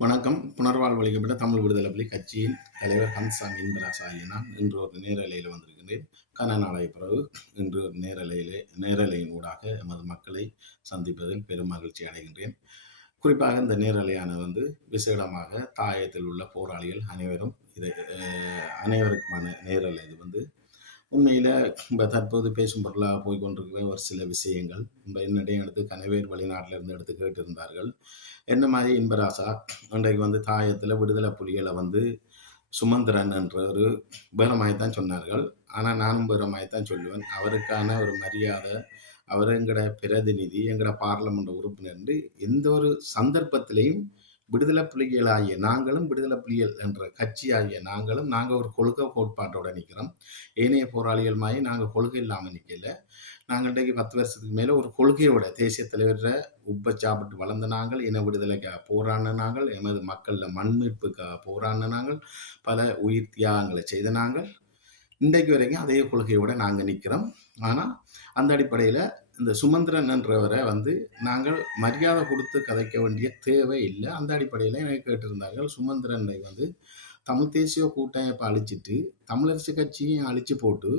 வணக்கம். புனர்வாழ்வு அளிக்கப்பட்ட தமிழ் விடுதலை புலி கட்சியின் தலைவர் கந்தசாமி இன்பராசு ஆகிய நான் இன்று ஒரு நேரலையில் வந்திருக்கின்றேன். கன நாளைக்கு பிறகு இன்று ஒரு நேரலையின் ஊடாக எமது மக்களை சந்திப்பதில் பெரும் மகிழ்ச்சி அடைகின்றேன். குறிப்பாக இந்த நேரலையானது விசேடமாக தாயத்தில் உள்ள போராளிகள் அனைவருக்குமான நேரலை. இது உண்மையில் இப்போ தற்போது பேசும் பொருளாக போய்கொண்டிருக்கிற ஒரு சில விஷயங்கள் இப்போ என்னிடையும் எடுத்து கனவேர் வெளிநாட்டிலிருந்து எடுத்து கேட்டிருந்தார்கள். என்ன மாதிரி இன்பராசா இன்றைக்கு தாயத்தில் விடுதலை புலிகளை சுமந்திரன் என்ற ஒரு பேரமாய்த்தான் சொன்னார்கள். ஆனால் நானும் பேரமாய்த்தான் சொல்லுவேன். அவருக்கான ஒரு மரியாதை, அவர் எங்கட பிரதிநிதி, எங்கட பார்லமெண்ட் உறுப்பினர் என்று எந்த ஒரு சந்தர்ப்பத்திலையும் விடுதலை புலிகளாகிய நாங்களும், விடுதலை புலிகள் என்ற கட்சி ஆகிய நாங்கள் ஒரு கொள்கை கோட்பாட்டோட நிற்கிறோம். ஏனைய போராளிகள் மாதிரி நாங்கள் கொள்கை இல்லாமல் நிற்கல. நாங்கள் இன்றைக்கு 10 வருஷத்துக்கு மேலே ஒரு கொள்கையோட தேசிய தலைவரை சாப்பிட்டு வளர்ந்த நாங்கள், இன விடுதலைக்காக போராடின நாங்கள், எமது மக்களில் மண்மீட்புக்காக போராடின நாங்கள், பல உயிர் தியாகங்களை செய்த நாங்கள். இன்றைக்கு வரைக்கும் அதே கொள்கையோட நாங்கள் நிற்கிறோம். ஆனால் அந்த அடிப்படையில் இந்த சுமந்திரன் என்றவரை நாங்கள் மரியாதை கொடுத்து கதைக்க வேண்டிய தேவை இல்லை. அந்த அடிப்படையில் எனக்கு கேட்டிருந்தார்கள். சுமந்திரனை தமிழ் தேசிய கூட்டமைப்பை அழிச்சிட்டு தமிழரசு கட்சியும் அழிச்சு போட்டு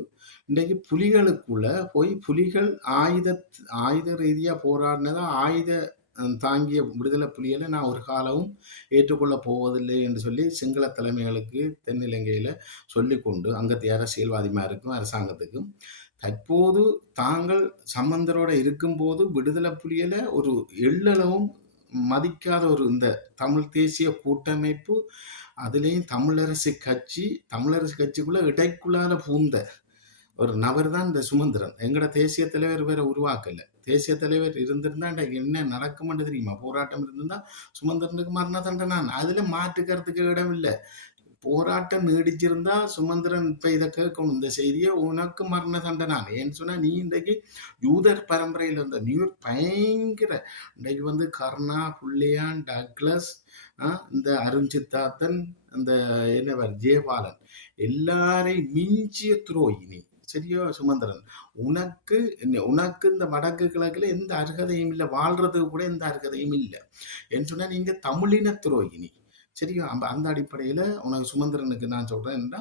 இன்றைக்கு புலிகளுக்குள்ள போய் புலிகள் ஆயுத ரீதியாக போராடினதா ஆயுத தாங்கிய விடுதலை புலிகளை நான் ஒரு காலமும் ஏற்றுக்கொள்ள போவதில்லை என்று சொல்லி சிங்கள தலைமைகளுக்கு தென்னிலங்கையில் சொல்லிக்கொண்டு அங்கத்திய அரசியல்வாதிமாருக்கும் அரசாங்கத்துக்கும் தற்போது தாங்கள் சம்பந்தரோட இருக்கும்போது விடுதலை புலிகளை ஒரு எள்ளளவும் மதிக்காத ஒரு இந்த தமிழ் தேசிய கூட்டமைப்பு, அதுலேயும் தமிழரசு கட்சிக்குள்ள இடைக்குள்ளால பூந்த ஒரு நபர் தான் இந்த சுமந்திரன். எங்கட தேசிய தலைவர் வேற உருவாக்கல. தேசிய தலைவர் இருந்திருந்தா என்ன நடக்கும்னு தெரியுமா? போராட்டம் இருந்திருந்தா சுமந்திரனுக்கு மரண தண்டனை. அதுல மாற்றுக்கிறதுக்கு இடம் இல்லை. போராட்டம் நீடிச்சிருந்தா சுமந்திரன் இப்ப இதை கேட்கணும், இந்த செய்தியை, உனக்கு மரண தண்டனை. ஏன்னு சொன்னா நீ இன்றைக்கு யூதர் பரம்பரையில் இருந்த நியூர் பயங்கர இன்றைக்கு கர்ணா, புள்ளையான், டக்ளஸ், இந்த அருஞ்சித்தாத்தன், இந்த என்னவர் ஜெயபாலன் எல்லாரையும் மிஞ்சிய துரோகினி. சரியோ சுமந்திரன், உனக்கு இந்த வடக்கு கிழக்குல எந்த அருகதையும் இல்லை, வாழ்றதுக்கு கூட எந்த அருகதையும் இல்லை. என்று சொன்னா நீங்க தமிழின துரோகினி. சரியா? அந்த அடிப்படையில் உனக்கு சுமந்திரனுக்கு நான் சொல்கிறேன்னா,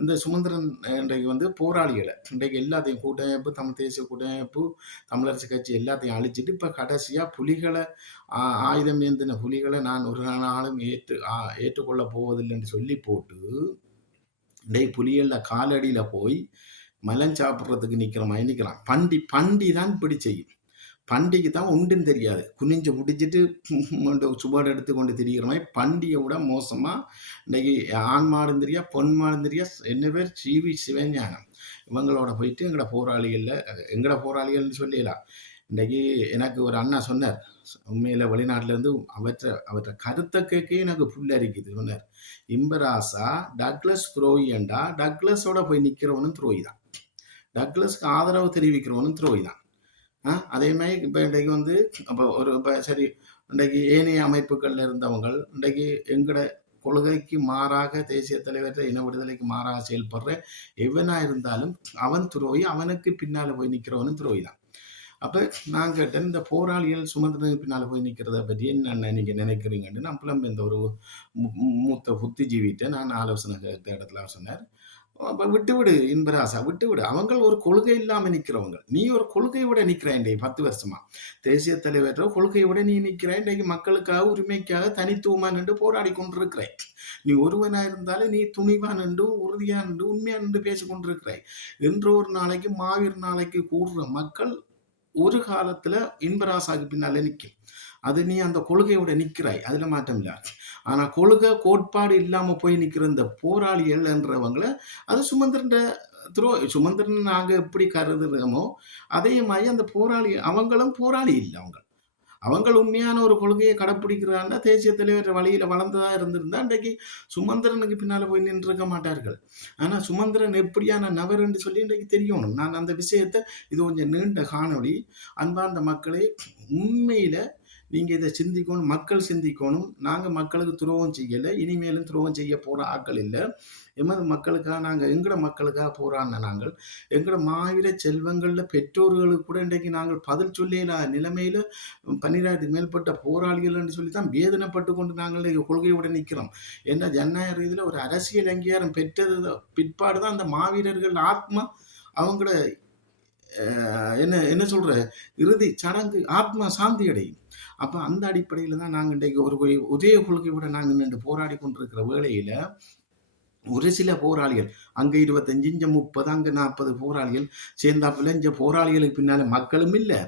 இந்த சுமந்திரன் இன்றைக்கு போராளிகளை இன்றைக்கு எல்லாத்தையும் கூட்டமைப்பு, தமிழ் தேசிய கூட்டமைப்பு, தமிழரசு கட்சி எல்லாத்தையும் அழிச்சிட்டு இப்போ கடைசியாக புலிகளை, ஆயுதம் ஏந்தின புலிகளை நான் ஒரு நாளும் ஏற்றுக்கொள்ள போவதில்லைன்னு சொல்லி போட்டு இன்றைக்கு புலிகளில் காலடியில் போய் மலம் சாப்பிட்றதுக்கு நிற்கிறான். பண்டி தான் இப்படி செய்யும். பண்டிகை தான் உண்டுன்னு தெரியாது, குனிஞ்சு முடிச்சுட்டு சுபாடு எடுத்துக்கொண்டு திரிகிற மாதிரி பண்டிகை விட மோசமாக இன்றைக்கி ஆண் மாடும் தெரியா, பொன் மாடும் தெரியா, என்ன பேர் சிவி சிவஞானம் இவங்களோட போயிட்டு எங்கட போராளிகள்னு சொல்லிடலாம். இன்றைக்கி எனக்கு ஒரு அண்ணா சொன்னார், உண்மையில் வெளிநாட்டிலேருந்து அவற்றை கருத்தை கேட்க எனக்கு புல்லரிக்குது. சொன்னார், இன்பராசா டக்ளஸ் துரோகியண்டா, டக்ளஸோட போய் நிற்கிறவனும் துரோகி தான், டக்ளஸ்க்கு ஆதரவு தெரிவிக்கிறவனும் துரோகி தான். அதே மாதிரி இப்போ இன்றைக்கு இப்போ சரி, இன்றைக்கு ஏனைய அமைப்புகளில் இருந்தவங்க இன்றைக்கு எங்கட கொள்கைக்கு மாறாக தேசிய தலைவர் இன விடுதலைக்கு மாறாக செயல்படுற எவனா இருந்தாலும் அவன் துரோகி, அவனுக்கு பின்னால் போய் நிற்கிறவனும் துரோகி தான். அப்போ நான் கேட்டேன், இந்த போராளிகள் சுமந்திரனுக்கு பின்னால் போய் நிற்கிறத பற்றி என்ன நீங்கள் நினைக்கிறீங்கன்னு நான் புலம்பெயர்ந்த ஒரு மூத்த புத்திஜீவிட்ட நான் ஆலோசனை கேட்ட இடத்துல சொன்னார், விட்டுவிடு இன்பராசா, விட்டுவிடு. அவங்க ஒரு கொள்கை இல்லாமல் நிற்கிறவங்க. நீ ஒரு கொள்கையோட நிற்கிறாய். 10 வருஷமா தேசிய தலைவர் கொள்கையோட நீ நிற்கிறாய். இன்றைக்கு மக்களுக்காக, உரிமைக்காக தனித்துவமா நின்று போராடி கொண்டிருக்கிறாய். நீ ஒருவனா இருந்தாலும் நீ துணிவா நின்று, உறுதியா நின்று, உண்மையா நின்று பேசி கொண்டிருக்கிறாய். என்று ஒரு நாளைக்கு மாவீர் நாளைக்கு கூடுற மக்கள் ஒரு காலத்துல இன்பராசாக்கு பின்னால நிற்கும். அது நீ அந்த கொள்கையோட நிற்கிறாய், அதுல மாற்றம் இல்லை. ஆனா கொள்கை கோட்பாடு இல்லாம போய் நிற்கிற இந்த போராளிகள் என்றவங்களை அது சுமந்திரன் நாங்க எப்படி கருதுறோமோ அதே மாதிரி அந்த போராளி அவங்களும் போராளி இல்லை. அவங்க உண்மையான ஒரு கொள்கையை கடைப்பிடிக்கிறான்னா தேசிய தலைவர் வழியில வளர்ந்ததா இருந்திருந்தா இன்றைக்கு சுமந்திரனுக்கு பின்னால போய் நின்று இருக்க மாட்டார்கள். ஆனா சுமந்திரன் எப்படியான நபர் என்று சொல்லி இன்றைக்கு தெரியணும். நான் அந்த விஷயத்தை, இது கொஞ்சம் நீண்ட காணொளி. அன்பார்ந்த மக்களே, உண்மையில நீங்க இதை சிந்திக்கணும், மக்கள் சிந்திக்கணும். நாங்க மக்களுக்கு துரோகம் செய்யல, இனிமேலும் துரோகம் செய்ய போற ஆட்கள் இல்லை. எமது மக்களுக்காக நாங்கள் எங்கட மக்களுக்காக போராடின நாங்கள் எங்கட மாவீர செல்வங்கள்ல பெற்றோர்களுக்கு கூட இன்றைக்கு நாங்கள் பதில் சொல்லிய நிலைமையில 12,000 மேற்பட்ட போராளிகள் என்று சொல்லித்தான் வேதனைப்பட்டு கொண்டு நாங்கள் கொள்கையோட நிற்கிறோம். ஏன்னா ஜனநாயக ரீதியில் ஒரு அரசியல் அங்கீகாரம் பெற்றது பிற்பாடுதான் அந்த மாவீரர்கள் ஆத்மா அவங்களோட என்ன என்ன சொல்ற இறுதி சடங்கு ஆத்மா சாந்தி அடையும். அப்ப அந்த அடிப்படையில தான் நாங்கள் இன்றைக்கு ஒரு உதய கொள்கையோட நாங்கள் நின்று போராடி கொண்டிருக்கிற வேளையில ஒரு சில போராளிகள் அங்க 25 இங்க 30 அங்க 40 போராளிகள் சேர்ந்தாப்புல இங்க போராளிகளுக்கு பின்னால மக்களும் இல்லை,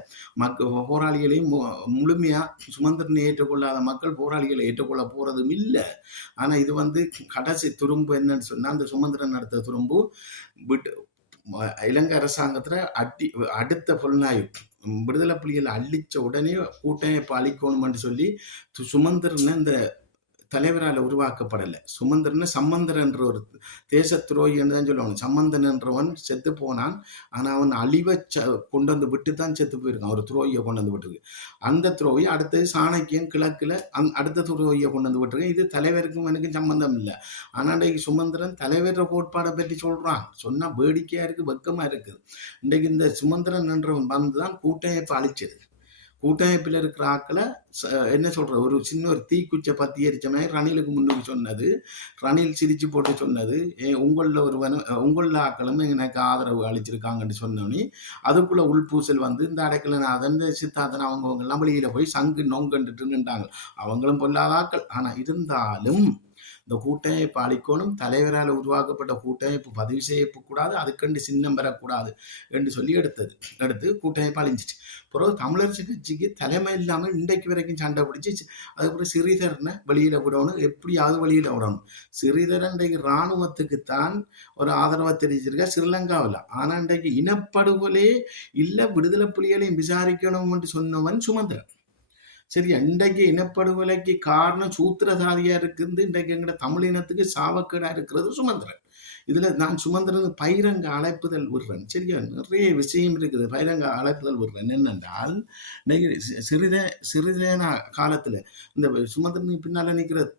போராளிகளையும் முழுமையா சுமந்திரனை ஏற்றுக்கொள்ளாத மக்கள் போராளிகளை ஏற்றுக்கொள்ள போறதும் இல்லை. ஆனா இது வந்து கடைசி துரும்பு என்னன்னு சொன்னா அந்த சுமந்திரன் நடத்த துரும்பு விட்டு இலங்கை அரசாங்கத்துல அடுத்த புலனாய்வு விடுதலை புலிகள் அழிச்ச உடனே கூட்டமைப்பு அழிக்கணும்னு சொல்லி சுமந்திரன் இந்த தலைவரால் உருவாக்கப்படலை. சுமந்திரன் சம்பந்தர் என்ற ஒரு தேச துரோகி என்று தான் சொல்லுவாங்க. சம்பந்தன் என்றவன் செத்து போனான், ஆனா அவன் அழிவை கொண்டு வந்து விட்டு தான் செத்து போயிருக்கான். ஒரு துரோகியை கொண்டு வந்து விட்டுருக்கு. அந்த துரோகி அடுத்தது சாணக்கியன் கிழக்குல அடுத்த துரோகியை கொண்டு வந்து விட்டுருக்கேன். இது தலைவருக்கும் எனக்கும் சம்பந்தம் இல்லை. ஆனா இன்றைக்கு சுமந்திரன் தலைவர் கோட்பாடை பற்றி சொல்றான். சொன்னா வேடிக்கையா இருக்கு, வெக்கமா இருக்குது. இன்றைக்கு இந்த சுமந்திரன் என்றவன் வந்துதான் கூட்டமைப்பு அழிச்சது. கூட்டமைப்பில் இருக்கிற ஆக்களை என்ன சொல்ற ஒரு சின்ன ஒரு தீக்குச்சை பத்தி எரிச்ச மாதிரி ரணிலுக்கு முன்னுக்கு சொன்னது, ரணில் சிரிச்சு போட்டு சொன்னது, உங்களில் உங்களில் ஆக்களும் எனக்கு ஆதரவு அளிச்சிருக்காங்கன்னு சொன்னோன்னே அதுக்குள்ள உள்பூசல் வந்து இந்த அடைக்கலநாதன் இந்த சித்தார்த்தன் அவங்க எல்லாம் வெளியில போய் சங்கு நோங்கண்டுட்டு நின்றாங்க. அவங்களும் பொல்லாத ஆக்கள். ஆனா இருந்தாலும் இந்த கூட்டமைப்பு அளிக்கணும், தலைவரால் உருவாக்கப்பட்ட கூட்டமைப்பு பதிவு செய்யக்கூடாது, அதுக்கண்டு சின்னம் பெறக்கூடாது என்று சொல்லி எடுத்து கூட்டமைப்பு அழிஞ்சிச்சு. பிறகு தமிழரசு கட்சிக்கு தலைமை இல்லாமல் இன்றைக்கு வரைக்கும் சண்டை பிடிச்சி அதுக்கப்புறம் சிறிதரனை வெளியில விடணும், எப்படியாவது வெளியில விடணும். சிறிதரன் இன்றைக்கு இராணுவத்துக்குத்தான் ஒரு ஆதரவை தெரிவிச்சிருக்க ஸ்ரீலங்காவில். ஆனா இன்றைக்கு இனப்படுகொலே இல்லை, விடுதலை புலிகளையும் விசாரிக்கணும் என்று சொன்னவன் சுமந்திரன். சரி, இன்றைக்கு இனப்படுகொலைக்கு காரணம் சூத்திரதாரியா இருக்குது, இன்றைக்கு எங்கட தமிழ் இனத்துக்கு சாவக்கேடா இருக்கிறது சுமந்திரன். இதுல நான் சுமந்திரன் பகிரங்க அழைப்புதல் விடுறேன். சரியா, நிறைய விஷயம் இருக்குது. பகிரங்க அழைப்புதல் விடுறேன் என்னென்றால், சிறிதேன காலத்துல இந்த சுமந்திரனுக்கு பின்னால நிற்கிற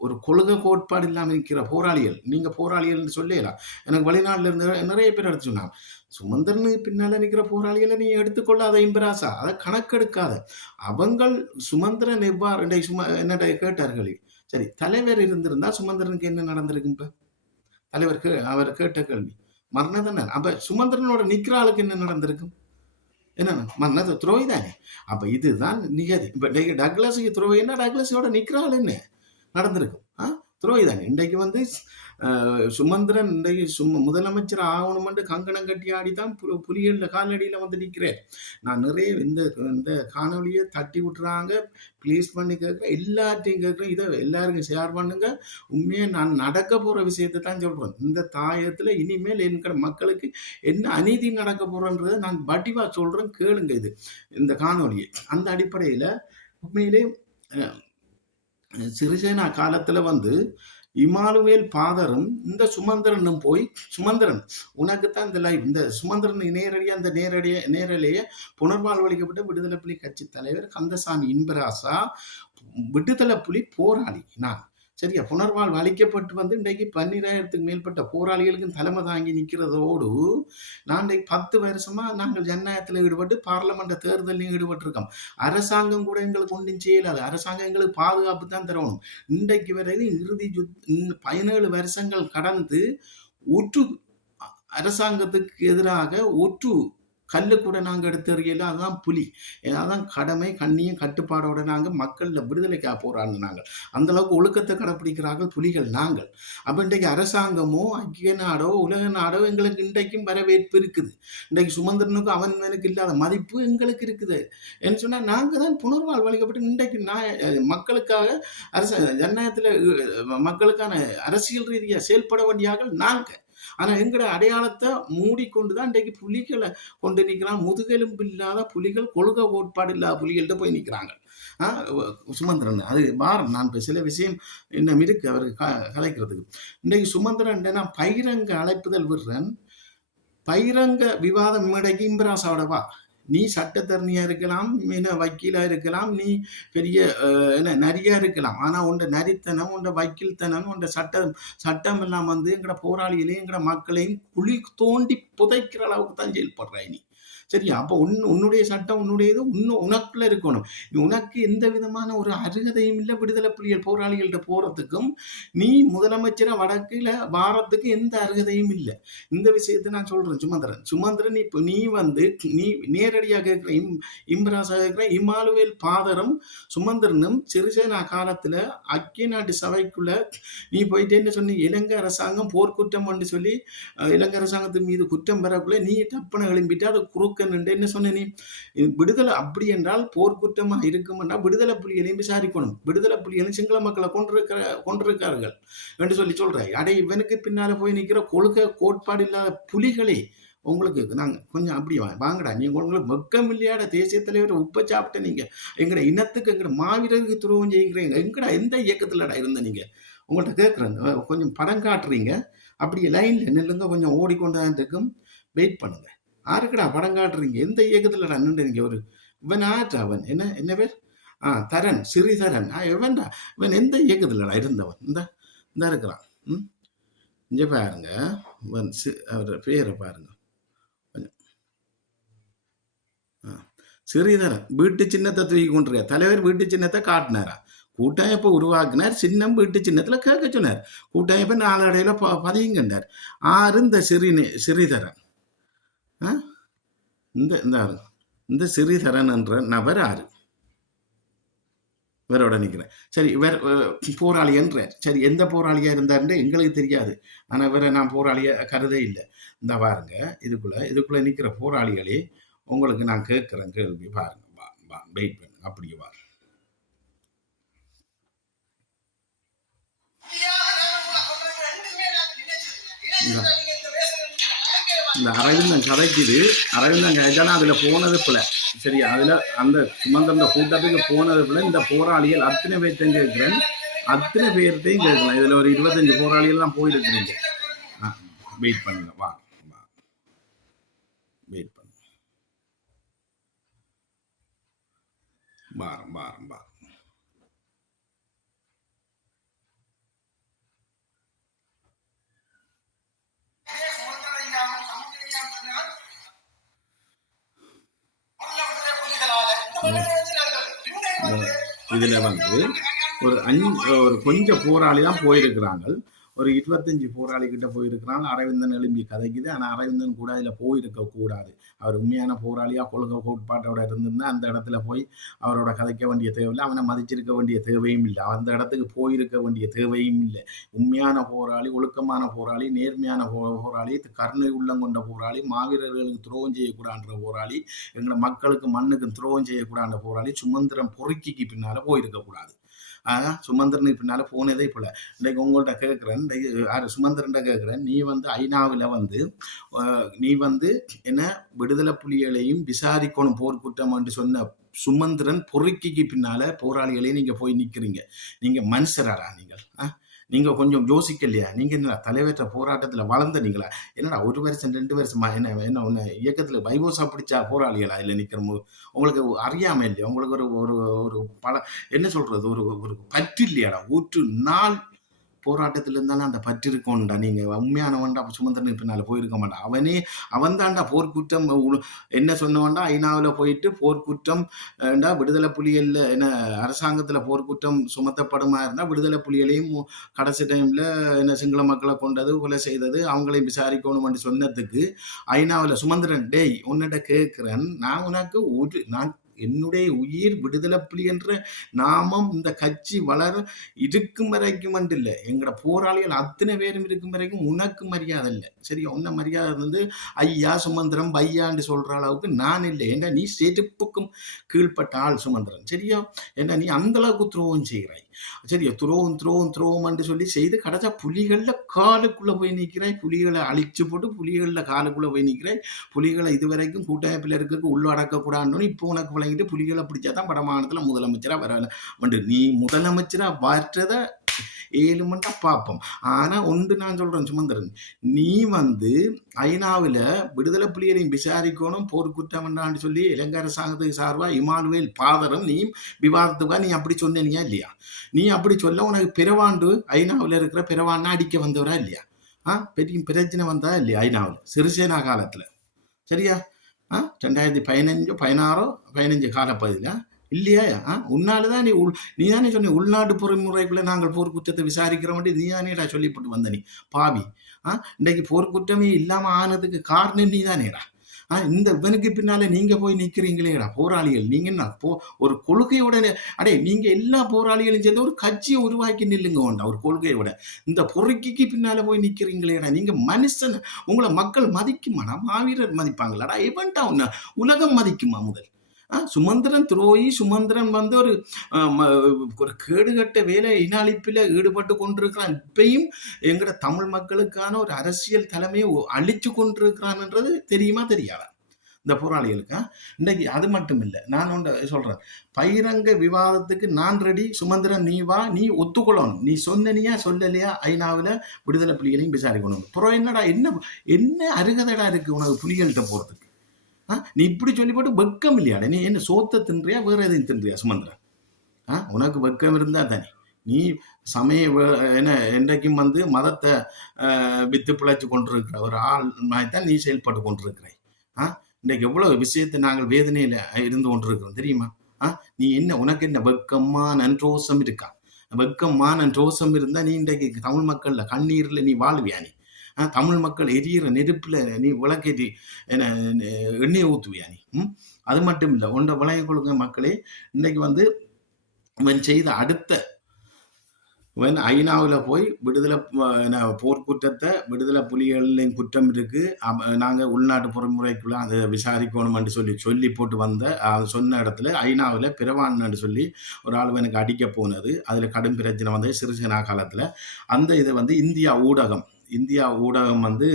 ஒரு கொள்கை கோட்பாடு இல்லாமல் இருக்கிற போராளிகள், நீங்க போராளிகள் சொல்லலாம். எனக்கு வெளிநாட்டுல இருந்து நிறைய பேர் எடுத்து சொன்னாங்க, சுமந்திரனுக்கு பின்னால நிற்கிற போராளிகளை நீ எடுத்துக்கொள்ளாத இம்பராசா, அதை கணக்கெடுக்காத. அவங்கள் சுமந்திரன் எவ்வாறு என்னடா கேட்டார்கள். சரி, தலைவர் இருந்திருந்தா சுமந்திரனுக்கு என்ன நடந்திருக்கு? இப்ப தலைவர் அவர் கேட்ட கேள்வி மரண. அப்ப சுமந்திரனோட நிக்கிற ஆளுக்கு என்ன நடந்திருக்கும்? என்ன மரண துரோகி தானே. அப்ப இதுதான் நிகதி. இப்ப டக்ளஸுக்கு துரோகின்னா டக்ளஸோட நிக்கிற ஆள் என்ன நடந்திருக்கும்? துரோகி தானே. இன்றைக்கு வந்து சுமந்திரன் இன்றைக்கு முதலமைச்சர் ஆகணுமென்று கங்கணம் கட்டி ஆடிதான் புலிகளில் காலடியில் வந்து நிற்கிறேன். நான் நிறைய இந்த காணொலியை தட்டி விட்டுறாங்க, ப்ளீஸ் பண்ணி கேட்குறேன், எல்லாத்தையும் கேட்குறேன். இதை எல்லாருக்கும் ஷேர் பண்ணுங்க. உண்மையை நான் நடக்க போகிற விஷயத்தை தான் சொல்கிறேன். இந்த தாயத்தில் இனிமேல் என்கிற மக்களுக்கு என்ன அநீதி நடக்க போகிறன்றதை நான் வடிவாக சொல்கிறேன், கேளுங்க இது இந்த காணொலியை. அந்த அடிப்படையில் உண்மையிலே சிறிசேனா காலத்துல வந்து இமானுவேல் பாதரும் இந்த சுமந்திரனும் போய், சுமந்திரன் உனக்குத்தான் இந்த லைவ், இந்த சுமந்திரன் நேரடியா அந்த நேரடியே புனர்வாழ்வளிக்கப்பட்ட விடுதலை புலி கட்சி தலைவர் கந்தசாமி இன்பராசா விடுதலை புலி போராளி நான். சரியா, புனர்வாழ்வு அளிக்கப்பட்டு வந்து இன்றைக்கு 12,000க்கு மேற்பட்ட போராளிகளுக்கும் தலைமை தாங்கி நிற்கிறதோடு நான் இன்றைக்கு 10 வருஷமா நாங்கள் ஜனநாயகத்தில் ஈடுபட்டு பார்லமெண்ட் தேர்தலையும் ஈடுபட்டிருக்கோம். அரசாங்கம் கூட எங்களுக்கு ஒன்றும் செய்யலாது. அரசாங்கம் எங்களுக்கு பாதுகாப்பு தான் தரணும். இன்றைக்கு வரைக்கும் இறுதி 17 வருஷங்கள் கடந்து ஒற்று அரசாங்கத்துக்கு எதிராக ஒற்று கல்லு கூட நாங்கள் எடுத்தறியல. அதுதான் புலி. அதான் கடமை கண்ணியம் கட்டுப்பாடோட நாங்கள் மக்களில் விடுதலைக்காக போராடின நாங்கள். அந்த அளவுக்கு ஒழுக்கத்தை கடைப்பிடிக்கிறார்கள் புலிகள் நாங்கள். அப்போ இன்றைக்கு அரசாங்கமோ ஐக்கிய நாடோ உலக நாடோ எங்களுக்கு இன்றைக்கும் வரவேற்பு இருக்குது. இன்றைக்கு சுமந்திரனுக்கு அவனுக்கு இல்லாத மதிப்பு எங்களுக்கு இருக்குது. என்று சொன்னால் நாங்கள் தான் புனர்வாழ்வு அளிக்கப்பட்டு இன்றைக்கு மக்களுக்காக ஜனநாயகத்தில் மக்களுக்கான அரசியல் ரீதியாக செயல்பட வேண்டியாக நாங்கள். ஆனா எங்கட அடையாளத்தை மூடிக்கொண்டுதான் இன்றைக்கு புலிகளை கொண்டு நிற்கிறான். முதுகெலும்பு இல்லாத புலிகள், கொள்கை கோட்பாடு இல்லாத புலிகள்கிட்ட போய் நிற்கிறாங்க. சுமந்திரன் அது வாரம் நான் இப்போ சில விஷயம் இன்னும் இருக்கு அவருக்கு கலைக்கிறதுக்கு. இன்றைக்கு சுமந்திரன் நான் பகிரங்க அழைப்புதல் விடுறேன். பகிரங்க விவாதம் மேடைக்கு இம்பராசாவோட வா, நீ சட்டத்தரணியா இருக்கலாம், என்ன வக்கீலா இருக்கலாம், நீ பெரிய என்ன நரியா இருக்கலாம். ஆனா உண்ட நரித்தனம், உண்ட வக்கீல்தனம், உண்ட சட்டம் எல்லாம் வந்து எங்கட போராளிகளையும் எங்கட மக்களையும் குழி தோண்டி புதைக்கிற அளவுக்கு தான் செயல்படுறாய் நீ. சரியா? அப்போ உன்னுடைய சட்டம் உன்னுடையது உனக்குள்ள இருக்கணும். உனக்கு எந்த விதமான ஒரு அருகதையும் இல்லை விடுதலை புலிகள் போராளிகள்கிட்ட போறதுக்கும், நீ முதலமைச்சரை வடக்குல வாரத்துக்கு எந்த அருகதையும் இல்லை. இந்த விஷயத்தை நான் சொல்றேன் சுமந்திரன் இப்போ நீ வந்து நீ நேரடியாக கேட்கிற இம்பராசா கேட்கிற இமானுவேல் பாதரும் சுமந்திரனும் சிறிசேனா காலத்துல ஐக்கிய நாட்டு சபைக்குள்ள நீ போயிட்டு என்ன சொன்னி, இலங்கை அரசாங்கம் போர்க்குற்றம் என்று சொல்லி இலங்கை அரசாங்கத்தின் மீது குற்றம் பெறக்குள்ள நீ தப்பனை எழும்பிட்டு அதை குறுக்க என்ன சொன்ன நீ விடுதலை அப்படி என்றால் போர்க்குற்றமா இருக்கும் என்றால் விடுதலை புலிகளையும் விசாரிக்கணும். விடுதலை புலிகளையும் சிங்கள மக்களை கொண்டிருக்கார்கள் என்று சொல்லி சொல்றாய். அடே இவனுக்கு பின்னால போய் நிற்கிற கொள்கை கோட்பாடு இல்லாத புலிகளே உங்களுக்கு நாங்க கொஞ்சம் அப்படி வாங்கடா, நீங்க உங்களுக்கு வெக்கம் இல்லையாட தேசிய தலைவர் உப்ப சாப்பிட்ட நீங்க எங்கட இனத்துக்கு எங்கட மாவீரருக்கு துரோகம் செய்கிறீங்க. எங்கடா எந்த இயக்கத்துலடா இருந்த நீங்க? உங்கள்கிட்ட கேட்குறேன், கொஞ்சம் படம் காட்டுறீங்க, அப்படியே லைன்ல நில்லுங்க, கொஞ்சம் ஓடிக்கொண்டுதான் இருக்கும், வெயிட் பண்ணுங்க. யாருக்குடா படம் காட்டுறீங்க? எந்த இயக்கத்துல நின்றுறீங்க? ஒரு இவன் ஆற்றா அவன் என்ன பேர்? தரன், சிறிதரன். எவன்டா இவன்? எந்த இயக்கத்துலடா இருந்தவன்? இந்த இருக்கிறான். இங்க பாருங்க, அவர் பேரை பாருங்க. சிறிதரன் வீட்டு சின்னத்தை தூக்கி கொண்டிருக்க தலைவர் வீட்டு சின்னத்தை காட்டினாரா? கூட்டமைப்பை உருவாக்கினார், சின்னம் வீட்டு சின்னத்துல கேட்க சொன்னார். கூட்டமைப்பை நாளடையில பதியுங்கண்டார். ஆறு இந்த சிறிதரன். இந்த சிறிதரன் என்ற நபர் ஆறு? இவரோட நிற்கிறேன். சரி, இவர் போராளி என்றார். சரி, எந்த போராளியா இருந்தாருன்னு எங்களுக்கு தெரியாது. ஆனா இவரை நான் போராளிய கருத இல்லை. இந்த பாருங்க, இதுக்குள்ள நிற்கிற போராளிகளே உங்களுக்கு நான் கேட்கிறேன் கேள்வி. பாருங்க, வெயிட் பண்ணுங்க, அப்படியே பாருங்க. இந்த அரவிந்தன் கதைக்குது, அரவிந்தன் கதைச்சாலும் அதுல போனது போல. சரியா? அதுல அந்த சுமந்திரன் கூட்டத்துக்கு போனது போல இந்த போராளிகள் அத்தனை பேர்த்தையும் கேட்கிறேன், அத்தனை பேர்த்தையும் கேட்கலாம். இதுல ஒரு 25 போராளிகள் தான் போயிருக்கிறீங்க. வெயிட் பண்ணுங்க, வா வெயிட் பண்ணுங்க, பாரம் இதுல வந்து ஒரு கொஞ்சம் போராளி தான் போயிருக்கிறாங்க. ஒரு 25 போராளி கிட்ட போயிருக்கிறாங்க. அரவிந்தன் எழும்பி கதைக்குது. ஆனா அரவிந்தன் கூட இதுல போயிருக்க கூடாது. அவர் உண்மையான போராளியா கொள்கை கோட்பாட்டோட இருந்திருந்தா அந்த இடத்துல போய் அவரோட கதைக்க வேண்டிய தேவையில்லை, அவனை மதிச்சிருக்க வேண்டிய தேவையும் இல்லை, அந்த இடத்துக்கு போயிருக்க வேண்டிய தேவையும் இல்லை. உண்மையான போராளி, ஒழுக்கமான போராளி, நேர்மையான போராளி, கருணை உள்ளம் கொண்ட போராளி, மாவீரர்களுக்கு துரோகம் செய்யக்கூடாதுன்ற போராளி, எங்களை மக்களுக்கு மண்ணுக்கு துரோகம் செய்யக்கூடாதுன்ற போராளி சுமந்திரன் பொறுக்கிக்கு பின்னால போயிருக்க கூடாது. சுமந்திரனுக்கு பின்னால போனதே போல. இன்றைக்கு உங்கள்கிட்ட கேட்குறேன், சுமந்திரன் கேட்குறேன், நீ வந்து ஐநாவில் வந்து நீ வந்து என்ன விடுதலை புலிகளையும் விசாரிக்கணும் போர்க்குற்றம் என்று சொன்ன சுமந்திரன் பொறுக்கிக்கு பின்னால போராளிகளையும் நீங்க போய் நிற்கிறீங்க. நீங்க மனுஷராடா நீங்கள்? நீங்க கொஞ்சம் யோசிக்கலையா? நீங்க என்ன தலைவற்ற போராட்டத்துல வளர்ந்தீங்களா? என்னடா 1 வருஷம் 2 வருஷமா என்ன ஒன்று இயக்கத்துல வைவோசா பிடிச்சா போராளிகளா இல்லை நிற்கிற போது? உங்களுக்கு அறியாம இல்லையா? உங்களுக்கு ஒரு ஒரு என்ன சொல்றது, ஒரு பற்று இல்லையாடா? 1 நாள் போராட்டத்தில் இருந்தாலும் அந்த பற்று இருக்கோண்டா. நீங்க உண்மையானவன்டா சுமந்திரன் பின்னால போயிருக்க மாட்டான். அவன் தாண்டா போர்க்குற்றம் என்ன சொன்னவன்டா ஐநாவில் போயிட்டு போர்க்குற்றம் விடுதலை புலிகள்ல என்ன அரசாங்கத்துல போர்க்குற்றம் சுமத்தப்படுமா இருந்தா விடுதலை புலிகளையும் கடைசி டைம்ல என்ன சிங்கள மக்களை கொண்டது, கொலை செய்தது, அவங்களையும் விசாரிக்கணும் சொன்னதுக்கு ஐநாவில் சுமந்திரன், டேய் உன்னிட்ட கேட்கிறேன், நான் உனக்கு நான் என்னுடைய உயிர் விடுதலை புலி என்ற நாமம் இந்த கட்சி வளர இருக்கும் வரைக்கும் இல்லை, எங்கட போராளிகள் அத்தனை பேரும் இருக்கும் வரைக்கும் உனக்கு மரியாதை இல்லை. சரியா? உன்ன மரியாதை வந்து ஐயா சுமந்திரம் பையான்னு சொல்ற அளவுக்கு நான் இல்லை. ஏன்னா நீ செருப்புக்கும் கீழ்பட்ட ஆள் சுமந்திரன். சரியா? ஏன்னா நீ அந்த அளவுக்கு துரோகம் செய்கிறாய். சரியா? துரோகம் என்று சொல்லி செய்து கடைசா புலிகள்ல காலுக்குள்ள போய் நிற்கிறாய். புலிகளை அழிச்சு போட்டு புலிகள்ல காலுக்குள்ள போய் நிற்கிறாய். புலிகளை இதுவரைக்கும் கூட்டமைப்பில் இருக்க உள்ளடக்க கூடாதுன்னு இப்போ உனக்கு விளங்கிட்டு புலிகளை பிடிச்சாதான் வடமாநிலத்துல முதலமைச்சரா வர. நீ முதலமைச்சரா வர்றத ஏழுமண்டா பார்ப்போம். ஆனால் ஒன்று நான் சொல்கிறேன் சுமந்திரன், நீ வந்து ஐநாவில் விடுதலை புலிகளையும் விசாரிக்கணும் போர்க்குற்றம் என்றான்னு சொல்லி இலங்கை அரசாங்கத்துக்கு சார்பாக இமானுவேல் பாதரும் நீ விவாதத்துக்காக நீ அப்படி சொன்னியா இல்லையா? நீ அப்படி சொல்ல உனக்கு பிறவாண்டு ஐநாவில் இருக்கிற பிறவாண்டா அடிக்க வந்தவரா இல்லையா? பெரிய பிரச்சனை வந்தா இல்லையா ஐநாவில் சிறிசேனா காலத்தில்? சரியா? 2015 16 15 காலப்பகுதியில் இல்லையா? உன்னால்தான் நீ தானே சொன்ன உள்நாட்டு பொறிமுறைக்குள்ள நாங்கள் போர்க்குற்றத்தை விசாரிக்கிறோம், நீ தானேடா சொல்லிப்பட்டு வந்த நீ பாவி. இன்றைக்கு போர்க்குற்றமே இல்லாமல் ஆனதுக்கு காரணம் நீ தானேடா. இந்த இவனுக்கு பின்னால நீங்க போய் நிக்கிறீங்களேடா போராளிகள். நீங்க என்ன ஒரு கொள்கையோட நீங்க எல்லா போராளிகளும் சேர்ந்து ஒரு கட்சியை உருவாக்கி நில்லுங்க வேண்டாம் ஒரு கொள்கையோட. இந்த பொறுக்கிக்கு பின்னால போய் நிக்கிறீங்களேடா. நீங்க மனுஷன், உங்களை மக்கள் மதிக்குமாடா? மாவீரர் மதிப்பாங்களாடா? எவன்டா உன்ன உலகம் மதிக்குமா? முதல் சுமந்திரன் துரோகி. சுமந்திரன் வந்து ஒரு கேடுகட்ட வேலை இனஅழிப்பில் ஈடுபட்டு கொண்டிருக்கிறான். இப்பயும் எங்கட தமிழ் மக்களுக்கான ஒரு அரசியல் தலைமையை அழிச்சு கொண்டிருக்கிறான்ன்றது தெரியுமா தெரியாதா இந்த போராளிகளுக்கு? இன்னைக்கு அது மட்டும் இல்லை, நான் ஒன்று சொல்றேன், பகிரங்க விவாதத்துக்கு நான் ரெடி. சுமந்திரன் நீ வா, நீ ஒத்துக்கொள்ளணும். நீ சொன்னனியா சொல்லலையா ஐநாவில் விடுதலை புலிகளையும் விசாரிக்கணும். அப்புறம் என்னடா என்ன அருகதடா இருக்கு உனக்கு புலிகள்கிட்ட போறதுக்கு? நீ இப்படி சொல்லி போட்டு வெக்கம் இல்லையாடா? நீ என்ன சோத்தை தின்றியா வேற எதையும் தின்றியா சுமந்திரன்? உனக்கு வெக்கம் இருந்தா தானே நீ சமய என்ன என்றைக்கும் வந்து மதத்தை வித்து பிழைச்சு கொண்டிருக்கிற ஒரு ஆள் மாதிரிதான் நீ செயல்பட்டு கொண்டிருக்கிறாய். இன்றைக்கு எவ்வளவு விஷயத்தை நாங்கள் வேதனையில இருந்து கொண்டிருக்கிறோம் தெரியுமா? நீ என்ன, உனக்கு என்ன வெக்கம்மா நன்றோசம் இருக்கா? வெக்கம்மா நன்றோசம் இருந்தா நீ இன்றைக்கு தமிழ் மக்கள்ல கண்ணீர்ல நீ வாழ்வியா? நீ தமிழ் மக்கள் எரியிற நெருப்புல நீ விளக்கேற்றி எண்ணெயை ஊத்துவியா நீ? அது மட்டும் இல்லை, உண்ட விளைய கொள்கை மக்களே, இன்னைக்கு வந்து இவன் செய்த அடுத்த ஐநாவில் போய் விடுதலை போர்க்குற்றத்தை விடுதலை புலிகளின் குற்றம் இருக்கு, நாங்கள் உள்நாட்டு பொறிமுறைக்குள்ள அதை விசாரிக்கணும்னு சொல்லி போட்டு வந்த சொன்ன இடத்துல ஐநாவில் பிறவான்னு சொல்லி ஒரு ஆள் எனக்கு அடிக்க போனது. அதில் கடும் பிரச்சனை வந்து சிறிசேனா காலத்தில். அந்த இதை வந்து இந்தியா ஊடகம் வந்து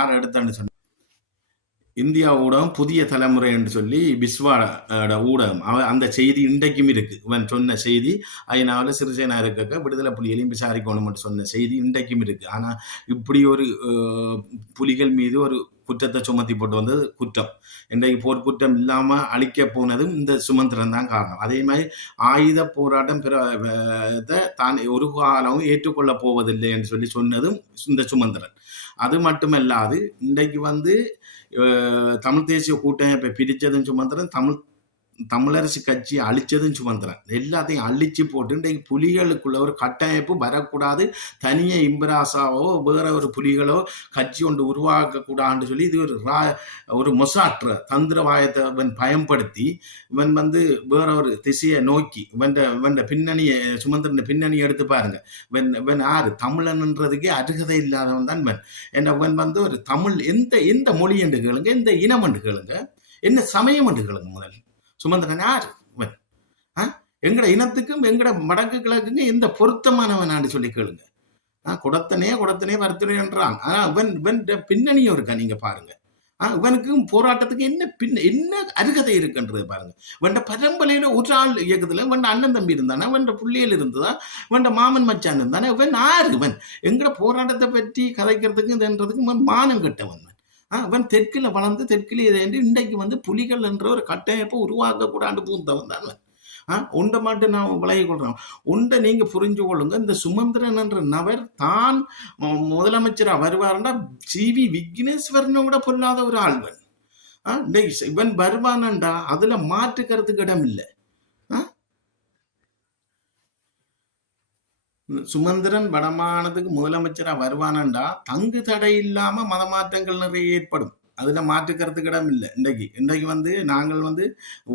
6 இடத்தான்னு சொன்ன இந்தியா ஊடகம் புதிய தலைமுறை என்று சொல்லி பிஸ்வாட ஊடகம் அந்த செய்தி இன்றைக்கும் இருக்கு. இவன் சொன்ன செய்தி ஐநாவில் சிறிசேனா இருக்க விடுதலை புலிகளையும் விசாரிக்கணும் சொன்ன செய்தி இன்றைக்கும் இருக்கு. ஆனால் இப்படி ஒரு புலிகள் மீது ஒரு குற்றத்தை சுமத்தி போட்டு வந்தது குற்றம். இன்றைக்கு போர்க்குற்றம் இல்லாமல் அழிக்க போனதும் இந்த சுமந்திரன் தான் காரணம். அதே மாதிரி ஆயுத போராட்டம் தான் ஒரு காலமும் ஏற்றுக்கொள்ள போவதில்லை என்று சொல்லி சொன்னதும் இந்த சுமந்திரன். அது மட்டுமல்லாது இன்றைக்கு வந்து தமிழ் தேசிய கூட்டமைப்பை பிரித்ததும் சுமந்திரன், தமிழரசு கட்சியை அழிச்சதும் சுமந்திரன். எல்லாத்தையும் அழிச்சு போட்டு இன்றைக்கு புலிகளுக்குள்ள ஒரு கட்டமைப்பு வரக்கூடாது, தனியே இம்பராசாவோ வேற ஒரு புலிகளோ கட்சி ஒன்று உருவாக்கக்கூடாதுன்னு சொல்லி இது ஒரு மொசாற்ற தந்திரவாயத்தை இவன் பயன்படுத்தி இவன் வந்து வேற ஒரு திசையை நோக்கி இவன் பின்னணியை சுமந்திரன் பின்னணியை எடுத்து பாருங்க. இவன் யாரு? தமிழன்ன்றதுக்கே அருகதை இல்லாதவன் தான் இவன். என்ன இவன் வந்து ஒரு தமிழ் எந்த மொழி என்று கேளுங்க, எந்த இனம் என்று கேளுங்க, என்ன சமயம் என்று கேளுங்க. முதல் சுமந்திரன் யார்? எங்கட இனத்துக்கும் எங்கட வடக்கு கிழக்குக்கும் எந்த பொருத்தமானவன் சொல்லி கேளுங்க. குடத்தனே வருத்துறை என்றான். ஆனா இவன் பின்னணியும் இருக்கா நீங்க பாருங்க. இவனுக்கும் போராட்டத்துக்கு என்ன அருகதை இருக்குன்றது பாருங்க. இவன் பரம்பரையில ஒரு ஆள் இயக்கத்துல இவன் அண்ணன் தம்பி இருந்தானா, இவன் பிள்ளைகள் இருந்ததா, இவன் மாமன் மச்சான் இருந்தானே, இவன் ஆறு? இவன் எங்கட போராட்டத்தை பற்றி கதைக்கிறதுக்கு இதுன்றதுக்கு மானம் கட்டவன். அவன் தெற்குல வளர்ந்து தெற்கிலே இன்றைக்கு வந்து புலிகள் என்ற ஒரு கட்டமைப்பை உருவாக்க கூடாண்டு பூந்தவன் தான். ஒன்றை மட்டும் நான் விலகி கொள்றேன். ஒன்றை நீங்க புரிஞ்சு கொள்ளுங்க, இந்த சுமந்திரன் என்ற நபர் தான் முதலமைச்சரா வருவாருன்னா CV விக்னேஸ்வரனை விட பொல்லாத ஒரு ஆள்வன். இவன் வருவானண்டா அதுல மாற்றுக்கிறதுக்கு இடம் இல்லை. சுமந்திரன் வடமானதுக்கு முதலமைச்சரா வருவானண்டா தங்கு தடை இல்லாம மதமாற்றங்கள் நிறைய ஏற்படும். அதுல மாற்றுக்கிறதுக்கு இடம் இல்லை. இன்றைக்கு வந்து நாங்கள் வந்து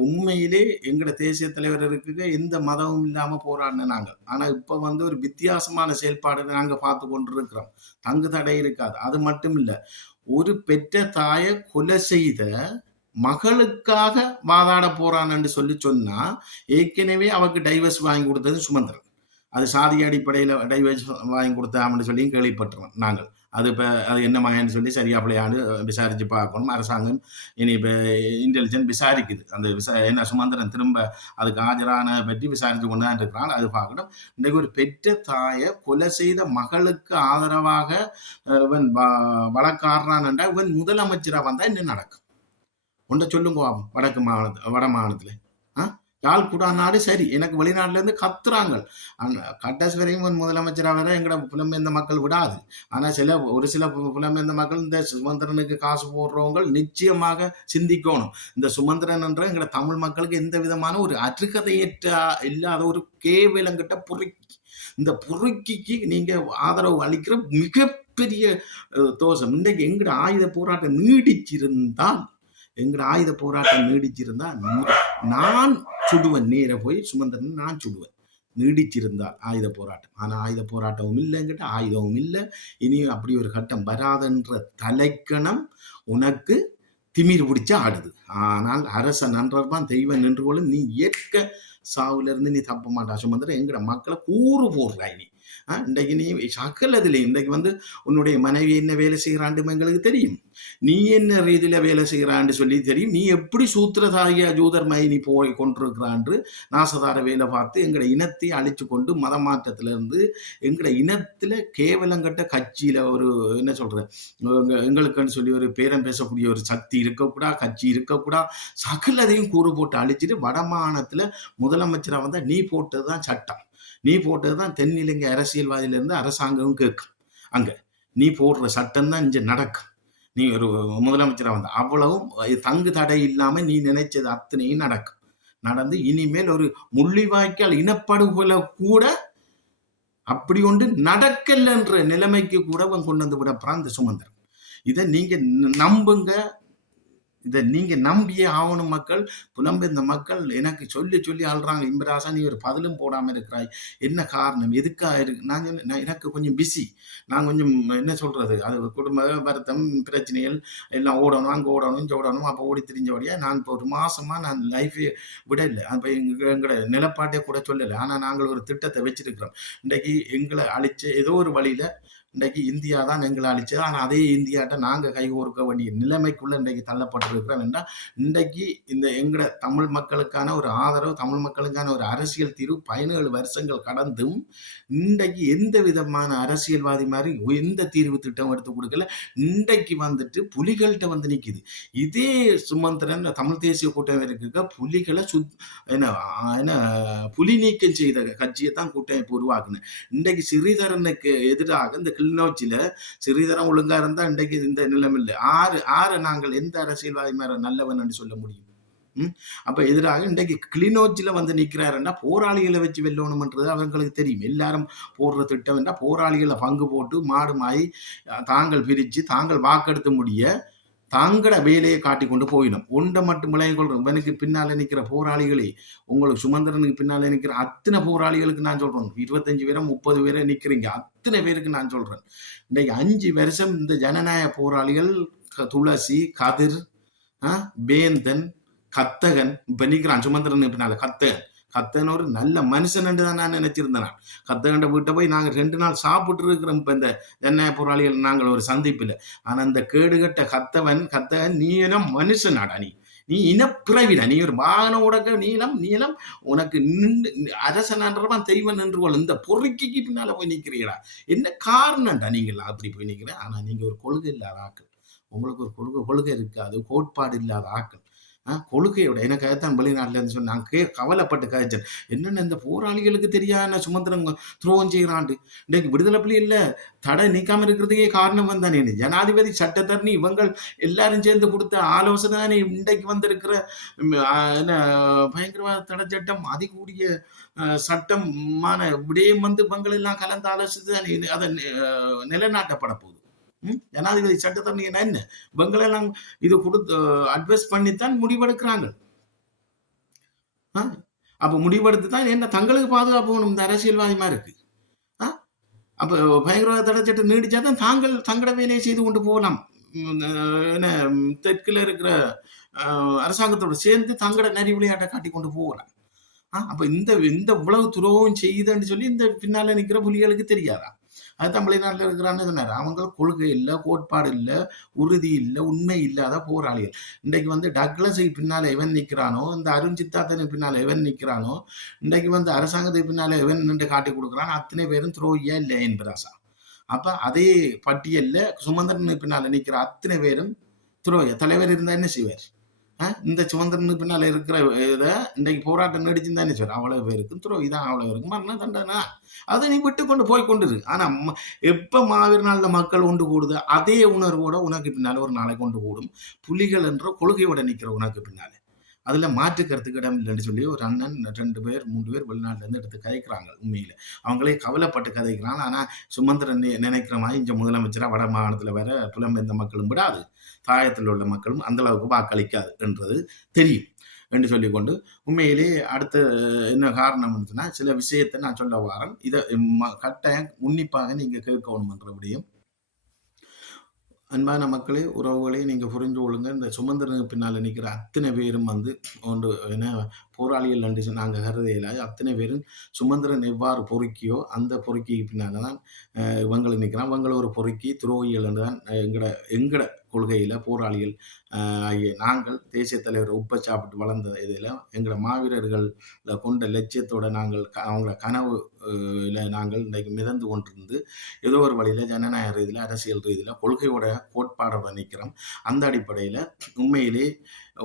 உண்மையிலே எங்கட தேசிய தலைவர் இருக்கு எந்த மதமும் இல்லாம போராடின நாங்கள். ஆனா இப்ப வந்து ஒரு வித்தியாசமான செயல்பாடு நாங்க பார்த்து கொண்டிருக்கிறோம். தங்கு தடை இருக்காது. அது மட்டும் இல்லை, ஒரு பெற்ற தாயை கொலை செய்த மகளுக்காக வாதாட போறான்னு சொல்லி சொன்னா ஏற்கனவே அவருக்கு டைவர்ஸ் வாங்கி கொடுத்தது சுமந்திரன். அது சாதி அடிப்படையில் டைவர்ஸ் வாங்கி கொடுத்தாமன்னு சொல்லி கேள்விப்பட்டுறோம் நாங்கள். அது இப்போ அது என்ன மாயன்னு சொல்லி சரியா பிள்ளையாண்டு விசாரித்து பார்க்கணும். அரசாங்கம் இனி இப்போ இன்டெலிஜென்ட் விசாரிக்குது. அந்த என்ன சுமந்திரன் திரும்ப அதுக்கு ஆஜரான பற்றி விசாரித்து கொண்டு தான் இருக்கிறான். அது பார்க்கணும். இன்றைக்கு ஒரு பெற்ற தாயை கொலை செய்த மகளுக்கு ஆதரவாக இவன் வழக்காடுறான் என்றால் இவன் முதலமைச்சராக வந்தால் என்ன நடக்கும்? ஒன்றை சொல்லுங்க வடக்கு வட மாநிலத்தில் யாழ் குடாநாடு சரி, எனக்கு வெளிநாட்டிலேருந்து கத்துறாங்க. கட்டாசி வரையும் முதலமைச்சராக வர எங்களோட புலம்பெயர்ந்த மக்கள் விடாது. ஆனால் ஒரு சில புலம்பெயர்ந்த மக்கள் இந்த சுமந்திரனுக்கு காசு போடுறவங்க நிச்சயமாக சிந்திக்கணும். இந்த சுமந்திரன் என்ற எங்களோட தமிழ் மக்களுக்கு எந்த விதமான ஒரு அருகதையற்ற இல்லாத ஒரு கேவலங்கிட்ட பொறுக்கி, இந்த பொறுக்கிக்கு நீங்க ஆதரவு அளிக்கிற மிகப்பெரிய தோஷம். இன்றைக்கு எங்கட ஆயுத போராட்டம் நீடிச்சிருந்தால் நான் சுடுவேன். நேர போய் சுமந்திரன் நான் சுடுவேன் நீடிச்சிருந்தால் ஆயுத போராட்டம். ஆனால் ஆயுத போராட்டமும் இல்லைங்கிட்ட, ஆயுதமும் இல்லை. இனியும் அப்படி ஒரு கட்டம் வராதென்ற தலைக்கணம் உனக்கு திமிர் பிடிச்ச ஆடுது. ஆனால் அரசன் நன்றதான் தெய்வம் நின்று கொள்ளும். நீ ஏற்க சாவுல இருந்து நீ தப்ப மாட்டா சுமந்திரன். எங்கட மக்களை கூறு போடுறாய் நீ. இன்றைக்கு நீ சகலதில்லை. இன்றைக்கு உன்னுடைய மனைவி என்ன வேலை செய்கிறான்னு எங்களுக்கு தெரியும். நீ என்ன ரீதியில வேலை செய்கிறான்னு சொல்லி தெரியும். நீ எப்படி சூத்திரதாரியா ஜூதர்மாய் நீ போய் கொண்டிருக்கிறான்று நாசதார வேலை பார்த்து எங்களை இனத்தை அழிச்சு கொண்டு மதமாற்றத்திலிருந்து எங்களை இனத்துல கேவலங்கட்ட கட்சியில ஒரு என்ன சொல்ற எங்களுக்குன்னு சொல்லி ஒரு பேரம் பேசக்கூடிய ஒரு சக்தி இருக்கக்கூடா, கட்சி இருக்கக்கூடா, சகலதையும் கூறு போட்டு அழிச்சிட்டு வடமானத்துல முதலமைச்சரா வந்தா நீ போட்டதுதான் சட்டம். நீ போட்டதுதான் தென்னிலங்கை அரசியல்வாதியிலிருந்து அரசாங்கமும் கேட்கும். அங்க நீ போடுற சட்டம் தான் இங்க நடக்கும். நீ ஒரு முதலமைச்சராக வந்த அவ்வளவும் தங்கு தடை இல்லாம நீ நினைச்சது அத்தனையும் நடக்கும். நடந்து இனிமேல் ஒரு முள்ளிவாய்க்கால் இனப்படுகொலை கூட அப்படி ஒன்று நடக்கலன்ற நிலைமைக்கு கூட கொண்டு வந்து விடப்பறான் இந்த சுமந்திரன். இதை நீங்க நம்புங்க. இதை நீங்க நம்பியே ஆகணும். மக்கள் புலம்பெயர்ந்த மக்கள் எனக்கு சொல்லி சொல்லி ஆள்றாங்க, இம்பராசா நீ ஒரு பதிலும் போடாம இருக்கிறாய், என்ன காரணம், எதுக்காக இருக்கு? நான் எனக்கு கொஞ்சம் பிஸி, நான் கொஞ்சம் என்ன சொல்றது, அது குடும்ப வருத்தம் பிரச்சனைகள் எல்லாம் ஓடணும், அங்கே ஓடணும், இங்கே ஓடணும். அப்போ ஓடி திரிஞ்சபடியா நான் இப்போ ஒரு மாசமா நான் லைஃபே விட இல்லை. அப்போ எங்களோட நிலப்பாட்டே கூட சொல்லலை. ஆனால் நாங்கள் ஒரு திட்டத்தை வச்சிருக்கிறோம். இன்றைக்கு எங்களை அழிச்ச ஏதோ ஒரு வழியில இன்றைக்கு இந்தியா தான் எங்களை அழிச்சது. ஆனால் அதே இந்தியாட்ட நாங்கள் கைகோர்க்க வேண்டிய நிலைமைக்குள்ள இன்றைக்கு தள்ளப்பட்டிருக்கிறோம். என்றால் இன்றைக்கு இந்த எங்களோட தமிழ் மக்களுக்கான ஒரு ஆதரவு, தமிழ் மக்களுக்கான ஒரு அரசியல் தீர்வு 17 வருஷங்கள் கடந்தும் இன்றைக்கு எந்த விதமான அரசியல்வாதி மாதிரி எந்த தீர்வு திட்டம் எடுத்து கொடுக்கல. இன்றைக்கு புலிகள்கிட்ட நிற்குது. இதே சுமந்திரன் தமிழ் தேசிய கூட்டமைப்பு இருக்க புலிகளை புலி நீக்கம் செய்த கட்சியை தான் கூட்டமைப்பு உருவாக்குனேன். இன்றைக்கு சிறிதரனுக்கு எதிராக இந்த கிளிநொச்சியில சிறிதரம் ஒழுங்கா இருந்தா இன்றைக்கு இந்த நிலைமை இல்லை. ஆறு நாங்கள் எந்த அரசியல்வாதி மேல நல்லவன் என்று சொல்ல முடியும்? அப்ப எதிராக இன்றைக்கு கிளிநொச்சியில நிக்கிறாருன்னா போராளிகளை வச்சு வெல்லணும்ன்றது அவங்களுக்கு தெரியும். எல்லாரும் போடுற திட்டம் என்றா போராளிகளை பங்கு போட்டு மாடு மாய் தாங்கள் பிரிச்சு தாங்கள் வாக்கெடுத்து முடிய தாங்கட வேலையை காட்டி கொண்டு போயிடும். ஒன்றை மட்டும் விளைய கொள்றோம். இவனுக்கு பின்னால நிற்கிற போராளிகளே, உங்களுக்கு சுமந்திரனுக்கு பின்னால நிற்கிற அத்தனை போராளிகளுக்கு நான் சொல்றேன், 25 பேரை 30 பேரை நிற்கிறீங்க, அத்தனை பேருக்கு நான் சொல்றேன், இன்றைக்கு 5 வருஷம் இந்த ஜனநாயக போராளிகள் துளசி, கதிர், வேந்தன், கத்தகன் இப்ப நிற்கிறான். சுமந்திரனுக்கு பின்னால கத்தன் ஒரு நல்ல மனுஷன் என்று தான் நான் நினைச்சிருந்தேன். கத்தகண்ட வீட்டை போய் நாங்கள் 2 நாள் சாப்பிட்டு இருக்கிறோம். இப்போ இந்த ஜனநாயக போராளிகள் நாங்கள் ஒரு சந்திப்பில். ஆனால் இந்த கேடுகட்ட கத்தகன் நீ என மனுஷனாடா, நீ இனப்பிறவிடா, நீ ஒரு வாகனம் உடக்க நீளம் உனக்கு அரசனான்றவன் தெய்வன் என்று கொள். இந்த பொறுக்கிக்கு பின்னால போய் நிற்கிறீங்களா? என்ன காரணம்டா நீங்கள் அப்படி போய் நிற்கிறேன்? ஆனா நீங்க ஒரு கொள்கை இல்லாத ஆக்கள், உங்களுக்கு ஒரு கொள்கை இருக்காது, கோட்பாடு இல்லாத ஆக்கள். கொள்கையோட எனக்காகத்தான் வெளிநாட்டில் இருந்து சொன்ன நான் கவலைப்பட்டு கதைச்சேன். என்னென்ன இந்த போராளிகளுக்கு தெரியாத சுமந்திரம் துரோகம் செய்கிறாண்டு. இன்றைக்கு விடுதலை புலி இல்லை தடை நீக்காம இருக்கிறதுக்கே காரணம் வந்தானே ஜனாதிபதி சட்டத்தரணி இவங்கள் எல்லாரும் சேர்ந்து கொடுத்த ஆலோசனை தானே இன்றைக்கு வந்திருக்கிற பயங்கரவாத தடை சட்டம், அதிகூடிய சட்டமான விடயம் இவங்கள் எல்லாம் கலந்து ஆலோசித்து தானே அதை நிலைநாட்டப்பட போகுது. ஜனாதிபதி சட்டத்தரணி என்ன இவங்களெல்லாம் இது கொடுத்து அட்வைஸ் பண்ணித்தான் முடிவெடுக்கிறாங்க. அப்ப முடிவெடுத்து தான் என்ன தங்களுக்கு பாதுகாப்பு வேணும் இந்த அரசியல்வாதிமா இருக்கு. அப்ப பயங்கரவாத தடை சட்டம் நீடிச்சாதான் தங்களோட வேலையை செய்து கொண்டு போகலாம். தெற்குல இருக்கிற அரசாங்கத்தோட சேர்ந்து தங்களோட நரி விளையாட்டை காட்டி கொண்டு போகலாம். அப்ப இந்த இவ்வளவு துரோகம் செய்யுதுன்னு சொல்லி இந்த பின்னால நிக்கிற புலிகளுக்கு தெரியாதா? அதுதான் வெளிநாட்டில் இருக்கிறான்னு சொன்னார். அவங்க கொள்கை இல்லை, கோட்பாடு இல்லை, உறுதி இல்லை, உண்மை இல்லாத போராளிகள். இன்றைக்கு வந்து டக்ளஸுக்கு பின்னால் எவன் நிற்கிறானோ, இந்த அருண் சித்தார்த்தனுக்கு பின்னால் எவன் நிற்கிறானோ, இன்றைக்கு வந்து அரசாங்கத்துக்கு பின்னால் எவன் நின்று காட்டி கொடுக்குறான், அத்தனை பேரும் துரோகியா இல்லை என்பதாசா. அப்ப அதே பட்டியல்ல சுமந்திரனுக்கு பின்னால நிக்கிற அத்தனை பேரும் துரோக தலைவர் இருந்தா என்ன செய்வார்? இந்த சுமந்திரனுக்கு பின்னால இருக்கிற இதை இன்றைக்கு போராட்டம் நடிச்சுன்னு தான் என்ன செய்வார்? அவ்வளவு பேருக்கு துரோகி தான், அவ்வளவு பேருக்கு மரண தண்டனை. அதை நீ விட்டு கொண்டு போய் கொண்டுரு. ஆனா எப்ப மாவீர நாள்ல மக்கள் ஒன்று கூடுது, அதே உணர்வோட உனக்கு பின்னால ஒரு நாளை கொண்டு கூடும். புலிகள் என்ற கொள்கையோட நிக்கிற உனக்கு பின்னால அதுல மாற்று கருத்துக்கு இடம் இல்லைன்னு சொல்லி ஒரு அண்ணன் 2 பேர் 3 பேர் வெளிநாட்டுல இருந்து எடுத்து கதைக்கிறாங்க. உண்மையில அவங்களே கவலைப்பட்டு கதைக்கிறாங்க. ஆனா சுமந்திரன் நினைக்கிற மாதிரி இந்த முதலமைச்சரா வட மாகாணத்துல வேற புலம்பெயர்ந்த மக்களும் விடாது, தாயத்தில் உள்ள மக்களும் அந்த அளவுக்கு வாக்களிக்காது என்றது தெரியும் என்று சொல்லிக்கொண்டு, உண்மையிலே அடுத்த என்ன காரணம் சொன்னா சில விஷயத்தை நான் சொல்ல வாரேன். இதை கட்டாயம் உன்னிப்பாக நீங்க கேட்கணும் என்ற விடயம். அன்பான மக்களே, உறவுகளே, நீங்க புரிஞ்சு கொள்ளுங்க. இந்த சுமந்திரனுக்கு பின்னால நிக்கிற அத்தனை பேரும் வந்து ஒன்று என்ன போராளிகள் என்று நாங்க கருதையில அத்தனை பேரும் சுமந்திரன் எவ்வாறு பொறுக்கியோ அந்த பொறுக்கிக்கு பின்னால தான் இவங்களை நிற்கிறான். இவங்களை ஒரு பொறுக்கி துரோகிகள் என்று தான் எங்கட கொள்கையில போராளிகள் ஆகிய நாங்கள் தேசிய தலைவர் உப்பை சாப்பிட்டு வளர்ந்த இதில் எங்களோட மாவீரர்கள் கொண்ட லட்சியத்தோட நாங்கள் அவங்கள கனவு நாங்கள் இன்றைக்கு மிதந்து கொண்டிருந்து ஏதோ ஒரு வழியில் ஜனநாயக ரீதியில் அரசியல் ரீதியில் கொள்கையோட கோட்பாடோட நிற்கிறோம். அந்த அடிப்படையில் உண்மையிலே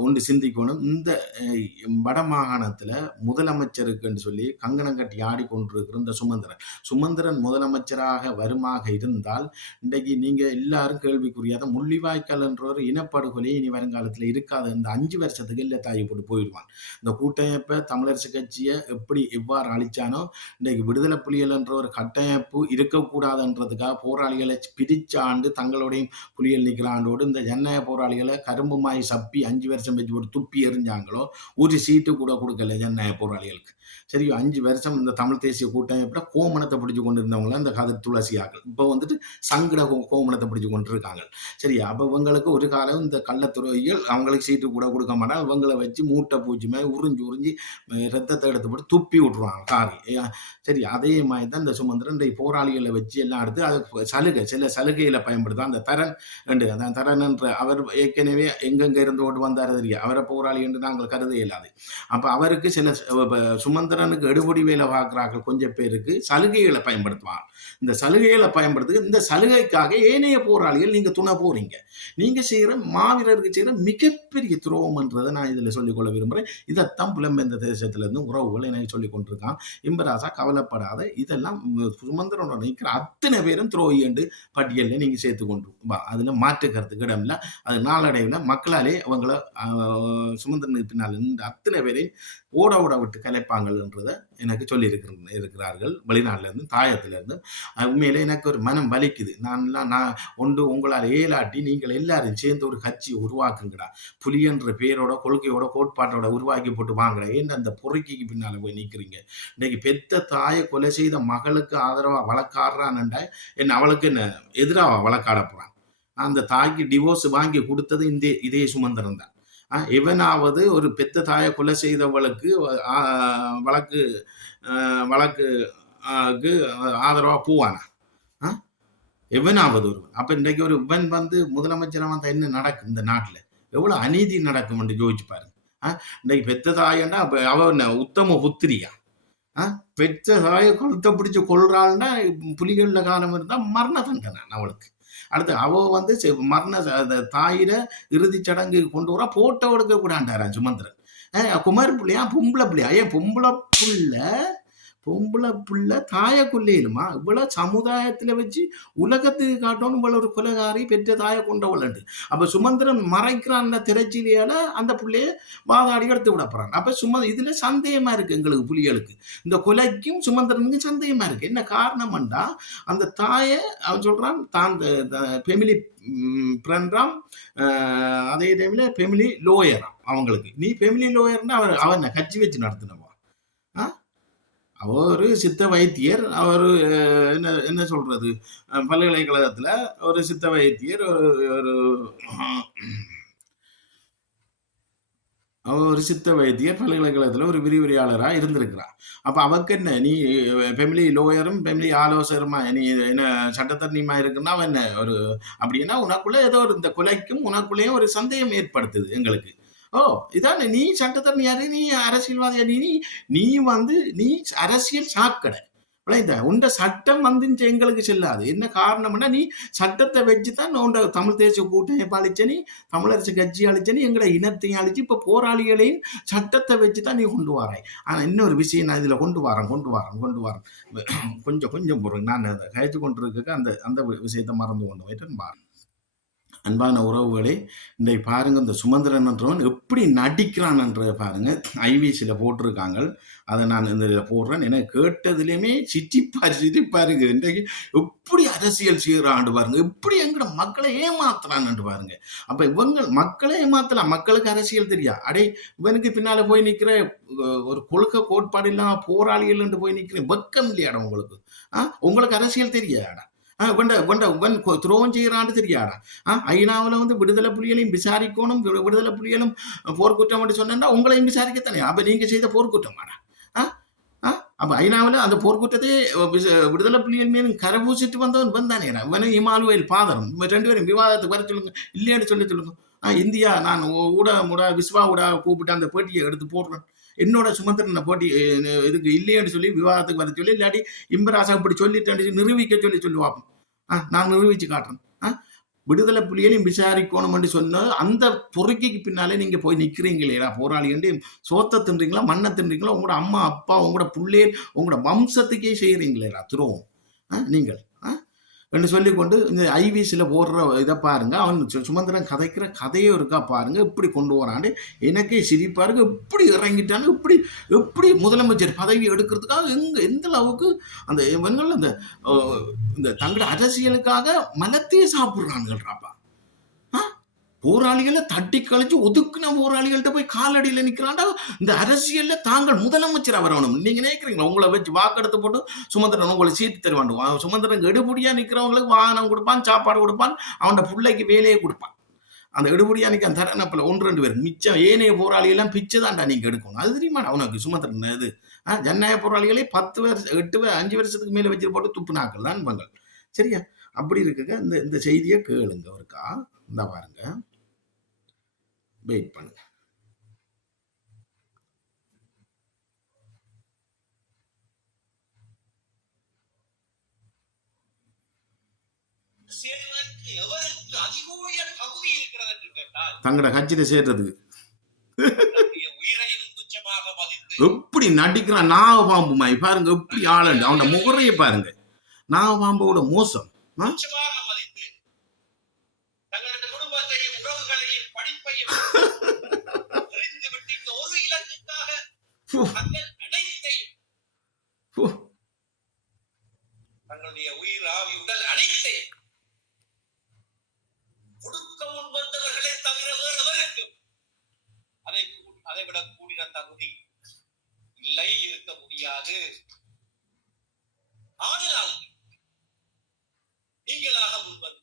ஒன்று சிந்திக்கணும். இந்த வட மாகாணத்தில் முதலமைச்சருக்குன்னு சொல்லி கங்கணம் கட்டி ஆடிக்கொண்டிருக்கிற இந்த சுமந்திரன் முதலமைச்சராக வருமாக இருந்தால் இன்றைக்கு நீங்கள் எல்லாரும் கேள்விக்குரியாத முள்ளிவாய்க்கால் என்ற ஒரு இனப்படுகொலை இனி வருங்காலத்தில் இருக்காது. இந்த 5 வருஷத்துக்கு இல்லை தாயை போட்டு போயிடுவான். இந்த கூட்டமைப்பை தமிழரசு கட்சியை எவ்வாறு அழிச்சானோ இன்றைக்கு விடுதலை புலிகள் என்ற ஒரு கட்டமைப்பு இருக்கக்கூடாதுன்றதுக்காக போராளிகளை பிரிச்சாண்டு தங்களுடைய புலிகள் நிற்கிறாண்டோடு இந்த ஜனநாயக போராளிகளை கரும்பு மாய் சப்பி 5 வருஷம் வச்சு ஒரு துப்பி எறிஞ்சாங்களோ, ஒரு சீட்டு கூட கொடுக்கல ஜனநாயக போராளிகளுக்கு. சரி, 5 வருஷம் இந்த தமிழ் தேசிய கூட்டமைப்புல கோமணத்தை பிடிச்சு கொண்டு இருந்தவங்கள இந்த கதிர் துளசியாக்கள் இப்போ வந்துட்டு சங்கட கோமணத்தை பிடிச்சு கொண்டு இருக்காங்க. சரியா? அப்போ இவங்களுக்கு ஒரு காலம் இந்த கள்ளத்துறைகள் அவங்களுக்கு சீட்டு கூட கொடுக்க மாட்டாங்க. இவங்களை வச்சு மூட்டை பூச்சி மாதிரி உறிஞ்சி ரத்தத்தை எடுத்து போட்டு துப்பி விட்டுருவாங்க காரி. சரி, அதே மாதிரி தான் இந்த சுமந்திரன் இந்த போராளிகளை வச்சு எல்லாம் எடுத்து அது சில சலுகைகளை பயன்படுத்தும். அந்த தரன் அந்த தரன் என்ற அவர் ஏற்கனவே எங்கெங்க இருந்து ஓட்டு வந்தார் தெரியும். அவரை போராளி என்று நாங்கள் கருத இயலாது. அப்ப அவருக்கு சில சுமந்திரனுக்கு எடுபடி வேலை பார்க்கிறார்கள் கொஞ்சம் பேருக்கு சலுகைகளை பயன்படுத்துவாங்க. இந்த சலுகைகளை பயன்படுத்து இந்த சலுகைக்காக ஏனைய போராளிகள் நீங்க துணை போறீங்க. நீங்க செய்யற மாவீரருக்கு செய்யற மிகப்பெரிய துரோகம்ன்றதை நான் இதுல சொல்லிக்கொள்ள விரும்புறேன். இதைத்தான் புலம்பெயர்ந்த தேசத்துல இருந்து உறவுகள் எனக்கு சொல்லிக் கொண்டிருக்கான். இன்பராசா கவலைப்படாத, இதெல்லாம் சுமந்திரனோட நிற்கிற அத்தனை பேரும் துரோகி என்று பட்டியலில் நீங்க சேர்த்து கொண்டு அதுல மாற்று கருத்துக்கு இடம் இல்லை. அது நாளடைவில் மக்களாலே அவங்கள சுமந்திரனுக்கு பின்னால் நின்று அத்தனை பேரையும் ஓட விட்டு கலைப்பாங்கன்றதை எனக்கு சொல்லி இருக்கிறார்கள் வெளிநாட்டில இருந்து, தாயத்துல இருந்து. உண்மையிலே எனக்கு ஒரு மனம் வலிக்குது. நான் ஒன்று உங்களால் ஏலாட்டி நீங்கள் எல்லாரும் சேர்ந்து ஒரு கட்சி உருவாக்குங்கடா, புலி என்ற பேரோட கொள்கையோட கோட்பாட்டோட உருவாக்கி போட்டு வாங்கடா. ஏன் அந்த பொறுக்கைக்கு பின்னால போய் நிற்கிறீங்க? இன்னைக்கு பெத்த தாயை கொலை செய்த மகளுக்கு ஆதரவா வழக்காடுறான்டா, என்ன அவளுக்கு என்ன எதிராக வழக்காட போறான்? அந்த தாய்க்கு டிவோர்ஸ் வாங்கி கொடுத்தது இதே சுமந்திரன் தான். எவனாவது ஒரு பெத்த தாயை கொலை செய்தவளுக்கு வழக்கு ஆதரவா போவானா? எவனாவது ஒருவன். அப்ப இன்றைக்கு ஒரு இவன் வந்து முதலமைச்சராக வந்தா என்ன நடக்கும் இந்த நாட்டுல? எவ்வளவு அநீதி நடக்கும் என்று யோசிச்சு பாருங்க. இன்றைக்கு பெத்த தாயன்னா அவ உத்தம புத்திரியா? பெத்த தாயை கொளுத்த பிடிச்சு கொள்றாள்னா புலிகள்ல காலம் இருந்தா மரண தண்டனை அவளுக்கு. அடுத்து அவ வந்து மரண தாயிர இறுதி சடங்கு கொண்டு வர போட்டோ எடுக்க கூடாண்டாரா சுமந்திரன். குமார் பிள்ளையா பொம்பளை பிள்ளையா? ஏன் பொம்பளை புள்ள தாய கொல்லையிலுமா? இவ்வளவு சமுதாயத்துல வச்சு உலகத்துக்கு காட்டணும் இவ்வளவு ஒரு கொலைகாரி பெற்ற தாய கொண்டவள். அப்ப சுமந்திரன் மறைக்கிறான் திரைச்சிலியால அந்த பிள்ளைய வாதாடி எடுத்து விடப்படுறான். அப்ப இதுல சந்தேகமா இருக்கு எங்களுக்கு புலிகளுக்கு, இந்த கொலைக்கும் சுமந்திரனுக்கு சந்தேகமா இருக்கு. என்ன காரணம்டா, அந்த தாய அவன் சொல்றான் தான் ஃபெமிலி ஃப்ரெண்டாம், அதே டைம்ல ஃபெமிலி லோயராம் அவங்களுக்கு. நீ ஃபெமிலி லோயர்னா அவன் கட்சி வச்சு நடத்தினவா? அவர் சித்த வைத்தியர். அவர் என்ன சொல்றது, பல்கலைக்கழகத்துல ஒரு சித்த வைத்தியர், ஒரு அவ ஒரு சித்த வைத்தியர் பல்கலைக்கழகத்தில் ஒரு விரிவுரையாளராக இருந்திருக்கிறார். அப்போ அவக்கு என்ன, நீ ஃபெமிலி லோயரும் ஃபெமிலி ஆலோசகருமா, நீ என்ன சட்டத்தரணியுமா இருக்குன்னா அவன் என்ன ஒரு அப்படின்னா உனக்குள்ள ஏதோ ஒரு இந்த கொலைக்கும் உனக்குள்ளேயும் ஒரு சந்தேகம் ஏற்படுத்துது எங்களுக்கு. ஓ இதான் நீ சட்டத்தரணியாரு, நீ அரசியல்வாதியா, நீ வந்து நீ அரசியல் சாக்கடை உண்ட சட்டம் வந்து எங்களுக்கு செல்லாது. என்ன காரணம்னா நீ சட்டத்தை வச்சுதான் உண்ட தமிழ் தேசிய கூட்டணி அழிச்ச, நீ தமிழரசு கட்சி அழிச்ச, நீ எங்கட இனத்தையும் அழிச்சு இப்ப போராளிகளையும் சட்டத்தை வச்சுதான் நீ கொண்டு வராய். ஆனா இன்னொரு விஷயம் நான் இதுல கொண்டு வரேன் கொஞ்சம் கொஞ்சம் பொருள் நான் கழிச்சு கொண்டு இருக்க அந்த அந்த விஷயத்தை மறந்து கொண்டு போயிட்டு பாருங்க. அன்பான உறவுகளே, இன்றைக்கு பாருங்க இந்த சுமந்திரன் என்றவன் எப்படி நடிக்கிறான்ன்றதை பாருங்க. ஐவிசியில் போட்டிருக்காங்க, அதை நான் இந்த இதில் போடுறேன். எனக்கு கேட்டதுலேயுமே சிரிப்பாருங்க. இன்றைக்கு எப்படி அரசியல் செய்கிறான்னு பாருங்க, எப்படி எங்கட மக்களை ஏமாத்துறான்னு பாருங்க. அப்ப இவங்க மக்களை ஏமாத்தலாம், மக்களுக்கு அரசியல் தெரியா. அடே இவனுக்கு பின்னால போய் நிற்கிற ஒரு கொள்கை கோட்பாடு இல்லாம போராளிகள் போய் நிற்கிறேன், வெக்கம் இல்லையாடா உங்களுக்கு? உங்களுக்கு அரசியல் தெரியாடா? துரோகம் செய்யறான்னு தெரியாடா? ஐநாவில் வந்து விடுதலை புலிகளையும் விசாரிக்கணும், விடுதலை புலிகளும் போர்க்குற்றம் சொன்னா உங்களையும் விசாரிக்கத்தானே. அப்ப நீங்க செய்த போர்க்குற்றமாடா? அப்ப ஐநாவில் அந்த போர்க்குற்றத்தை விடுதலை புலிகள் மீது கரபூசிட்டு வந்தவன் வந்தானே. இவனு இமானுவேல் பாதரும் ரெண்டு பேரும் விவாதத்துக்கு வர சொல்லுங்க, இல்லையான்னு சொல்லுங்க. இந்தியா நான் விஸ்வா கூப்பிட்டு அந்த பேட்டியை எடுத்து போடுறேன். என்னோட சுமந்திரனை போட்டி இதுக்கு இல்லையன்னு சொல்லி விவாதத்துக்கு வர சொல்லி, இல்லாட்டி இம்பராசா இப்படி சொல்லிட்டு நிரூபிக்க சொல்லுவாப்போம். நான் நிரூபிச்சு காட்டுறேன். விடுதலை புலிகளையும் விசாரிக்கணும் சொன்ன அந்த பொறுக்கைக்கு பின்னாலே நீங்க போய் நிக்கிறீங்களேடா போராளி, சோத்த தின்றீங்களா, மண்ணை தின்றீங்களா, உங்களோட அம்மா அப்பா உங்களோட பிள்ளைகள் உங்களோட வம்சத்துக்கே செய்யறீங்களேடா துரோகம் நீங்கள் என்று சொல்லிக்கொண்டு இந்த ஐவிசியில் போடுற இதை பாருங்க. அவன் சுமந்திரன் கதைக்கிற கதையே இருக்கா பாருங்க, எப்படி கொண்டு வரான்னு எனக்கே சிரிப்பாருங்க. எப்படி இறங்கிட்டான்னு, எப்படி முதலமைச்சர் பதவி எடுக்கிறதுக்காக எந்த அளவுக்கு அந்த இவங்கள் இந்த தங்களோட அரசியலுக்காக மலத்தையே சாப்பிடுறானுங்கள்றாப்பா. போராளிகளை தட்டி கழிச்சு ஒதுக்குன போராளிகள்கிட்ட போய் காலடியில் நிற்கிறாண்டா. இந்த அரசியல்ல தாங்கள் முதலமைச்சர் வரணும் நீங்க நினைக்கிறீங்களா? உங்களை வச்சு வாக்கெடுத்து போட்டு சுமந்திரன் உங்களை சீட்டு தருவான். சுமந்திரன் எடுபடியா நிற்கிறவங்களுக்கு வாகனம் கொடுப்பான், சாப்பாடு கொடுப்பான், அவனோட பிள்ளைக்கு வேலையை கொடுப்பான். அந்த எடுபடியா நிற்க தரனப்பில் 1-2 பேர் மிச்சம் ஏனைய போராளிகள்லாம் பிச்சை தான்டா நீங்க எடுக்கணும். அது தெரியுமா அவனுக்கு சுமந்திரன்? இது ஜனநாயக போராளிகளே 10 வருஷம் 5 வருஷத்துக்கு மேல வச்சு போட்டு துப்புனாக்கள் தான் இவங்கள். சரியா? அப்படி இருக்குங்க. இந்த செய்தியை கேளுங்க ஒருக்கா. இந்த பாருங்க, வெயிட் பண்ணுங்க. தங்கட கட்சியில சேர்றதுக்கு எப்படி நடிக்கிறான் நாகபாம்புமாய் பாருங்க. எப்படி ஆளண்டு அவனோட முகரைய பாருங்க. நாகபாம்போட மோசம். தங்களுடைய உயிர் ஆவி உடல் அனைத்தையும் கொடுக்க முன் வந்தவர்களே தவிர வேறவருக்கும் அதை விட கூடின தகுதி இல்லை, இருக்க முடியாது. ஆனால் நீங்களாக முன்வது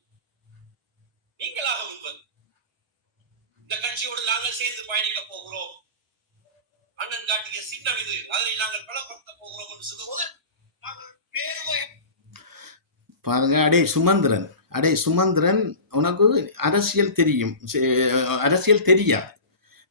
இந்த கட்சியோடு நாங்கள் சேர்ந்து பயணிக்க போகிறோம், அண்ணன் காட்டிய சின்னம் இது, அதனை நாங்கள் பலப்படுத்த போகிறோம் என்று சொல்லும்போது பாருங்க. அடே சுமந்திரன் உனக்கு அரசியல் தெரியும், அரசியல் தெரியாது.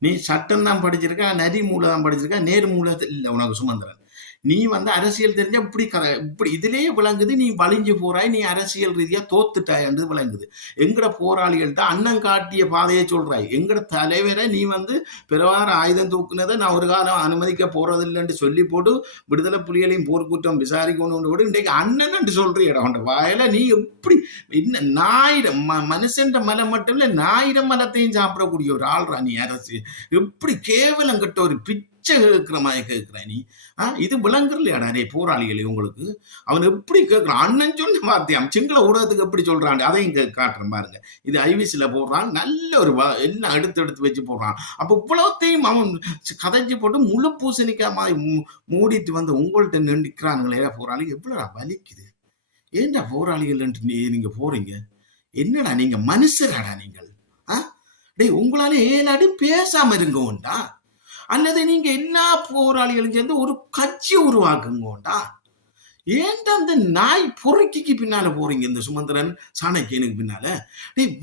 நீ சட்டம் தான் படிச்சிருக்க, நரி மூளை தான் படிச்சிருக்க, நேர் மூளை இல்லை உனக்கு சுமந்திரன். நீ வந்து அரசியல் தெரிஞ்சா இப்படி இதுலயே விளங்குது நீ வலிஞ்சு போறாய், நீ அரசியல் ரீதியா தோத்துட்டாய் என்று விளங்குது. எங்கட போராளிகள்கிட்ட அண்ணன் காட்டிய பாதையை சொல்றாய். எங்கட தலைவரை நீ வந்து பிறவார ஆயுதம் தூக்குனதை நான் ஒரு காலம் அனுமதிக்க போறதில்லைன்னு சொல்லி போட்டு விடுதலை புலிகளையும் போர்க்குற்றம் விசாரிக்கணும் கூட இன்றைக்கு அண்ணன் என்று சொல்றியடா. அவன் வாயில நீ எப்படி என்ன மனுஷன் மலை மட்டும் இல்ல 1000 மலத்தையும் சாப்பிடக்கூடிய ஒரு ஆள்ரா நீ. அரசு எப்படி கேவலம் கட்ட ஒரு கேட்கிற மாதிரி கேட்கிற நீ. இது விளங்குறலையாடா நிறைய போராளிகளே உங்களுக்கு. அவன் எப்படி கேட்கிறான், அண்ணன் சொன்ன வார்த்தையாம் சிங்கள ஊடகத்துக்கு எப்படி சொல்றான் அதையும் காட்டுறேன் பாருங்க. இது ஐவிசில போடுறான், நல்ல ஒரு எல்லாம் எடுத்து வச்சு போடுறான். அப்ப இவ்வளவுத்தையும் அவன் கதைச்சு போட்டு முழு பூசணிக்கா மாதிரி மூடிட்டு வந்து உங்கள்கிட்ட நின்றுக்கிறானுங்களே போராளி. எவ்வளோடா வலிக்குது. ஏன்டா போராளிகள் நீங்க போறீங்க? என்னடா நீங்க மனுஷராடா நீங்கள்? டேய் உங்களால ஏழாடி பேசாம இருங்க உண்டா? அல்லது நீங்க எல்லா போராளிகளும் சேர்ந்து ஒரு கட்சி உருவாக்குங்கோண்டா. ஏன்டா அந்த நாய் பொறுக்கிக்கு பின்னால போறீங்க? இந்த சுமந்திரன் சாணக்கியனுக்கு பின்னால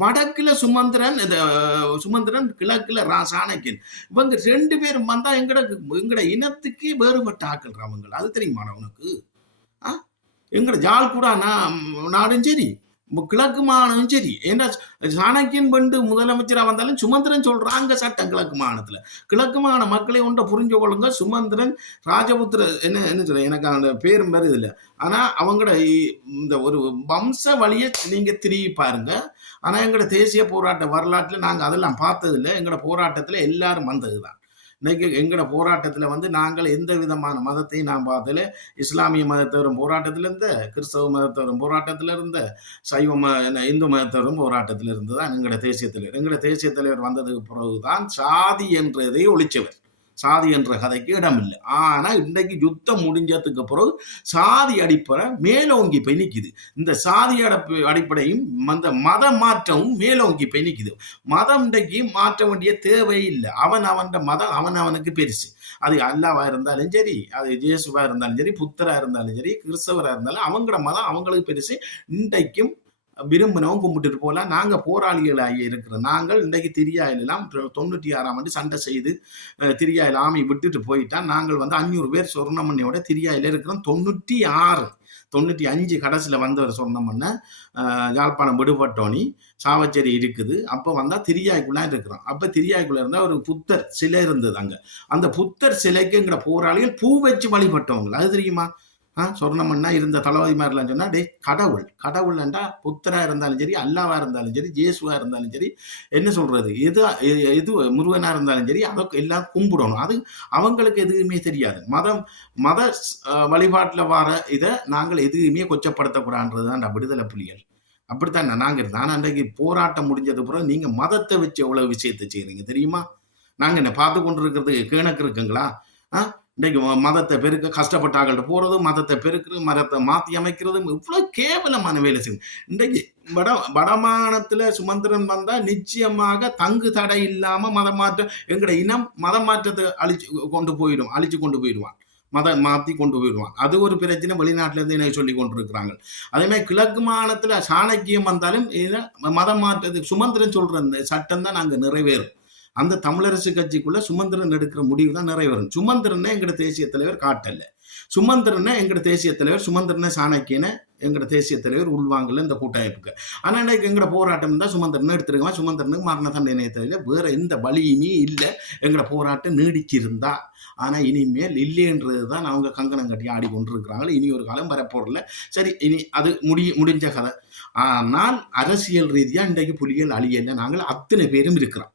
வடக்குல சுமந்திரன் கிழக்குல சாணக்கியன், இவங்க 2 பேரும் வந்தா எங்கட இனத்துக்கு வேறுபட்ட ஆக்கள் அவங்க. அது தெரியுமா உனக்கு? எங்கட ஜால் கூட நாடும் சரி, கிழக்கு மாகாணம் சரி. ஏன்னா சாணக்கியன் பண்டு முதலமைச்சராக வந்தாலும் சுமந்திரன் சொல்றாங்க சட்டம் கிழக்கு மாகாணத்துல. கிழக்கு மாகாண மக்களை ஒன்றை புரிஞ்சு கொள்ளுங்க. சுமந்திரன் ராஜபுத்திர என்ன சொல்ல, எனக்கு அந்த பேரும் பேரு இல்லை. ஆனா அவங்களோட இந்த ஒரு வம்ச வழியை நீங்க திரும்பி பாருங்க. ஆனா எங்களோட தேசிய போராட்ட வரலாற்றுல நாங்க அதெல்லாம் பார்த்ததில்லை. எங்களோட போராட்டத்துல எல்லாரும் வந்ததுதான். இன்னைக்கு எங்களோட போராட்டத்தில் நாங்கள் எந்த விதமான மதத்தையும் நான் பார்த்தல. இஸ்லாமிய மதத்தவரும் போராட்டத்தில் இருந்த, கிறிஸ்தவ மதத்தவரும் போராட்டத்தில் இருந்த, இந்து மதத்தவரும் போராட்டத்தில் இருந்துதான் எங்களோட தேசிய தலைவர். எங்களோட தேசிய தலைவர் வந்ததுக்கு பிறகுதான் சாதி என்றதை ஒழிச்சவர். சாதி என்ற கதைக்கு இடம் இல்லை. ஆனா இன்றைக்கு யுத்தம் முடிஞ்சதுக்கு பிறகு சாதி அடிப்படை மேலோங்கி போய் நிற்குது. இந்த சாதி அடிப்படையும் அந்த மத மாற்றமும் மேலோங்கி போய் நிற்குது. மதம் இன்றைக்கு மாற்ற வேண்டிய தேவை இல்லை. அவன் மதம் அவனுக்கு பெருசு. அது அல்லாவா இருந்தாலும் சரி, அது ஜேசுவா இருந்தாலும் சரி, புத்தரா இருந்தாலும் சரி, கிறிஸ்தவரா இருந்தாலும் அவங்களோட மதம் அவங்களுக்கு பெருசு. இன்றைக்கும் விரும்பினவும் கும்பிட்டு போகலாம். நாங்கள் போராளிகளாகி இருக்கிறோம். நாங்கள் இன்றைக்கு திரியாயிலாம் 96ஆம் ஆண்டு சண்டை செய்து திரியாயில் ஆமி விட்டுட்டு போயிட்டா. நாங்கள் 500 பேர் சொர்ணமண்ணியோட திரியாயில் இருக்கிறோம். 96 95 கடைசியில் வந்தவர் சொர்ணமண்ண யாழ்ப்பாணம் விடுபட்டோனி சாவச்சேரி இருக்குது. அப்போ வந்தால் திரியாய்க்குள்ளே இருக்கிறோம். அப்போ திரியாய்க்குள்ளே இருந்தால் ஒரு புத்தர் சிலை இருந்தது அங்கே. அந்த புத்தர் சிலைக்குங்கிற போராளிகள் பூ வச்சு வழிபட்டவங்க. அது தெரியுமா? சொர்ணமண்ணா இருந்த தளபதி மாதிரிலாம் சொன்னா, கடவுள்ண்டா புத்தரா இருந்தாலும் சரி, அல்லாவா இருந்தாலும் சரி, ஜேசுவா இருந்தாலும் சரி, என்ன சொல்றது, எது முருகனா இருந்தாலும் சரி, அதற்கு எல்லாம் கும்பிடணும். அது அவங்களுக்கு எதுவுமே தெரியாது. மத வழிபாட்டில் வர இதை நாங்கள் எதுவுமே கொச்சப்படுத்தக்கூடாதுன்றதுதான் விடுதலை புலிகள். அப்படித்தான் நாங்க இருந்தோம். ஆனா அன்றைக்கு போராட்டம் முடிஞ்சது பிறகு நீங்க மதத்தை வச்சு எவ்வளவு விஷயத்தை செய்யறீங்க தெரியுமா? நாங்க என்ன பார்த்து கொண்டு இருக்கிறதுக்கு கேணக்கு இருக்குங்களா? இன்றைக்கு மதத்தை பெருக்க கஷ்டப்பட்டாங்கள்ட்ட போறது, மதத்தை பெருக்கிறது, மதத்தை மாற்றி அமைக்கிறது, இவ்வளவு கேவலமான வேலை செய்யும். இன்றைக்கு வடமானத்துல சுமந்திரன் வந்தா நிச்சயமாக தங்கு தடை இல்லாம மதம் மாற்றம், எங்கட இனம் மதம் மாற்றத்தை அழிச்சு கொண்டு போயிடுவான். மதம் மாற்றி கொண்டு போயிடுவான். அது ஒரு பிரச்சனை. வெளிநாட்டில இருந்து என்ன சொல்லி கொண்டிருக்கிறாங்க. அதே மாதிரி கிழக்கு மாகாணத்துல சாணக்கியம் வந்தாலும் மதம் மாற்றத்துக்கு சுமந்திரன் சொல்ற சட்டம் தான் நாங்க நிறைவேறும். அந்த தமிழரசு கட்சிக்குள்ள சுமந்திரன் எடுக்கிற முடிவு தான் நிறைவேறும். சுமந்திரனை எங்கட தேசிய தலைவர் காட்டல. சுமந்திரனை எங்கட தேசிய தலைவர், சுமந்திரனை சாணக்கியனை எங்கட தேசிய தலைவர் உள்வாங்கல இந்த கூட்டமைப்புக்கு. ஆனா இன்னைக்கு எங்கட போராட்டம் தான் சுமந்திரனை எடுத்துருக்கோம். சுமந்திரனுக்கு மரண தண்டனை தவிர வேற எந்த வழியுமே இல்லை. எங்கட போராட்டம் நீடிச்சிருந்தா. ஆனா இனிமேல் இல்லைன்றது தான் அவங்க கங்கணம் கட்டி ஆடிக்கொண்டிருக்கிறாங்க. இனி ஒரு காலம் வரப்போறல. சரி, இனி அது முடிஞ்ச கதை. ஆனால் அரசியல் ரீதியா இன்றைக்கு புலிகள் அழியல. நாங்கள் அத்தனை பேரும் இருக்கிறோம்.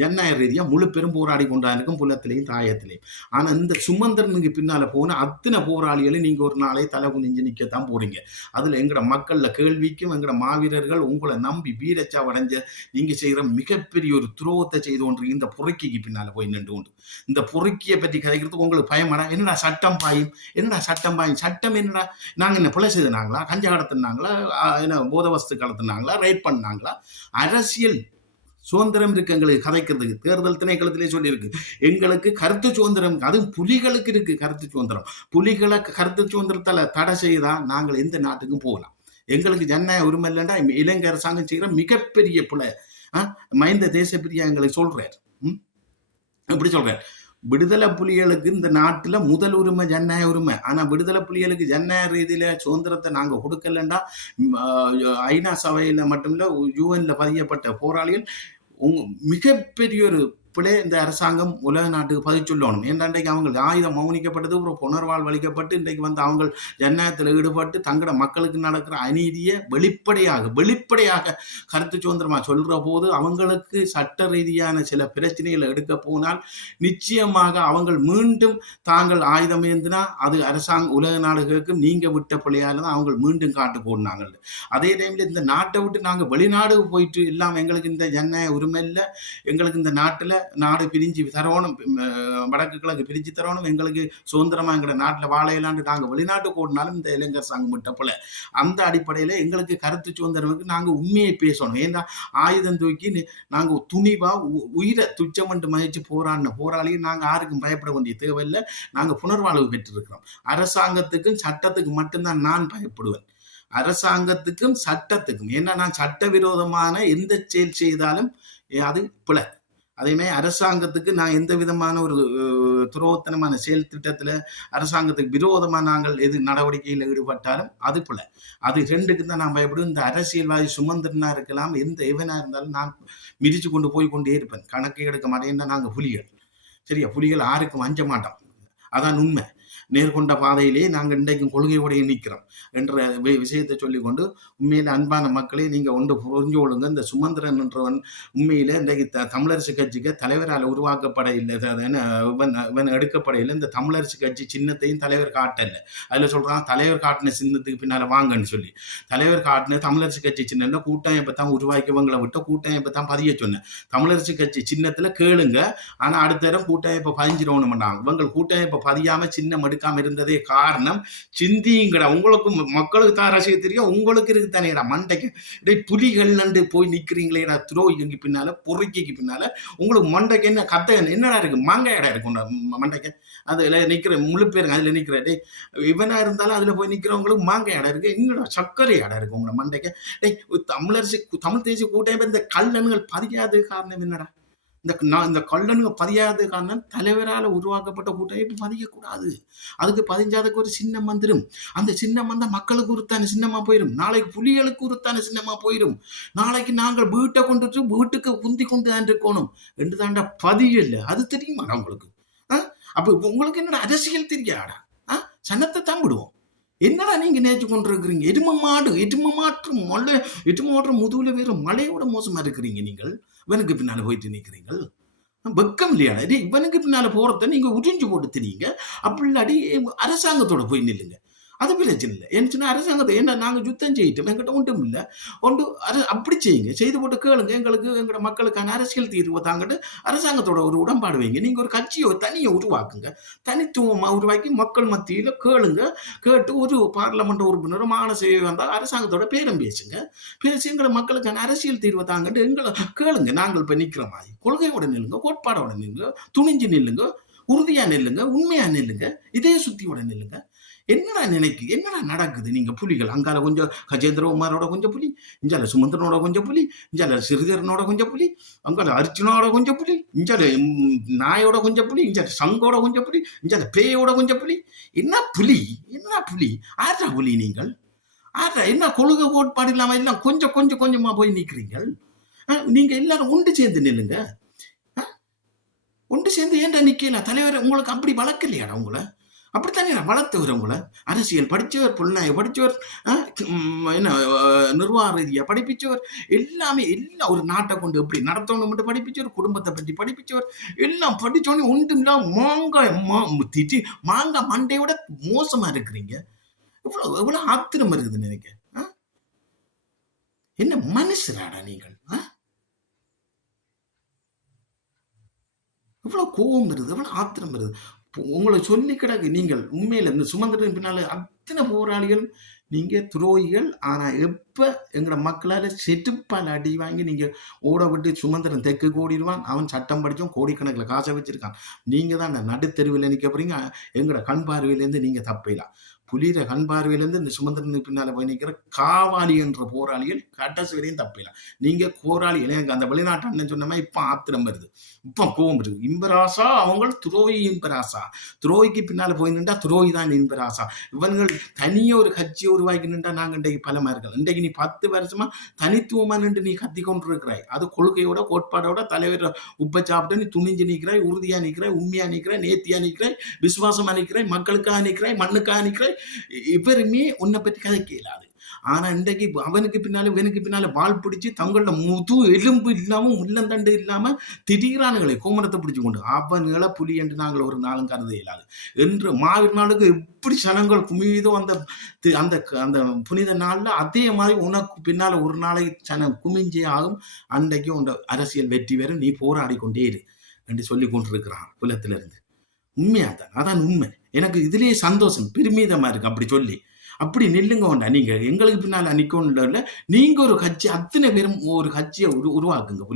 ஜனநாயக ரீதியா முழு பெரும் போராடி கொண்டாருக்கும் புலத்திலையும் தாயத்திலையும். ஆனா இந்த சுமந்திரனுக்கு பின்னால போன அத்தனை போராளிகளும் நீங்க ஒரு நாளை தலை குனிஞ்சு நிக்கத்தான் போறீங்க. அதுல எங்கட மக்கள்ல கேள்விக்கும் எங்கட மாவீரர்கள் உங்களை நம்பி வீரச்சா அடைஞ்ச நீங்க செய்யற மிகப்பெரிய ஒரு துரோகத்தை செய்து கொண்டு இந்த புரட்சிக்கு பின்னால போய் நின்று கொண்டு இந்த புரட்சியை பற்றி கதைக்கிறதுக்கு உங்களுக்கு பயமாடா? என்னடா சட்டம் பாயும்? சட்டம் என்னடா? நாங்க என்ன பிழை செய்தாங்களா? கஞ்சா கடத்தினாங்களா? என்ன போதவஸ்து கடத்தினாங்களா? ரைட் பண்ணாங்களா? அரசியல் சுதந்திரம் இருக்கு எங்களுக்கு கதைக்கிறதுக்கு. தேர்தல் திணைக்களத்திலே சொல்லியிருக்கு எங்களுக்கு கருத்து சுதந்திரம். அதுவும் புலிகளுக்கு இருக்கு கருத்து சுதந்திரம். புலிகளை கருத்து சுதந்திரத்தால தடை செய்தா நாங்கள் எந்த நாட்டுக்கும் போகலாம். எங்களுக்கு ஜனநாயக உரிமை இல்லைண்டா இலங்கை அரசாங்கம் செய்கிற மிகப்பெரிய பிள்ளை. மஹிந்த தேசப்பிரியா எங்களுக்கு சொல்றார். எப்படி சொல்றார்? விடுதலை புலிகளுக்கு இந்த நாட்டுல முதல் உரிமை ஜனநாயக உரிமை. ஆனா விடுதலை புலிகளுக்கு ஜனநாயக ரீதியில சுதந்திரத்தை நாங்க கொடுக்கலண்டா ஐநா சபையில மட்டுமில்ல யூஎன்ல பதியப்பட்ட போராளிகள் மிகப்பெரிய ஒரு பிள்ளை இந்த அரசாங்கம் உலக நாட்டுக்கு பதிவு சொல்லணும். ஏன்றைக்கு அவங்க ஆயுதம் மௌனிக்கப்பட்டது, ஒரு புனர்வாழ்வு அளிக்கப்பட்டு இன்றைக்கு அவங்க ஜனநாயகத்தில் ஈடுபட்டு தங்களோட மக்களுக்கு நடக்கிற அநீதியை வெளிப்படையாக கருத்து சுதந்திரமா சொல்ற போது அவங்களுக்கு சட்ட ரீதியான சில பிரச்சனைகளை எடுக்க போனால் நிச்சயமாக அவங்க மீண்டும் தாங்கள் ஆயுதம் ஏந்தினா அது அரசாங்கம் உலக நாடுகளுக்கும் நீங்க விட்ட பிள்ளையால தான் அவங்க மீண்டும் காட்டு போடுனாங்க. அதே டைம்ல இந்த நாட்டை விட்டு நாங்கள் வெளிநாடு போயிட்டு இல்லாமல் எங்களுக்கு இந்த ஜனநாயக உரிமை இல்லை, எங்களுக்கு இந்த நாட்டில் நாடு பிரிஞ்சு தரணும், வடக்கு கிழக்கு பிரிஞ்சு தரணும், எங்களுக்கு சுதந்திரமா எங்களை நாட்டில் வாழையலாண்டு நாங்கள் வெளிநாட்டுக்கு ஓடினாலும் இந்த இளைஞர் சங்கம் விட்ட போல அந்த அடிப்படையில் எங்களுக்கு கருத்து சுதந்திரமுக்கு நாங்கள் உண்மையை பேசணும். ஏன்னா ஆயுதம் தூக்கி நாங்கள் துணிவா உயிரை துச்சமண்டு மதிச்சு போராளியும் நாங்கள் யாருக்கும் பயப்பட வேண்டிய தேவையில்லை. நாங்கள் புனர்வாழ்வு பெற்றிருக்கிறோம். அரசாங்கத்துக்கும் சட்டத்துக்கு மட்டும்தான் நான் பயப்படுவேன். அரசாங்கத்துக்கும் சட்டத்துக்கும். ஏன்னா நான் சட்டவிரோதமான எந்த செயல் செய்தாலும் அது பிழை. அதேமாதிரி அரசாங்கத்துக்கு நான் எந்த விதமான ஒரு துரோகத்தனமான செயல் திட்டத்தில் அரசாங்கத்துக்கு விரோதமாக நாங்கள் எது நடவடிக்கையில் ஈடுபட்டாலும் அது பிழை. அது ரெண்டுக்கு தான் நான் பயப்படுவேன். இந்த அரசியல்வாதி சுமந்திரனா இருக்கலாம், எந்த எவனா இருந்தாலும் நான் மிதிச்சு கொண்டு போய் கொண்டே இருப்பேன். கணக்கு எடுக்க மாட்டேன்னா நாங்கள் புலிகள், சரியா? புலிகள் யாருக்கும் அஞ்ச மாட்டோம், அதான் உண்மை. நேர்கொண்ட பாதையிலே நாங்கள் இன்றைக்கும் கொள்கையோடைய நிற்கிறோம் என்ற விஷயத்தை சொல்லிக்கொண்டு உண்மையில் அன்பான மக்களே நீங்கள் ஒன்று புரிஞ்சு கொள்ளுங்க. இந்த சுமந்திரன் என்றவன் உண்மையில் இன்றைக்கு தமிழரசு கட்சிக்கு தலைவரால் உருவாக்கப்பட இல்லை, இவன் எடுக்கப்பட இல்லை. இந்த தமிழரசு கட்சி சின்னத்தையும் தலைவர் காட்டல. அதில் சொல்கிறான் தலைவர் காட்டின சின்னத்துக்கு பின்னால் வாங்கன்னு சொல்லி. தலைவர் காட்டின தமிழரசு கட்சி சின்ன கூட்டமைப்பை தான் உருவாக்கியவங்களை விட்டு கூட்டமைப்பை தான் பதிய சொன்னேன். தமிழரசு கட்சி சின்னத்தில் கேளுங்க, ஆனால் அடுத்த இடம் கூட்டமைப்பை பதிஞ்சிடணும் பண்ணாங்க. இவங்க கூட்டமைப்பை பதியாமல் சின்னம் எடுக்காம இருந்ததே காரணம் சிந்திங்கடா. உங்களுக்கு மக்களுக்கு தான் அரசியல் தெரியும், உங்களுக்கு இருக்கு தானேடா மண்டைக்கு. புலிகள் நண்டு போய் நிக்கிறீங்களேடா துரோகிக்கு பின்னால, பொறுக்கைக்கு பின்னால. உங்களுக்கு மண்டைக்கு என்ன கத்த என்னடா இருக்கு? மாங்காய் இடம் இருக்கும் மண்டைக்கு. அதுல நிக்கிற முழு பேருங்க அதுல நிக்கிற டே இவனா இருந்தாலும் அதுல போய் நிக்கிறவங்களுக்கு மாங்காய் இடம் இருக்கு, இன்னொரு சர்க்கரை இடம் இருக்கு உங்களோட மண்டைக்கு. தமிழ் தேசிய கூட்டமைப்பு இந்த கல்லணுகள் பதியாத காரணம் என்னடா? இந்த கல்லணுங்க பதியாத காரணம் தலைவரால் உருவாக்கப்பட்ட கூட்டமைப்பு பதியக்கூடாது. அதுக்கு பதிஞ்சாதுக்கு ஒரு சின்னம் வந்துடும். அந்த சின்னம் வந்தால் மக்களுக்கு உறுத்தான சின்னமா போயிடும். நாளைக்கு புலிகளுக்கு உறுத்தான சின்னமா போயிடும். நாளைக்கு நாங்கள் வீட்டை கொண்டு வீட்டுக்கு குந்தி கொண்டு தான் இருக்கணும் என்று தாண்டா பதியல. அது தெரியுமாடா உங்களுக்கு? அப்ப உங்களுக்கு என்னடா அரசியல் தெரியாடா? சனத்தை தான் விடுவோம். என்னடா நீங்க நேற்று கொண்டு இருக்கிறீங்க? எரும மாற்று முதுகுல வேற மழையோட மோசமா இருக்கிறீங்க. நீங்கள் இவனுக்கு பின்னால போயிட்டு நிற்கிறீங்கள். வெக்கம் இல்லையாடா? இவனுக்கு பின்னால போறத நீங்க உறிஞ்சு போட்டு தெரியுங்க. அப்படி இல்லாடி அரசாங்கத்தோட போய் நில்லுங்க. அது பிரச்சனை இல்லை. என்ன சொன்னா அரசாங்கத்தை என்ன நாங்கள் யுத்தம் செய்யிட்டோம், எங்கிட்ட ஒன்றும் இல்லை ஒன்று அப்படி செய்யுங்க. செய்து போட்டு கேளுங்க, எங்களுக்கு எங்களோட மக்களுக்கான அரசியல் தீர்வு தாங்கிட்டு அரசாங்கத்தோட ஒரு உடன்பாடு வைங்க. நீங்கள் ஒரு கட்சியை தனியை உருவாக்குங்க, தனித்துவமாக உருவாக்கி மக்கள் மத்தியில் கேளுங்க. கேட்டு ஒரு பார்லமெண்ட் உறுப்பினர் மாநில சேவை வந்தால் அரசாங்கத்தோட பேரம் பேசுங்க. பேசி எங்களோட மக்களுக்கான அரசியல் தீர்வை தாங்கிட்டு எங்களை கேளுங்க. நாங்கள் இப்போ நிற்கிற மாதிரி கொள்கையோட நில்லுங்க, கோட்பாடோட நில்லுங்க, துணிஞ்சு நில்லுங்க, உறுதியா நில்லுங்க, உண்மையா நில்லுங்க, இதய சுத்தியோட நில்லுங்க. என்னடா என்னடா நடக்குது? நீங்க புலிகள் அங்கால கொஞ்சம் கஜேந்திரகுமாரோட கொஞ்சம் புலி, இஞ்சால சுமந்திரனோட கொஞ்சம் புலி, இஞ்சால சிறிதரனோட கொஞ்சம் புலி, அங்கால அர்ஜுனோட கொஞ்சம் புலி, இஞ்சால நாயோட கொஞ்சம் புலி, இஞ்சால சங்கோட கொஞ்சம் புலி, இஞ்சால பேயோட கொஞ்சம் புலி. என்ன புலி? ஆற்றா புலி நீங்கள்? ஆற்றா என்ன கொள்கை கோட்பாடு இல்லாம எல்லாம் கொஞ்சமா போய் நிற்கிறீங்கள். நீங்க எல்லாரும் ஒன்று சேர்ந்து நில்லுங்க. ஒன்று சேர்ந்து ஏன்டா நிக்கலாம்? தலைவர் உங்களுக்கு அப்படி வளர்க்கலையாடா? உங்களை அப்படித்தானே வளர்த்தவர். உங்களை அரசியல் படித்தவர், புலனாய படித்தவர், என்ன நிர்வாக ரீதியாக படிப்பிச்சவர், எல்லாமே எல்லாம் ஒரு நாட்டை கொண்டு எப்படி நடத்தணும் மட்டும் படிப்பிச்சவர், குடும்பத்தை பற்றி படிப்பிச்சவர், எல்லாம் படித்தோடனே ஒன்றும் இல்லாம திட்டி மாங்காய் மண்டையோட மோசமா இருக்கிறீங்க. எவ்வளவு ஆத்திரம் இருக்குதுன்னு நினைக்க. என்ன மனுஷராடா நீங்கள்? எவ்வளவு கோபம் வருது, எவ்வளவு ஆத்திரம் வருது. உங்களை சொல்லி கிடக்கு. நீங்கள் உண்மையில் இந்த சுமந்திரன் பின்னால அத்தனை போராளிகளும் நீங்க துரோகிகள். ஆனா எப்ப எங்களோட மக்களால செட்டுப்பால் அடி வாங்கி நீங்க ஓட விட்டு சுமந்திரன் தெற்கு ஓடிடுவான். அவன் சட்டம் படிச்சோம், கோடிக்கணக்கில் காசை வச்சிருக்கான். நீங்க தான் நடுத்தெருவில் நிற்க போறீங்க. எங்களோட கண் பார்வையிலேருந்து நீங்க தப்பையிலாம். புலியிற கண் பார்வையிலேருந்து இந்த சுமந்திரனுக்கு பின்னால போய் நிற்கிற காவாலி என்ற போராளிகள் கடைசி வரையும் தப்பிடலாம். நீங்க போராளி எனக்கு அந்த வெளிநாட்டு அண்ணன் சொன்னமா இப்ப ஆத்திரம் வருது, இப்ப கோவம் வருது. இன்பராசா அவங்க துரோகி. இன்பராசா துரோகிக்கு பின்னால போய் நின்றா துரோகி தான் இன்பராசா. இவர்கள் தனியே ஒரு கட்சியை உருவாக்கி நின்றா நாங்க இன்றைக்கு பலமா இருக்கல. இன்றைக்கு நீ 10 வருஷமா தனித்துவமா நின்று நீ கத்தி கொண்டு இருக்கிறாய். அது கொள்கையோட கோட்பாடோட தலைவர் உப்ப சாப்பிட்டு நீ துணிஞ்சு நிற்கிறாய், உறுதியா நிற்கிறாய், உண்மையா நிற்கிறாய், நேர்த்தியா நிற்கிறாய், விசுவாசமா நிற்கிறாய், மக்களுக்காக நிற்கிறாய், மண்ணுக்காக நிற்கிறாய். இவருமே உன்னை பற்றி கதைக்க இயலாது. ஆனா இன்றைக்கு அவனுக்கு பின்னால இவனுக்கு பின்னால வால் பிடிச்சு தங்களோட முது எலும்பு இல்லாம முள்ளந்தண்டு இல்லாம திடீரானுகளை கோமரத்தை பிடிச்சு கொண்டு அவனுகளை புலி என்று நாங்கள் ஒரு நாளும் கருத இயலாது என்று மாவீர் நாளுக்கு எப்படி சனங்கள் குமிதோ அந்த அந்த அந்த புனித நாள்ல அதே மாதிரி உனக்கு பின்னால ஒரு நாளை சனம் குமிஞ்சே ஆகும். அன்றைக்கு உன் அரசியல் வெற்றி பெறும். நீ போராடி கொண்டே இரு. என்று சொல்லி கொண்டிருக்கிறான் புலத்திலிருந்து. உண்மையாதான், அதான் உண்மை. எனக்கு இதுலயே சந்தோஷம், பெருமிதமா இருக்கு அப்படி சொல்லி. அப்படி நில்லுங்க வேண்டா, நீங்க எங்களுக்கு பின்னால நிக்கணும். நீங்க ஒரு கட்சி, அத்தனை பேரும் ஒரு கட்சியை உருவாக்குங்க.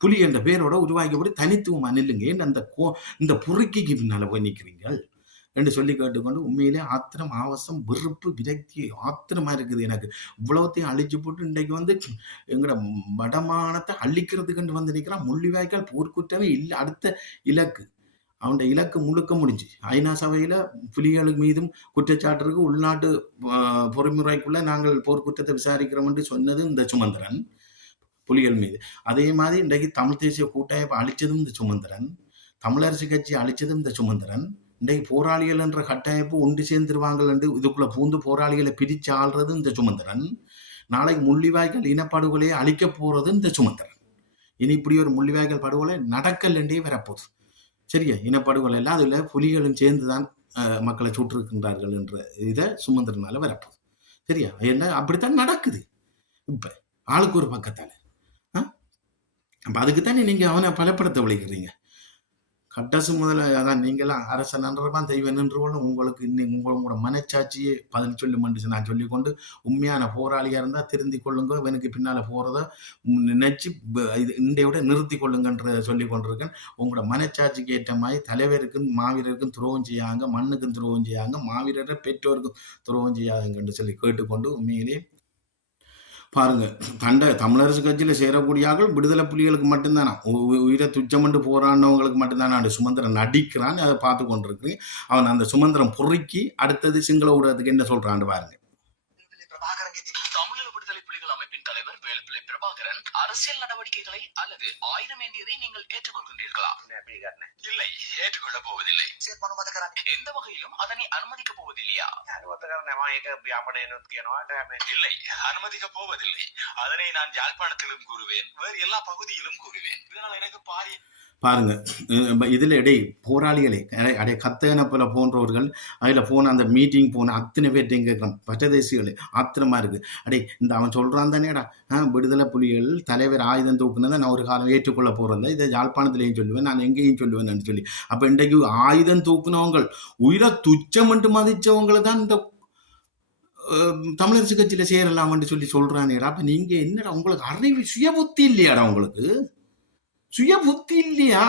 புலி என்ற பேரோட உருவாக்கி தனித்துவமா நில்லுங்க. ஏன் இந்த பொறுக்கிக்கு பின்னால போய் நிக்கிறீங்கள் என்று சொல்லி கேட்டுக்கொண்டு, உண்மையிலே ஆத்திரம், ஆவசம், வெறுப்பு, விரக்தி ஆத்திரமா இருக்குது எனக்கு. இவ்வளவுத்தையும் அழிச்சு போட்டு இன்றைக்கு எங்களோட வடமானத்தை அழிக்கிறதுக்கு வந்து நிற்கிறான். முள்ளிவாய்க்கால் போர்க்குற்றமே இல்லை அடுத்த இலக்கு. அவன் இலக்கு முழுக்க முடிஞ்சு. ஐநா சபையில புலிகளுக்கு மீதும் குற்றச்சாட்டு இருக்கு. உள்நாட்டு பொறிமுறைக்குள்ள நாங்கள் போர்க்குற்றத்தை விசாரிக்கிறோம் என்று சொன்னது இந்த சுமந்திரன் புலிகள் மீது. அதே மாதிரி இன்றைக்கு தமிழ் தேசிய கூட்டமைப்பு அழிச்சதும் இந்த சுமந்திரன், தமிழரசு கட்சி அழிச்சதும் இந்த சுமந்திரன். இன்றைக்கு போராளிகள் என்ற கட்டமைப்பு ஒன்று சேர்ந்துருவாங்கள் என்று இதுக்குள்ள பூந்து போராளிகளை பிரிச்சு ஆள்றது இந்த சுமந்திரன். நாளைக்கு முள்ளிவாய்க்கால் இனப்படுகொலையை அழிக்க போறது இந்த சுமந்திரன். இனி இப்படி ஒரு முள்ளிவாய்க்கால் படுகொலை நடக்கல் என்றே வரப்போகுது. சரியா? இனப்படுகொலை எல்லாம் அதுல புலிகளும் சேர்ந்துதான் மக்களை சுட்டிருக்கின்றார்கள் என்ற இதை சுமந்திரனால வரப்போகுது. சரியா? என்ன அப்படித்தான் நடக்குது இப்ப ஆளுக்கு ஒரு பக்கத்தால. அப்ப அதுக்குத்தானே நீங்க அவனை பலப்படுத்த விளைக்கிறீங்க. கட்டாசு முதல்ல அதான் நீங்களாம் அரச நன்றதான் தெய்வம் நின்றுவோம். உங்களுக்கு இன்னும் உங்களோட மனச்சாட்சியே பதில் சொல்லி மண்டிச்சு நான் சொல்லிக்கொண்டு, உண்மையான போராளியா இருந்தா திருந்தி கொள்ளுங்க, எனக்கு பின்னால போறத நினைச்சு இண்டையோட நிறுத்தி கொள்ளுங்கன்ற சொல்லி கொண்டிருக்கேன். உங்களோட மனச்சாட்சிக்கு ஏற்ற மாதிரி தலைவருக்கும் மாவீரருக்கும் துரோகம் செய்யாங்க, மண்ணுக்கும் துரோகம் செய்யாங்க, மாவீரரை பெற்றோருக்கும் துரோகம் செய்யாதுங்கன்னு சொல்லி கேட்டுக்கொண்டு, உண்மையிலே பாருங்க, தமிழரசு கட்சியில சேரக்கூடியார்கள் விடுதலை புலிகளுக்கு மட்டும்தானா, உயிரை துச்சமண்டு போராடினவங்களுக்கு மட்டும்தானா சுமந்திரன் நடிக்கிறான். அதை பார்த்து கொண்டிருக்கிறேன். அவன் அந்த சுமந்திரம் பொறுக்கி அடுத்தது சிங்கள ஊடகத்துக்கு என்ன சொல்றான்னு பாருங்க. தமிழக விடுதலை புலிகள் அமைப்பின் தலைவர் வேலுப்பிள்ளை பிரபாகரன் அரசியல் நடவடிக்கைகளை அல்லது ஆயுதம் ஏந்தியதை நீங்கள் ஏற்றுக்கொள்கின்றீர்களா? இல்லை, ஏற்றுக்கொள்ள போவதில்லை. எந்த வகையிலும் அதனை அனுமதிக்க போவதில்லையா? இல்லை, அனுமதிக்க போவதில்லை. அதனை நான் யாழ்ப்பாணத்திலும் கூறுவேன், வேறு எல்லா பகுதியிலும் கூறுவேன். இதனால் எனக்கு பாருங்க, இதுல இடை போராளிகளே அடைய கத்தகன போல போன்றவர்கள் அதுல போன அந்த மீட்டிங் போன அத்தனை பேர்ட்டையும் கேட்கிறோம். பச்சதேசிகளே ஆத்திரமா இருக்கு. அடே இந்த அவன் சொல்றான் தானேடா, விடுதலை புலிகள் தலைவர் ஆயுதம் தூக்குனதை நான் ஒரு காலம் ஏற்றுக்கொள்ள போறேன், இதை யாழ்ப்பாணத்திலையும் சொல்லுவேன், நான் எங்கேயும் சொல்லுவேன் சொல்லி. அப்ப இன்றைக்கு ஆயுதம் தூக்குனவங்க உயிரை துச்சம் என்று மதிச்சவங்களை தான் இந்த தமிழரசு கட்சியில சேரலாம்னு சொல்லி சொல்றானேடா. அப்ப நீங்க என்னடா, உங்களுக்கு அறிவு சுய புத்தி இல்லையாடா? உங்களுக்கு சுய புத்தி இல்லையா?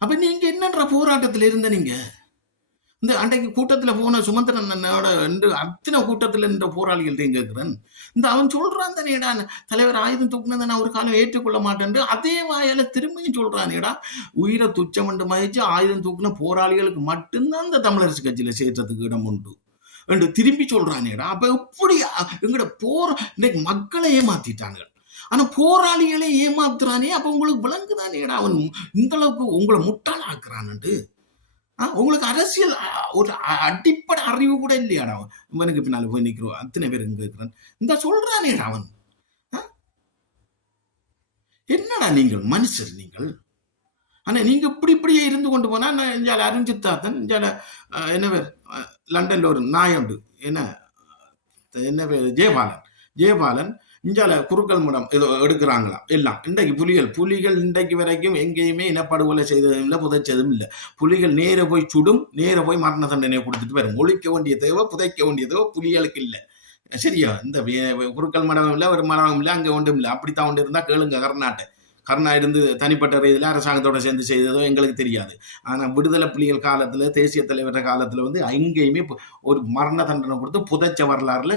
அப்ப நீங்க என்னன்ற போராட்டத்தில் இருந்த நீங்க இந்த அன்றைக்கு கூட்டத்துல போன சுமந்திரனோட அத்தனை கூட்டத்துல நின்ற போராளிகள் கேட்கிறேன். இந்த அவன் சொல்றான் தானேடா, தலைவர் ஆயுதம் தூக்குனதை நான் ஒரு காலம் ஏற்றுக்கொள்ள மாட்டேன், அதே வாயால திரும்பியும் சொல்றானேடா, உயிரை துச்சம் என்று மதிச்சு ஆயுதம் தூக்குன போராளிகளுக்கு மட்டும்தான் இந்த தமிழரசு கட்சியில சேர்றதுக்கு இடம் உண்டு என்று திரும்பி சொல்றானேடா. அப்ப எப்படி எங்கட இன்னைக்கு மக்களை ஏமாத்திட்டாங்க. ஆனா போராளிகளை ஏமாத்துறானே. அப்ப உங்களுக்கு விளங்குதானேடா அவன் இந்த அளவுக்கு உங்களை முட்டாளாக்குறான்னு. உங்களுக்கு அரசியல் ஒரு அடிப்படை அறிவு கூட இல்லையாடா இவனுக்கு பின்னால போய் நிக்கிறோம் அத்தனை பேர் கேட்கிறான். இந்த சொல்றானேடா அவன். என்னடா நீங்கள் மனுஷர் நீங்கள். ஆனா நீங்க இப்படியே இருந்து கொண்டு போனா இஞ்சால அறிஞ்சித்தாத்தன் இஞ்சால என்ன பேர் லண்டன்ல ஒரு நாய் உண்டு, என்ன பேர் ஜெயபாலன் இஞ்சால குறுக்கல் மடம் ஏதோ எடுக்கிறாங்களாம் எல்லாம். இன்றைக்கு புலிகள் இன்றைக்கு வரைக்கும் எங்கேயுமே இனப்படுகொலை செய்ததும் இல்லை, புதைச்சதும் இல்லை. புலிகள் நேர போய் சுடும், நேர போய் மரண தண்டனையை கொடுத்துட்டு வரும். ஒழிக்க வேண்டிய தேவை, புதைக்க வேண்டிய தேவை புலிகளுக்கு இல்லை. சரியா? இந்த குறுக்கல் மடமும் இல்லை, ஒரு மடமும் இல்லை, அங்கே ஒன்றும் இல்லை. அப்படித்தான் ஒன்று இருந்தால் கேளுங்க. கருணா இருந்து தனிப்பட்ட ரீதியில் அரசாங்கத்தோட சேர்ந்து செய்ததோ எங்களுக்கு தெரியாது. ஆனால் விடுதலை புலிகள் காலத்தில், தேசிய தலைவர் காலத்தில் எங்கேயுமே ஒரு மரண தண்டனை கொடுத்து புதைச்ச வரலாறுல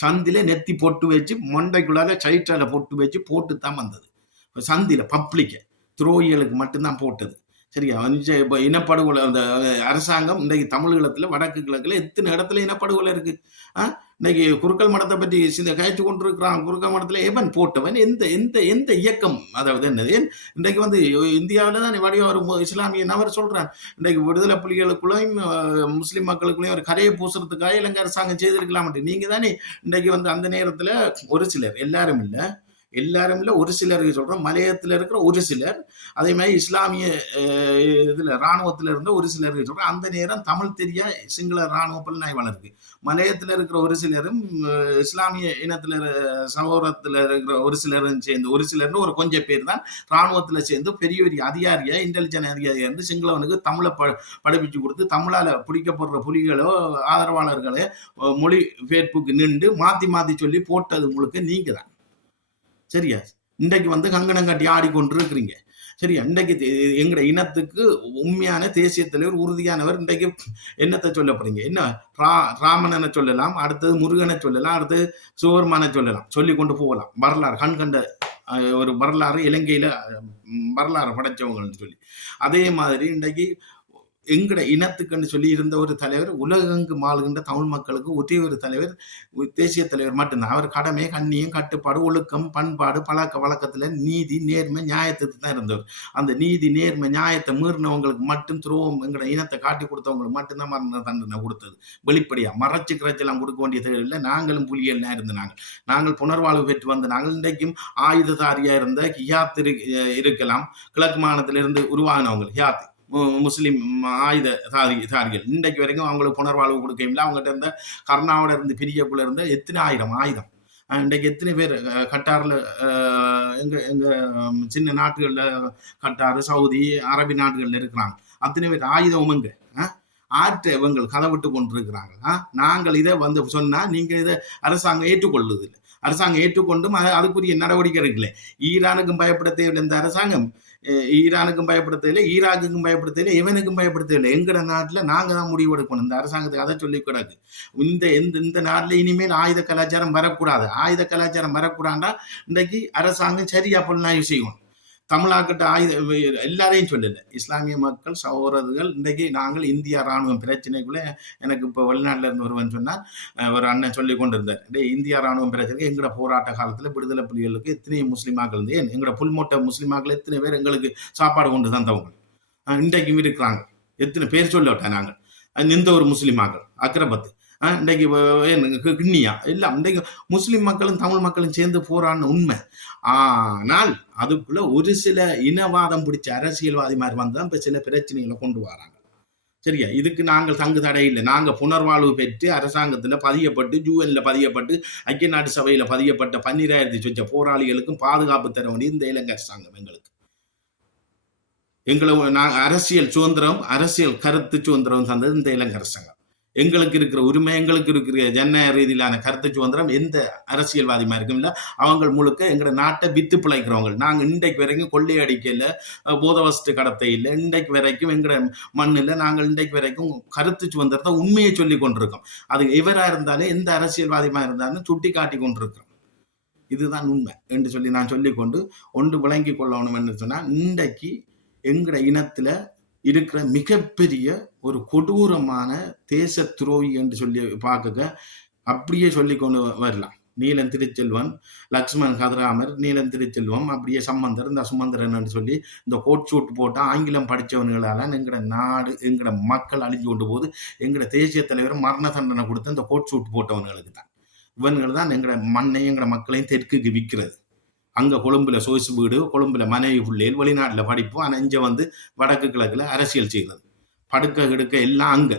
சந்தில நெத்தி பொட்டு வச்சு மண்டைக்குள்ளார சைற்றால பொட்டு வச்சு போட்டு தான் வந்தது. சந்தில பப்ளிக்க துரோகிகளுக்கு மட்டும்தான் போட்டது. சரியா? இப்போ இனப்படுகொலை அந்த அரசாங்கம் இன்றைக்கு தமிழகத்தில் வடக்கு கிழக்குல எத்தனை இடத்துல இனப்படுகொலை இருக்கு. இன்னைக்கு குறுக்கல் மடத்தை பற்றி கழிச்சு கொண்டிருக்கிறான். குறுக்கல் மடத்தில் எவன் போட்டவன், எந்த இயக்கம், அதாவது என்னது இன்றைக்கு இந்தியாவில் தான் வடிவ ஒரு இஸ்லாமிய நபர் சொல்றான், இன்றைக்கு விடுதலை புலிகளுக்குள்ளையும் முஸ்லிம் மக்களுக்குள்ளையும் ஒரு கரையை பூசுறதுக்காக இலங்கை அரசாங்கம் செய்திருக்கலாம். நீங்க தானே இன்றைக்கு அந்த நேரத்தில் ஒரு சிலர், எல்லாரும் இல்லை, எல்லாரும் இல்லை, ஒரு சிலருக்கு சொல்கிறோம். மலையத்தில் இருக்கிற ஒரு சிலர், அதே மாதிரி இஸ்லாமிய இதில் இராணுவத்தில் இருந்த ஒரு சிலருக்கு சொல்கிறோம். அந்த நேரம் தமிழ் தெரிய சிங்கள இராணுவ புலனாய்வாளர் இருக்கு. மலையத்தில் இருக்கிற ஒரு சிலரும் இஸ்லாமிய இனத்தில் சகோதரத்தில் இருக்கிற ஒரு சிலரும் சேர்ந்து, ஒரு சிலர்னு ஒரு கொஞ்சம் பேர் தான் இராணுவத்தில் சேர்ந்து பெரிய பெரிய அதிகாரியா, இன்டெலிஜென்ட் அதிகாரியா இருந்து சிங்களவனுக்கு தமிழை படிப்பிச்சு கொடுத்து தமிழால் பிடிக்கப்படுற புலிகளோ ஆதரவாளர்களோ மொழி பேர்ப்புக்கு நின்று மாற்றி மாற்றி சொல்லி போட்டது முழுக்க நீங்க தான். சரியா? இன்றைக்கு வந்து கங்கணம் கட்டி ஆடிக்கொண்டு இருக்கிறீங்க. சரியா? இன்றைக்கு எங்கட இனத்துக்கு உண்மையான தேசிய தலைவர், உறுதியானவர். இன்றைக்கு என்னத்தை சொல்ல போறீங்க? என்ன ராமனை சொல்லலாம், அடுத்தது முருகனை சொல்லலாம், அடுத்தது சிவபெருமானை சொல்லலாம், சொல்லி கொண்டு போகலாம். வரலாறு கண் கண்ட ஒரு வரலாறு, இலங்கையில வரலாறு படைச்சவங்கன்னு சொல்லி. அதே மாதிரி இன்றைக்கு எங்கட இனத்துக்குன்னு சொல்லி இருந்த ஒரு தலைவர், உலகெங்கு ஆளுகின்ற தமிழ் மக்களுக்கு ஒரே ஒரு தலைவர், தேசிய தலைவர் மட்டும்தான். அவர் கடமை, கண்ணியம், கட்டுப்பாடு, ஒழுக்கம், பண்பாடு, பழக்க வழக்கத்துல நீதி, நேர்மை, நியாயத்துக்கு தான் இருந்தவர். அந்த நீதி, நேர்மை, நியாயத்தை மீறினவங்களுக்கு மட்டும் துரோகம், எங்கட இனத்தை காட்டி கொடுத்தவங்களுக்கு மட்டும்தான் மரண தண்டனை கொடுத்தது. வெளிப்படையா மறைச்சு கிரச்செல்லாம் கொடுக்க வேண்டிய தேவையில்லை. நாங்களும் புலியெல்லாம் இருந்து நாங்கள் புனர்வாழ்வு பெற்று வந்து நாங்கள் இன்றைக்கும் ஆயுததாரியா இருந்த ஹியாத் இருக்கலாம். கிழக்கு மாநிலத்திலிருந்து உருவாகினவங்க ஹியாத் முஸ்லீம் ஆயுததாரிகள் இன்றைக்கு வரைக்கும் அவங்களுக்கு புனர்வாழ்வு கொடுக்கவில்லை. அவங்ககிட்ட இருந்த கர்நாவோட இருந்து பிரியக்குள்ள இருந்த எத்தனை ஆயுதம் இன்றைக்கு எத்தனை பேர் கட்டாரில், எங்க சின்ன நாட்டுகளில் கட்டார், சவுதி, அரபி நாடுகளில் இருக்கிறாங்க. அத்தனை பேர் ஆயுதம் எங்க ஆற்ற இவங்கள் கதை விட்டு கொண்டு இருக்கிறாங்க. நாங்கள் இதை வந்து சொன்னா நீங்க இதை அரசாங்கம் ஏற்றுக்கொள்ளுது இல்லை. அரசாங்கம் ஏற்றுக்கொண்டும் அதுக்குரிய நடவடிக்கை இருக்குல்ல. ஈரானுக்கும் பயப்பட தேவையில்லை இந்த அரசாங்கம், ஈரானுக்கும் பயப்படுத்தவில்லை, ஈராக்குக்கும் பயப்படுத்தவில்லை, எவனுக்கும் பயப்படுத்தவில்லை. எங்கட நாட்டில் நாங்கள் தான் முடிவு எடுக்கணும். இந்த அரசாங்கத்துக்கு அதை சொல்லி கூடாது. இந்த நாட்டில் இனிமேல் ஆயுத கலாச்சாரம் வரக்கூடாது. ஆயுத கலாச்சாரம் வரக்கூடாதுன்னா இன்றைக்கு அரசாங்கம் சரியா புலனாய்வு செய்யணும். தமிழாக்கிட்ட எல்லாரையும் சொல்லலை, இஸ்லாமிய மக்கள் சகோதரர்கள். இன்றைக்கு நாங்கள் இந்தியா இராணுவம் பிரச்சனைக்குள்ளே, எனக்கு இப்போ வெளிநாட்டில் இருந்து ஒருவன் சொன்னால், ஒரு அண்ணன் சொல்லி கொண்டு இருந்தார், இந்தியா இராணுவம் பிரச்சனைக்கு எங்களோட போராட்ட காலத்தில் விடுதலை புலிகளுக்கு எத்தனை முஸ்லீமாக்கள் இருந்து, எங்களோட புல்மொட்டை முஸ்லீமாக்கள் எத்தனை பேர் எங்களுக்கு சாப்பாடு கொண்டு தந்தவங்க இன்றைக்கும் இருக்கிறாங்க. எத்தனை பேர் சொல்லவிட்டேன் நாங்கள். இந்த ஒரு முஸ்லீமாக்கள் அக்ரபத்து, இன்றைக்கு கிண்ணியா எல்லாம் இன்றைக்கு முஸ்லிம் மக்களும் தமிழ் மக்களும் சேர்ந்து போராடின உண்மை. ஆனால் அதுக்குள்ள ஒரு சில இனவாதம் பிடிச்ச அரசியல்வாதி மாதிரி வந்து இப்போ சில பிரச்சனைகளை கொண்டு வராங்க. சரியா? இதுக்கு நாங்கள் தங்கு தடை இல்லை. நாங்கள் புனர்வாழ்வு பெற்று அரசாங்கத்தில் பதியப்பட்டு, யூஎன்ல பதியப்பட்டு, ஐக்கிய நாட்டு சபையில் பதியப்பட்ட 12,000 சொச்ச போராளிகளுக்கும் பாதுகாப்பு தர வேண்டிய இந்த இலங்கை அரசாங்கம் எங்களுக்கு அரசியல் சுதந்திரம், அரசியல் கருத்து சுதந்திரம் தந்தது இந்த இலங்கை அரசாங்கம். எங்களுக்கு இருக்கிற உரிமை, எங்களுக்கு இருக்கிற ஜனநாயக ரீதியிலான கருத்து சுதந்திரம் எந்த அரசியல்வாதி மாதிரி இருக்கும் இல்லை. அவங்க முழுக்க எங்களோட நாட்டை வித்து பிழைக்கிறவங்க. நாங்கள் இன்றைக்கு வரைக்கும் கொள்ளையடிக்கல, போதவஸ்து கடத்தை இல்லை. இன்றைக்கு வரைக்கும் எங்களோட மண்ணில் நாங்கள் இன்றைக்கு வரைக்கும் கருத்து சுதந்திரத்தை உண்மையை சொல்லி கொண்டிருக்கோம். அது எவராக இருந்தாலும் எந்த அரசியல்வாதியமாக இருந்தாலும் சுட்டி காட்டி கொண்டிருக்கிறோம். இதுதான் உண்மை என்று சொல்லி நான் சொல்லிக்கொண்டு ஒன்று விளங்கி கொள்ளணும் என்று சொன்னால், இன்றைக்கு எங்களோட இனத்துல இருக்கிற மிகப்பெரிய ஒரு கொடூரமான தேச துரோகி என்று சொல்லி பார்க்க அப்படியே சொல்லி கொண்டு வரலாம். நீலன் திருச்செல்வன், லக்ஷ்மண் கதிராமர், நீலன் திருச்செல்வம், அப்படியே சம்பந்தர், இந்த சுமந்திரன் சொல்லி இந்த கோட் சூட் போட்டால் ஆங்கிலம் படித்தவர்களால எங்களோட நாடு, எங்களோட மக்கள் அழிஞ்சு கொண்டு போது. எங்களோட தேசிய தலைவர் மரண தண்டனை கொடுத்து இந்த கோட் சூட் போட்டவங்களுக்கு தான். இவன்கள் தான் எங்களோட மண்ணையும் எங்களோட மக்களையும் தெற்குக்கு விற்கிறது. அங்கே கொழும்புல சொகுசு வீடு, கொழும்புல மனைவி பிள்ளைகள், வெளிநாட்டில் படிப்பு, ஆனால் இங்கே வந்து வடக்கு கிழக்கில் அரசியல் செய்கிறது. படுக்க கிடுக்க எல்லாம் அங்கே,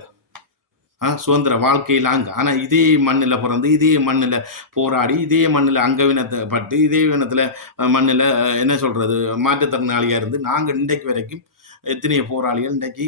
சுதந்திர வாழ்க்கையில் அங்கே. ஆனால் இதே மண்ணில் பிறந்து, இதே மண்ணில் போராடி, இதே மண்ணில் அங்கவினத்தை பட்டு, இதே வினத்தில் மண்ணில் என்ன சொல்கிறது மாற்றுத்திறனாளியாக இருந்து நாங்கள் இன்றைக்கு வரைக்கும் எத்தனையோ போராளிகள் இன்றைக்கு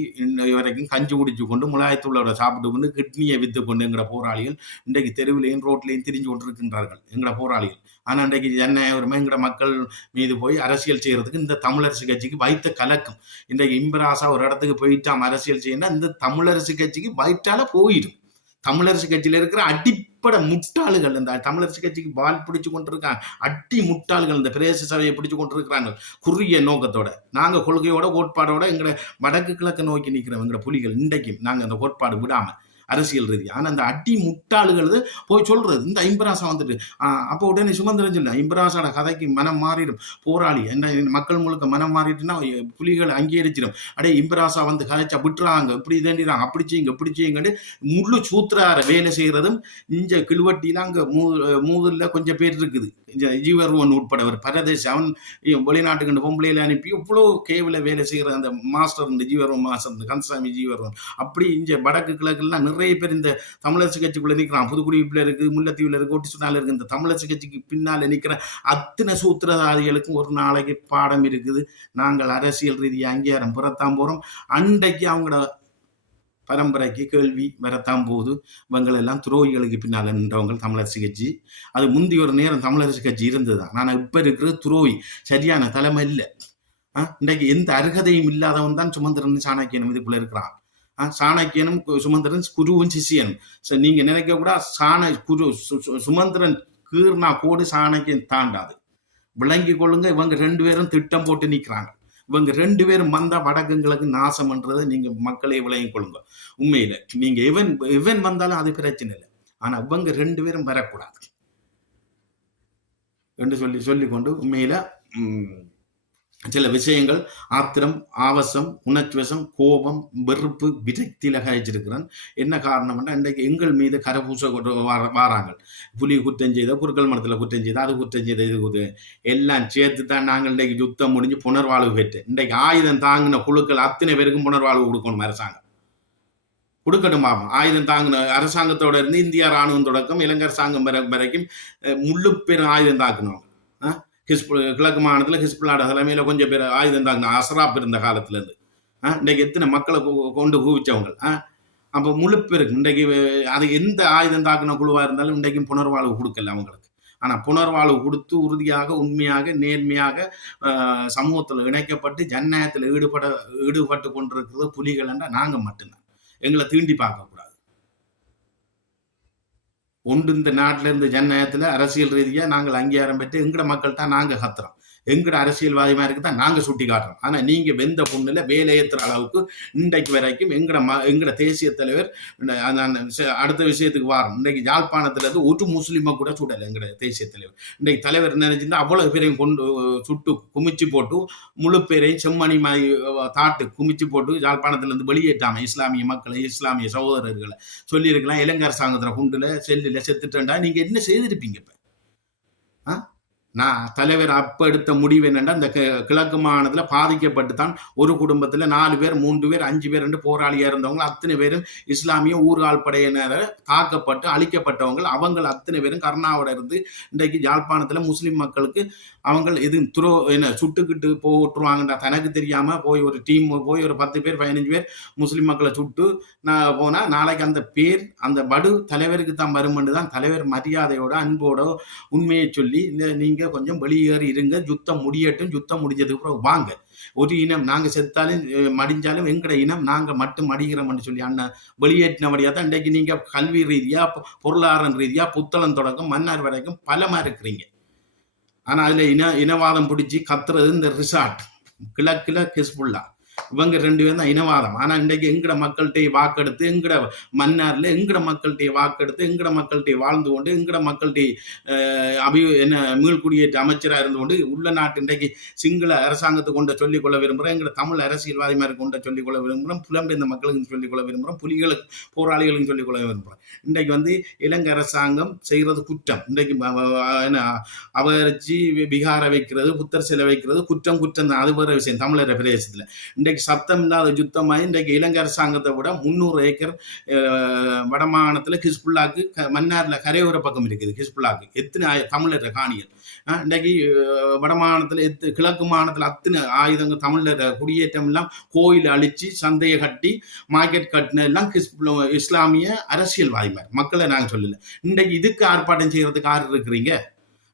வரைக்கும் கஞ்சி குடிச்சு கொண்டு, முலாயத்தூளோட சாப்பிட்டு கொண்டு, கிட்னியை விற்று கொண்டு எங்களோட போராளிகள் இன்றைக்கு தெருவிலையும் ரோட்லையும் திரிஞ்சு கொண்டிருக்கின்றார்கள் எங்களோட போராளிகள். ஆனால் இன்றைக்கு ஜனநாயக உரிமை எங்களோட மக்கள் மீது போய் அரசியல் செய்கிறதுக்கு இந்த தமிழரசு கட்சிக்கு வைத்த கலக்கம். இன்றைக்கு இம்பராசா ஒரு இடத்துக்கு போயிட்டாம் அரசியல் செய்யணும்னா இந்த தமிழரசு கட்சிக்கு வயிற்றால போயிடும். தமிழரசு கட்சியில் இருக்கிற அடிப்படை முட்டாளுகள், இந்த தமிழரசு கட்சிக்கு பால் பிடிச்சு கொண்டிருக்காங்க அடி முட்டாள்கள், இந்த பிரதேச சபையை பிடிச்சு கொண்டிருக்கிறாங்க குறுகிய நோக்கத்தோட. நாங்கள் கொள்கையோட கோட்பாடோட எங்களை வடக்கு கிழக்கு நோக்கி நிற்கிறோம் எங்களோட புலிகள். இன்றைக்கும் நாங்கள் அந்த கோட்பாடு விடாமல் அரசியல் ரீதி. ஆனா அந்த அடி முட்டாளுகள் போய் சொல்றது இந்த இம்பராசா வந்துட்டு அப்போ உடனே சுமந்திரன் சொல்ல இம்பராசாட கதைக்கு மனம் மாறிடும், போராளி என்ன மக்கள் முழுக்க மனம் மாறிட்டுன்னா புலிகள் அங்கீகரிச்சிடும், அடே இம்பராசா வந்து கதைச்சா விட்டுறாங்க, இப்படி தேண்டிறாங்க, அப்படி செய்யுங்க இப்படி செய்யுங்கன்னு முள்ளு சூத்திரார வேலை செய்யறதும் இங்க கிழுவட்டியில அங்க மூதுல கொஞ்சம் பேர் இருக்குது. ஜீவர்வன் உட்பட ஒரு பரதேசி அவன் வெளிநாட்டுக்கு பொம்பளையில அனுப்பி இவ்வளவு கேவல வேலை செய்யற அந்த மாஸ்டர் இந்த ஜீவர்வன் மாஸ்டர் கந்தசாமி ஜீவர்வன் அப்படி இங்க வடக்கு கிழக்குலாம் நிறைய பேர் இந்த தமிழரசு கட்சிக்குள்ள நிற்கிறான். புதுக்குடியிருப்புல இருக்கு, முல்லைத்தீவுல இருக்கு, ஒட்டிச்சுனால இருக்கு. இந்த தமிழரசு கட்சிக்கு பின்னால நிற்கிற அத்தனை சூத்திரதாரிகளுக்கும் ஒரு நாளைக்கு பாடம் இருக்குது. நாங்கள் அரசியல் ரீதியாக அங்கீகாரம் பெறத்தான் போறோம். அன்றைக்கு அவங்களோட பரம்பரைக்கு கேள்வி வரத்தான் போகுது. இவங்கள் எல்லாம் துரோகிகளுக்கு பின்னால் நின்றவங்க தமிழரசு கட்சி. அது முந்தி ஒரு நேரம் தமிழரசு கட்சி இருந்ததுதான். ஆனால் இப்ப இருக்கிற துரோகி சரியான தலைமை இல்லை. இன்றைக்கு எந்த அருகதையும் இல்லாதவன் தான் சுமந்திரன் சாணக்கியனும் இதுக்குள்ள இருக்கிறான். சாணக்கியனும் சுமந்திரன் குருவும் சிஷியனும். நீங்க நினைக்க கூட குரு சுமந்திரன் கீர்னா கோடு சாணக்கியன் தாண்டாது. விளங்கி கொள்ளுங்க. இவங்க 2 பேரும் திட்டம் போட்டு நிற்கிறாங்க. இவங்க 2 பேரும் வந்தா வடக்குங்களுக்கு நாசம்ன்றதை நீங்க மக்களே விளங்கி கொள்ளுங்க. உண்மையில நீங்க எவன் வந்தாலும் அது பிரச்சனை இல்லை. ஆனா இவங்க 2 பேரும் வரக்கூடாது என்று சொல்லிக்கொண்டு உண்மையில சில விஷயங்கள் ஆத்திரம், ஆவசம், உணர்ச்சிவசம், கோபம், வெறுப்பு, விரக்தியில காய்ச்சிருக்கிறான். என்ன காரணம்னா இன்றைக்கு எங்கள் மீது கரபூச வாராங்க. புலி குற்றம் செய்த, குறுக்கல் மரத்தில் குற்றம் செய்த, அது குற்றம் செய்த, இது குற்றம் எல்லாம் சேர்த்து தான் நாங்கள் இன்றைக்கு யுத்தம் முடிஞ்சு புனர்வாழ்வு பெற்று இன்றைக்கு ஆயுதம் தாங்கின குழுக்கள் அத்தனை பேருக்கும் புனர்வாழ்வு கொடுக்கணும். அரசாங்கம் கொடுக்கட்டும். பாப்போம். ஆயுதம் தாங்கின அரசாங்கத்தோட இருந்து இந்திய ராணுவம் தொடக்கம் இலங்கை அரசாங்கம் வரைக்கும் முழு பேரும் ஆயுதம் தாக்கணும். கிழக்கு மாநிலத்தில் ஹிஸ்புல்லாட தலைமையில கொஞ்சம் பேர் ஆயுதம் தாங்க அசராப் இருந்த காலத்துல இருந்து இன்றைக்கு எத்தனை மக்களை கொண்டு குவிச்சவங்க. அப்போ முழு பேருக்கு இன்றைக்கு அது எந்த ஆயுதம் தாக்குன குழுவா இருந்தாலும் இன்றைக்கும் புனர்வாழ்வு கொடுக்கல அவங்களுக்கு. ஆனா புனர்வாழ்வு கொடுத்து உறுதியாக உண்மையாக நேர்மையாக சமூகத்தில் இணைக்கப்பட்டு ஜனநாயகத்தில் ஈடுபட்டு கொண்டிருக்கிறது புலிகள் என்ற நாங்க மட்டும்தான். எங்களை தீண்டி பார்க்க கூடாது. ஒன்று இந்த நாட்டில இருந்து ஜனநாயகத்துல அரசியல் ரீதியா நாங்கள் அங்கீகாரம் பெற்று எங்கட மக்கள் தான் நாங்க கத்துறோம். எங்கட அரசியல்வாதிமா இருக்குதான் நாங்க சுட்டி காட்டுறோம். ஆனா நீங்க வெந்த புண்ணுல வேலையேற்றுற அளவுக்கு இன்றைக்கு வரைக்கும் எங்கட தேசிய தலைவர் அடுத்த விஷயத்துக்கு வாரம் இன்றைக்கு யாழ்ப்பாணத்துல இருந்து ஒரு முஸ்லிமை கூட சுடலை எங்கட தேசிய தலைவர். இன்றைக்கு தலைவர் நினைச்சிருந்தா அவ்வளவு பேரையும் கொண்டு சுட்டு குமிச்சு போட்டு முழு பேரையும் செம்மணி மாய் தாட்டு குமிச்சு போட்டு யாழ்ப்பாணத்துல இருந்து வெளியேற்றாம இஸ்லாமிய மக்களை இஸ்லாமிய சகோதரர்களை சொல்லியிருக்கலாம். இலங்கை அரசாங்கத்துல குண்டுல செல்லுல செத்துட்டா நீங்க என்ன செய்திருப்பீங்க? இப்ப நான் தலைவர் அப்ப எடுத்த முடிவு என்னன்னா இந்த கிழக்கு மாநிலத்துல பாதிக்கப்பட்டு தான் ஒரு குடும்பத்துல 4 பேர் 3 பேர் 5 பேர் என்று போராளியா இருந்தவங்க அத்தனை பேரும் இஸ்லாமிய ஊர்கால் படையினரை தாக்கப்பட்டு அழிக்கப்பட்டவங்க. அவங்க அத்தனை பேரும் கருணாவோட இருந்து இன்றைக்கு யாழ்ப்பாணத்துல முஸ்லிம் மக்களுக்கு அவங்க இது சுட்டுக்கிட்டு போட்டுருவாங்கடா தனக்கு தெரியாம போய் ஒரு டீம் போய் ஒரு 10 பேர் 15 பேர் முஸ்லிம் மக்களை சுட்டு போனா நாளைக்கு அந்த பேர் அந்த வடு தலைவருக்கு தான் வருமென்று தான் தலைவர் மரியாதையோட அன்போட உண்மையை சொல்லி நீங்க கொஞ்சம் வெளியேறி இருங்க, யுத்தம் முடியட்டும், யுத்தம் முடிஞ்சதுக்கு அப்புறம் வாங்க. ஒரு இனம் நாங்க செத்தாலும் மடிஞ்சாலும் எங்கட இனம் நாங்க மட்டும் மடிகிறோம்னு சொல்லி அண்ணன் வெளியேற்றினபடியா தான் இன்றைக்கு நீங்க கல்வி ரீதியா பொருளாதார ரீதியா புத்தளம் தொடக்கம் மன்னார் வரைக்கும் பலமா இருக்கிறீங்க. ஆனா அதுல இனவாதம் பிடிச்சி கத்துறது இந்த ரிசார்ட் கிழக்குல ஹிஸ்புல்லா இவங்க 2 பேரும் தான் இனவாதம். ஆனா இன்றைக்கு எங்கட மக்கள்கிட்ட வாக்கெடுத்து எங்கட மன்னார்ல எங்கட மக்கள்கிட்ட வாக்கெடுத்து எங்கட மக்கள்கிட்ட வாழ்ந்து கொண்டு எங்கட மக்கள்கிட்ட மீள்குடியேற்ற அமைச்சராக இருந்து கொண்டு உள்ள நாட்டு இன்றைக்கு சிங்கள அரசாங்கத்தை கொண்ட சொல்லிக்கொள்ள விரும்புகிறோம். எங்கட தமிழ் அரசியல்வாதி மாதிரி கொண்ட சொல்லிக்கொள்ள விரும்புகிறோம். புலம்பெயர்ந்த மக்களுக்கு சொல்லிக்கொள்ள விரும்புகிறோம். புலிகளுக்கு போராளிகளுக்கு சொல்லிக்கொள்ள விரும்புகிறோம். இன்றைக்கு இலங்கை அரசாங்கம் செய்கிறது குற்றம். இன்றைக்கு அவரிச்சு விகார வைக்கிறது, புத்தர் சிலை வைக்கிறது குற்றம் தான். அது வேற விஷயம். தமிழர் பிரதேசத்துல இன்றைக்கு சத்தம் இல்லாத யுத்தமாய் இன்றைக்கு இலங்கை அரசாங்கத்தை விட 300 ஏக்கர் வடமாகாணத்துல ஹிஸ்புல்லாக்கு மன்னார்ல கரையோர பக்கம் இருக்குது. ஹிஸ்புல்லாக்கு எத்தனை தமிழர் காணிகள் இன்றைக்கு வடமாகாணத்துல கிழக்கு மாகாணத்துல அத்தனை ஆயுதங்கள் தமிழர் குடியேற்றம் எல்லாம் கோயில் அழிச்சு சந்தையை கட்டி மார்க்கெட் கட்டின எல்லாம் இஸ்லாமிய அரசியல்வாதிமார் மக்களை நாங்க சொல்லல. இன்றைக்கு இதுக்கு ஆர்ப்பாட்டம் செய்யறதுக்கு யார் இருக்கிறீங்க?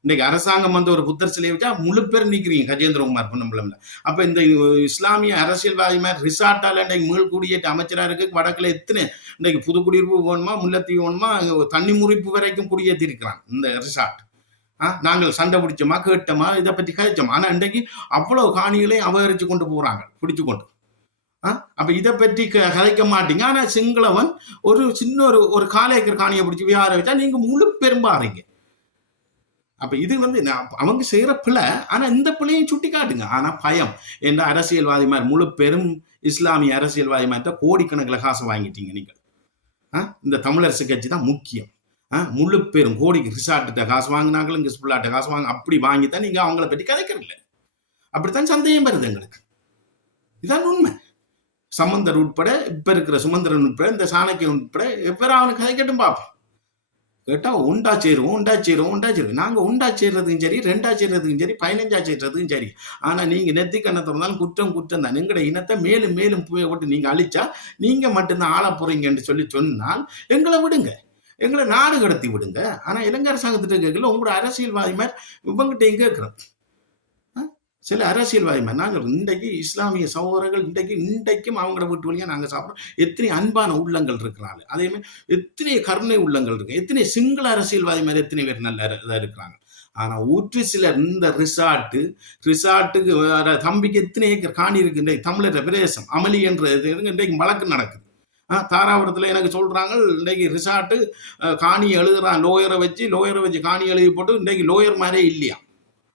இன்னைக்கு அரசாங்கம் ஒரு புத்தர் சிலையை வச்சா முழு பேர் நிற்கிறீங்க கஜேந்திரகுமார் பொன்னம்பலம்ல. அப்ப இந்த இஸ்லாமிய அரசியல்வாதி மாதிரி ரிசார்ட்டால இன்னைக்கு மீள்குடியேற்ற அமைச்சரா இருக்கு. வடக்குல எத்தனை இன்னைக்கு புது குடியிருப்பு வேணுமா, முல்லைத்தீவு வேணுமா, தண்ணி முறிப்பு வரைக்கும் குடியேற்றி இருக்கிறான் இந்த ரிசார்ட். நாங்கள் சண்டை பிடிச்சோமா கேட்டோமா இதை பற்றி கழிச்சோம். ஆனா இன்றைக்கு அவ்வளவு காணிகளையும் அபகரிச்சு கொண்டு போறாங்க பிடிச்சு கொண்டு. அப்ப இதை பற்றி கதைக்க மாட்டீங்க. ஆனா சிங்களவன் ஒரு சின்ன ஒரு காலேக்கர் காணியை பிடிச்சி வியார வச்சா நீங்க முழு பெரும்பாறீங்க. அப்ப இது வந்து அவங்க செய்யற பிழை. ஆனா இந்த பிள்ளையும் சுட்டி காட்டுங்க. ஆனா பயம் என்ற அரசியல்வாதி மாதிரி முழு பெரும் இஸ்லாமிய அரசியல்வாதி மாதிரி கோடிக்கணக்கில் காசு வாங்கிட்டீங்க நீங்கள். இந்த தமிழரசு கட்சி தான் முக்கியம். முழு பேரும் கோடிக்கு ரிசார்ட்ட காசு வாங்கினாங்களும் கிஸ்புல்லாட்ட காசு வாங்க அப்படி வாங்கித்தான் நீங்க அவங்கள பற்றி கதைக்கிறீங்க. அப்படித்தான் சந்தேகம் வருது எங்களுக்கு. இதான் உண்மை. சம்பந்தர் உட்பட இப்ப இருக்கிற சுமந்திரன் உட்பட இந்த சாணக்கியன் உட்பட எப்பறம் அவனுக்கு கதைக்கட்டும் பார்ப்போம். கேட்டா உண்டா சேருவோம். நாங்க உண்டா சேர்றதுக்கும் சரி, ரெண்டா சேர்றதுக்கும் சரி, 15ஆ சேர்றதுக்கும் சரி. ஆனா நீங்க நெத்தி கண்ணை திறந்தாலும் குற்றம் தான். எங்கட இனத்தை மேலும் மேலும் போட்டு நீங்க அழிச்சா நீங்க மட்டும்தான் ஆள போறீங்கன்னு சொன்னால் எங்களை விடுங்க, எங்களை நாடு கடத்தி விடுங்க. ஆனா இலங்கை அரசாங்கத்திட்ட கேட்கல, உங்களோட அரசியல்வாதி மாதிரி இவங்கிட்ட கேட்கிறோம். சில அரசியல்வாதி மாதிரி நாங்கள் இன்றைக்கு இஸ்லாமிய சகோதரர்கள் இன்றைக்கும் அவங்களோட வீட்டு வழியா நாங்கள் சாப்பிட்றோம். எத்தனை அன்பான உள்ளங்கள் இருக்கிறாங்க, அதே மாதிரி எத்தனை கருணை உள்ளங்கள் இருக்கு, எத்தனை சிங்கள அரசியல்வாதி மாதிரி எத்தனை பேர் நல்ல இதாக இருக்கிறாங்க. ஆனா ஊற்று சிலர் இந்த ரிசார்ட்டுக்கு தம்பிக்கு எத்தனை ஏக்கர் காணி இருக்கு. இன்றைக்கு தமிழர் பிரதேசம் அமளி என்ற இன்றைக்கு வழக்கு நடக்குது. தாராபுரத்தில் எனக்கு சொல்றாங்க, இன்றைக்கு ரிசார்ட்டு காணி எழுதுறான், லோயரை வச்சு காணி எழுதி போட்டு இன்றைக்கு லோயர் மாதிரியே இல்லையா.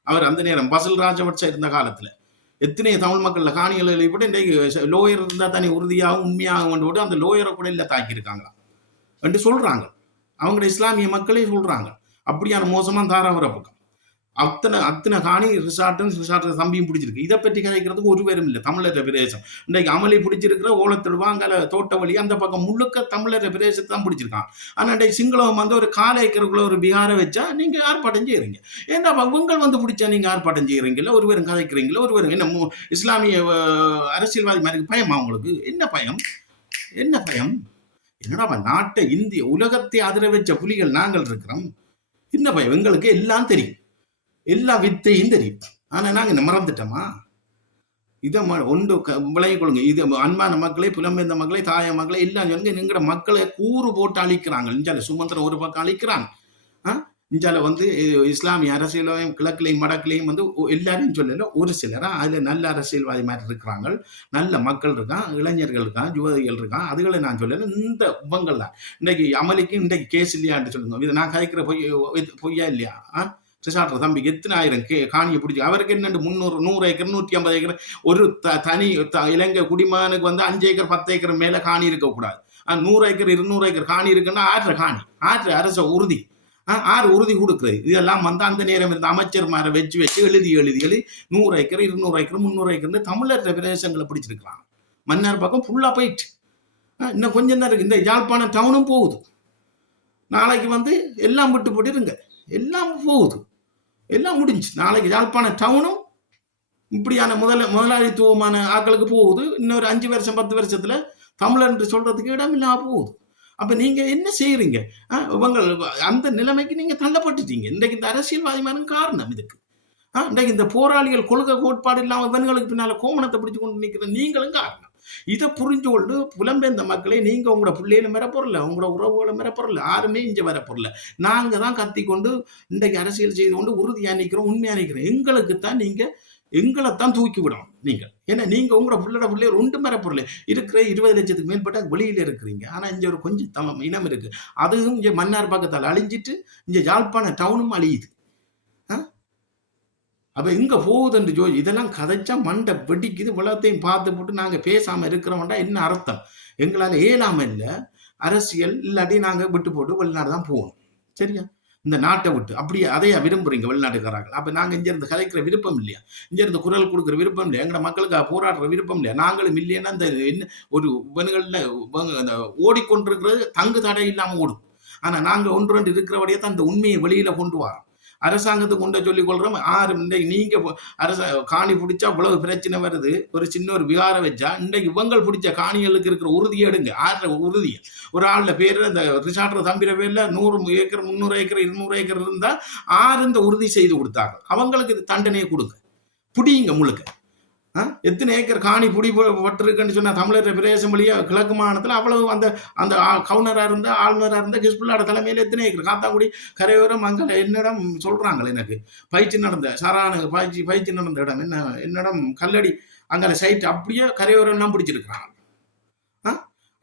அவர் அந்த நேரம் பசில் ராஜபட்ச இருந்த காலத்துல எத்தனை தமிழ் மக்கள்ல காணிகள் எழுதிப்பட்டு இன்றைக்கு லோயர் இருந்தா தனி உறுதியாகவும் உண்மையாகவும் கொண்டு போட்டு அந்த லோயரை கூட இல்லை தாக்கியிருக்காங்களா என்று சொல்றாங்க. அவங்களோட இஸ்லாமிய மக்களே சொல்றாங்க. அப்படியான மோசமா தாராபுர பக்கம் அத்தனை காணி ரிசார்ட்டு தம்பியும் பிடிச்சிருக்கு. இதை பற்றி கதைக்கிறதுக்கு ஒரு பேரும் இல்லை. தமிழர் பிரதேசம் இன்றைக்கு அமளி பிடிச்சிருக்கிற ஓலத்திடுவாங்கல தோட்ட வழி அந்த பக்கம் முழுக்க தமிழர் பிரதேசத்தை தான் பிடிச்சிருக்கான். ஆனா இன்றைக்கு சிங்களம் வந்து ஒரு கால ஏக்கருக்குள்ள ஒரு பிகாரை வச்சா நீங்க ஆர்ப்பாட்டம் செய்யறீங்க. ஏன்னா உங்கள் வந்து பிடிச்சா நீங்க ஆர்ப்பாட்டம் செய்யறீங்களா, ஒரு பேரும் கதைக்கிறீங்களா, ஒரு பேரும் என்ன இஸ்லாமிய அரசியல்வாதி மாதிரி பயமா உங்களுக்கு? என்ன பயம்? என்னடா நாட்டை இந்திய உலகத்தை அதிர வச்ச புலிகள் நாங்கள் இருக்கிறோம். என்ன பயம்? எங்களுக்கு எல்லாம் தெரியும், எல்லா வித்தையும் தெரியும். ஆனா நாங்க என்ன மறந்துட்டோமா? இதை ஒன்று விளங்கிக் கொள்ளுங்க. இது அன்பான மக்களை, புலம்பெயர்ந்த மக்களை, தாய மக்களை எல்லாம் சொல்லுங்க. நீங்கள மக்களை கூறு போட்டு அழிக்கிறாங்க. இஞ்சால சுமந்திரம் ஒரு பக்கம் அழிக்கிறாங்க. இஞ்சால வந்து இஸ்லாமிய அரசியலையும் கிழக்கிலையும் வடக்கிலையும் வந்து எல்லாரையும் சொல்லல, ஒரு சிலரா அதுல நல்ல அரசியல்வாதி மாதிரி இருக்கிறாங்க, நல்ல மக்கள் இருக்கான், இளைஞர்கள் இருக்கான், யுவதிகள் இருக்கான். அதுகளை நான் சொல்லல. இந்த உபங்கள் தான் இன்றைக்கு அமளிக்கு இன்றைக்கு கேஸ் இல்லையான்னு சொல்லுங்க. இதை நான் கதைக்கிற பொய்யா இல்லையா? ரிசார்ட் தம்பிக்கு எத்தனை ஆயிரம் காணியை பிடிச்சி அவருக்கு என்ன 300 100 ஏக்கர் 150 ஏக்கர் ஒரு தனி இலங்கை குடிமகனுக்கு வந்து 5 ஏக்கர் 10 ஏக்கர் மேல காணி இருக்கக்கூடாது. 100 ஏக்கர் 200 ஏக்கர் காணி இருக்குன்னா ஆற்ற அரச உறுதி உறுதி கொடுக்குறது. இதெல்லாம் வந்து அந்த நேரம் இருந்த அமைச்சர்மாரை வச்சு எழுதி 100 ஏக்கர் 200 ஏக்கர் 300 ஏக்கர்னு தமிழர் பிரதேசங்களை பிடிச்சிருக்கலாம். மன்னார் பக்கம் ஃபுல்லா போயிட்டு இன்னும் கொஞ்சம் தான் இருக்கு. இந்த யாழ்ப்பாணம் டவுனும் போகுது. நாளைக்கு வந்து எல்லாம் விட்டு போட்டுருங்க, எல்லாம் போகுது, எல்லாம் முடிஞ்சு. நாளைக்கு யாழ்ப்பாணம் டவுனும் இப்படியான முதலாளித்துவமான ஆக்களுக்கு போகுது. இன்னொரு 5 வருஷம் 10 வருஷத்துல தமிழர் என்று சொல்றதுக்கு இடம் இல்லாம போகுது. அப்ப நீங்க என்ன செய்யறீங்க? அந்த நிலைமைக்கு நீங்க தள்ளப்பட்டுட்டீங்க. இன்றைக்கு இந்த அரசியல்வாதி மாதிரி காரணம் இதுக்கு. இன்றைக்கு இந்த போராளிகள் கொள்கை கோட்பாடு இல்லாம இவங்களுக்கு பின்னால கோமணத்தை பிடிச்சு கொண்டு நிற்கிற நீங்களும் காரணம். இதை புரிஞ்சு கொண்டு புலம்பெயர்ந்த மக்களை நீங்க உங்களோட பிள்ளைகளும் வரப்பொருள், உங்களோட உறவுகளும் வரப்பொருள், யாருமே இங்க வரப்பொருள். நாங்க தான் கத்தி கொண்டு இன்றைக்கு அரசியல் செய்து கொண்டு உறுதியா நிற்கிறோம், உண்மையா நிற்கிறோம். எங்களுக்குத்தான் நீங்க எங்களைத்தான் தூக்கி விடணும் நீங்க. ஏன்னா நீங்க உங்களோட பிள்ளையோட ஒன்றும் வரப்பொருள் இருக்கிற 20 லட்சத்துக்கு மேற்பட்ட வெளியில இருக்கிறீங்க. ஆனா இங்க ஒரு கொஞ்சம் இனம் இருக்கு. அதுவும் இங்க மன்னார் பக்கத்தால் அழிஞ்சிட்டு இங்க யாழ்ப்பாண டவுனும் அழியுது. அப்ப எங்க போகுதுன்னு ஜோதி இதெல்லாம் கதைச்சா மண்டை வெடிக்குது. உலகத்தையும் பார்த்து போட்டு நாங்க பேசாம இருக்கிறோம்டா என்ன அர்த்தம்? எங்களால ஏலாம இல்லை அரசியல் இல்லாட்டி நாங்க விட்டு போட்டு வெளிநாடு தான் போகணும். சரியா? இந்த நாட்டை விட்டு அப்படியே அதையா விரும்புறீங்க வெளிநாட்டுக்காரர்கள்? அப்ப நாங்க இங்க இருந்து கதைக்கிற விருப்பம் இல்லையா? இங்க இருந்து குரல் கொடுக்குற விருப்பம் இல்லையா? எங்களோட மக்களுக்கு போராடுற விருப்பம் இல்லையா? நாங்களும் இல்லைன்னா இந்த என்ன ஒரு இவனுகள்ல ஓடிக்கொண்டிருக்கிறது தங்கு தடை இல்லாம ஓடும். ஆனா நாங்க ஒன்று ரெண்டு இருக்கிறபடியே தான் இந்த உண்மையை வெளியில கொண்டு வரோம். அரசாங்கத்துக்கு கொண்ட சொல்லிக் கொள்றோம். நீங்க காணி பிடிச்சா இவ்வளவு பிரச்சனை வருது, ஒரு சின்ன ஒரு விகாரம் வச்சா இன்றைக்கு இவங்கள் பிடிச்ச காணிகளுக்கு இருக்கிற உறுதியை எடுங்க. உறுதியை ஒரு ஆள்ல பேரு அந்த ரிசார்ட் தம்பிர பேர்ல 100 ஏக்கர் 300 ஏக்கர் 200 ஏக்கர் இருந்தா இந்த உறுதி செய்து கொடுத்தாங்க. அவங்களுக்கு தண்டனையை கொடுங்க, புடியுங்க முழுக்க. எத்தனை ஏக்கர் காணி புடிபட்டிருக்குன்னு சொன்னா தமிழர் பிரதேசம் வழியா கிழக்கு மாகாணத்துல அவ்வளவு அந்த அந்த கவுனரா இருந்தா ஆளுநரா இருந்தா கிஸ்புல்லாட தலைமையில எத்தனை ஏக்கர் காத்தாங்குடி கரையோரம் அங்க என்னிடம் சொல்றாங்க. எனக்கு பயிற்சி நடந்த சாரான பயிற்சி நடந்த இடம் என்னிடம் கல்லடி அங்கே சைட் அப்படியே கரையோரெல்லாம் பிடிச்சிருக்கிறாங்க.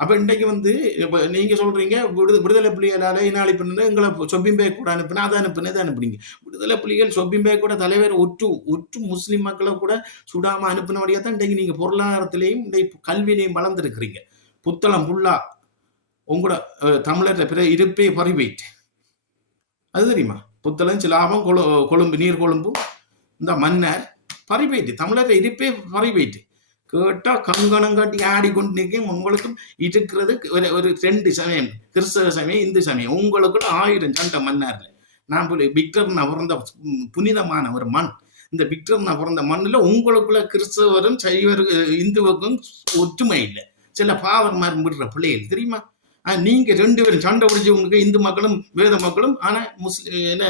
அப்போ இன்றைக்கு வந்து இப்போ நீங்கள் சொல்கிறீங்க விடுதலை புலிகளால் இனாளிப்பு எங்களை சொப்பிம்பே கூட அனுப்புனா அதை அனுப்புனே இதை அனுப்புனீங்க. விடுதலை புலிகள் சொப்பிம்பே கூட தலைவர் ஒற்று முஸ்லீம் மக்களை கூட சுடாமல் அனுப்பினபடியாக தான் இன்றைக்கு நீங்கள் பொருளாதாரத்திலையும் இன்றைக்கு கல்வியிலையும் வளர்ந்துருக்கிறீங்க. புத்தளம் புல்லா உங்களோட தமிழர் பிற இருப்பே பறிவைட்டு அது தெரியுமா? புத்தளம் சிலாபம் கொழும்பு நீர் கொழும்பு இந்த மன்னர் பறிவைட்டு தமிழர் இருப்பே பறிவைட்டு கேட்டால் கங்கணம் காட்டி ஆடிக்கொண்டு நிற்கும். உங்களுக்கும் இருக்கிறது ஒரு 2 சமயம், கிறிஸ்தவ சமயம் இந்து சமயம். உங்களுக்குள்ள 1000 சண்டை மன்னார்ல. நான் விக்டர் பிறந்த புனிதமான ஒரு மண். இந்த விக்டர் பிறந்த மண்ணில் உங்களுக்குள்ள கிறிஸ்தவரும் சைவர் இந்துவுக்கும் ஒற்றுமை இல்லை. சில பாவர் மாதிரி விடுற பிள்ளைகள் தெரியுமா? நீங்க 2 பேரும் சண்டை பிடிச்சவங்களுக்கு இந்து மக்களும் வேத மக்களும், ஆனா என்ன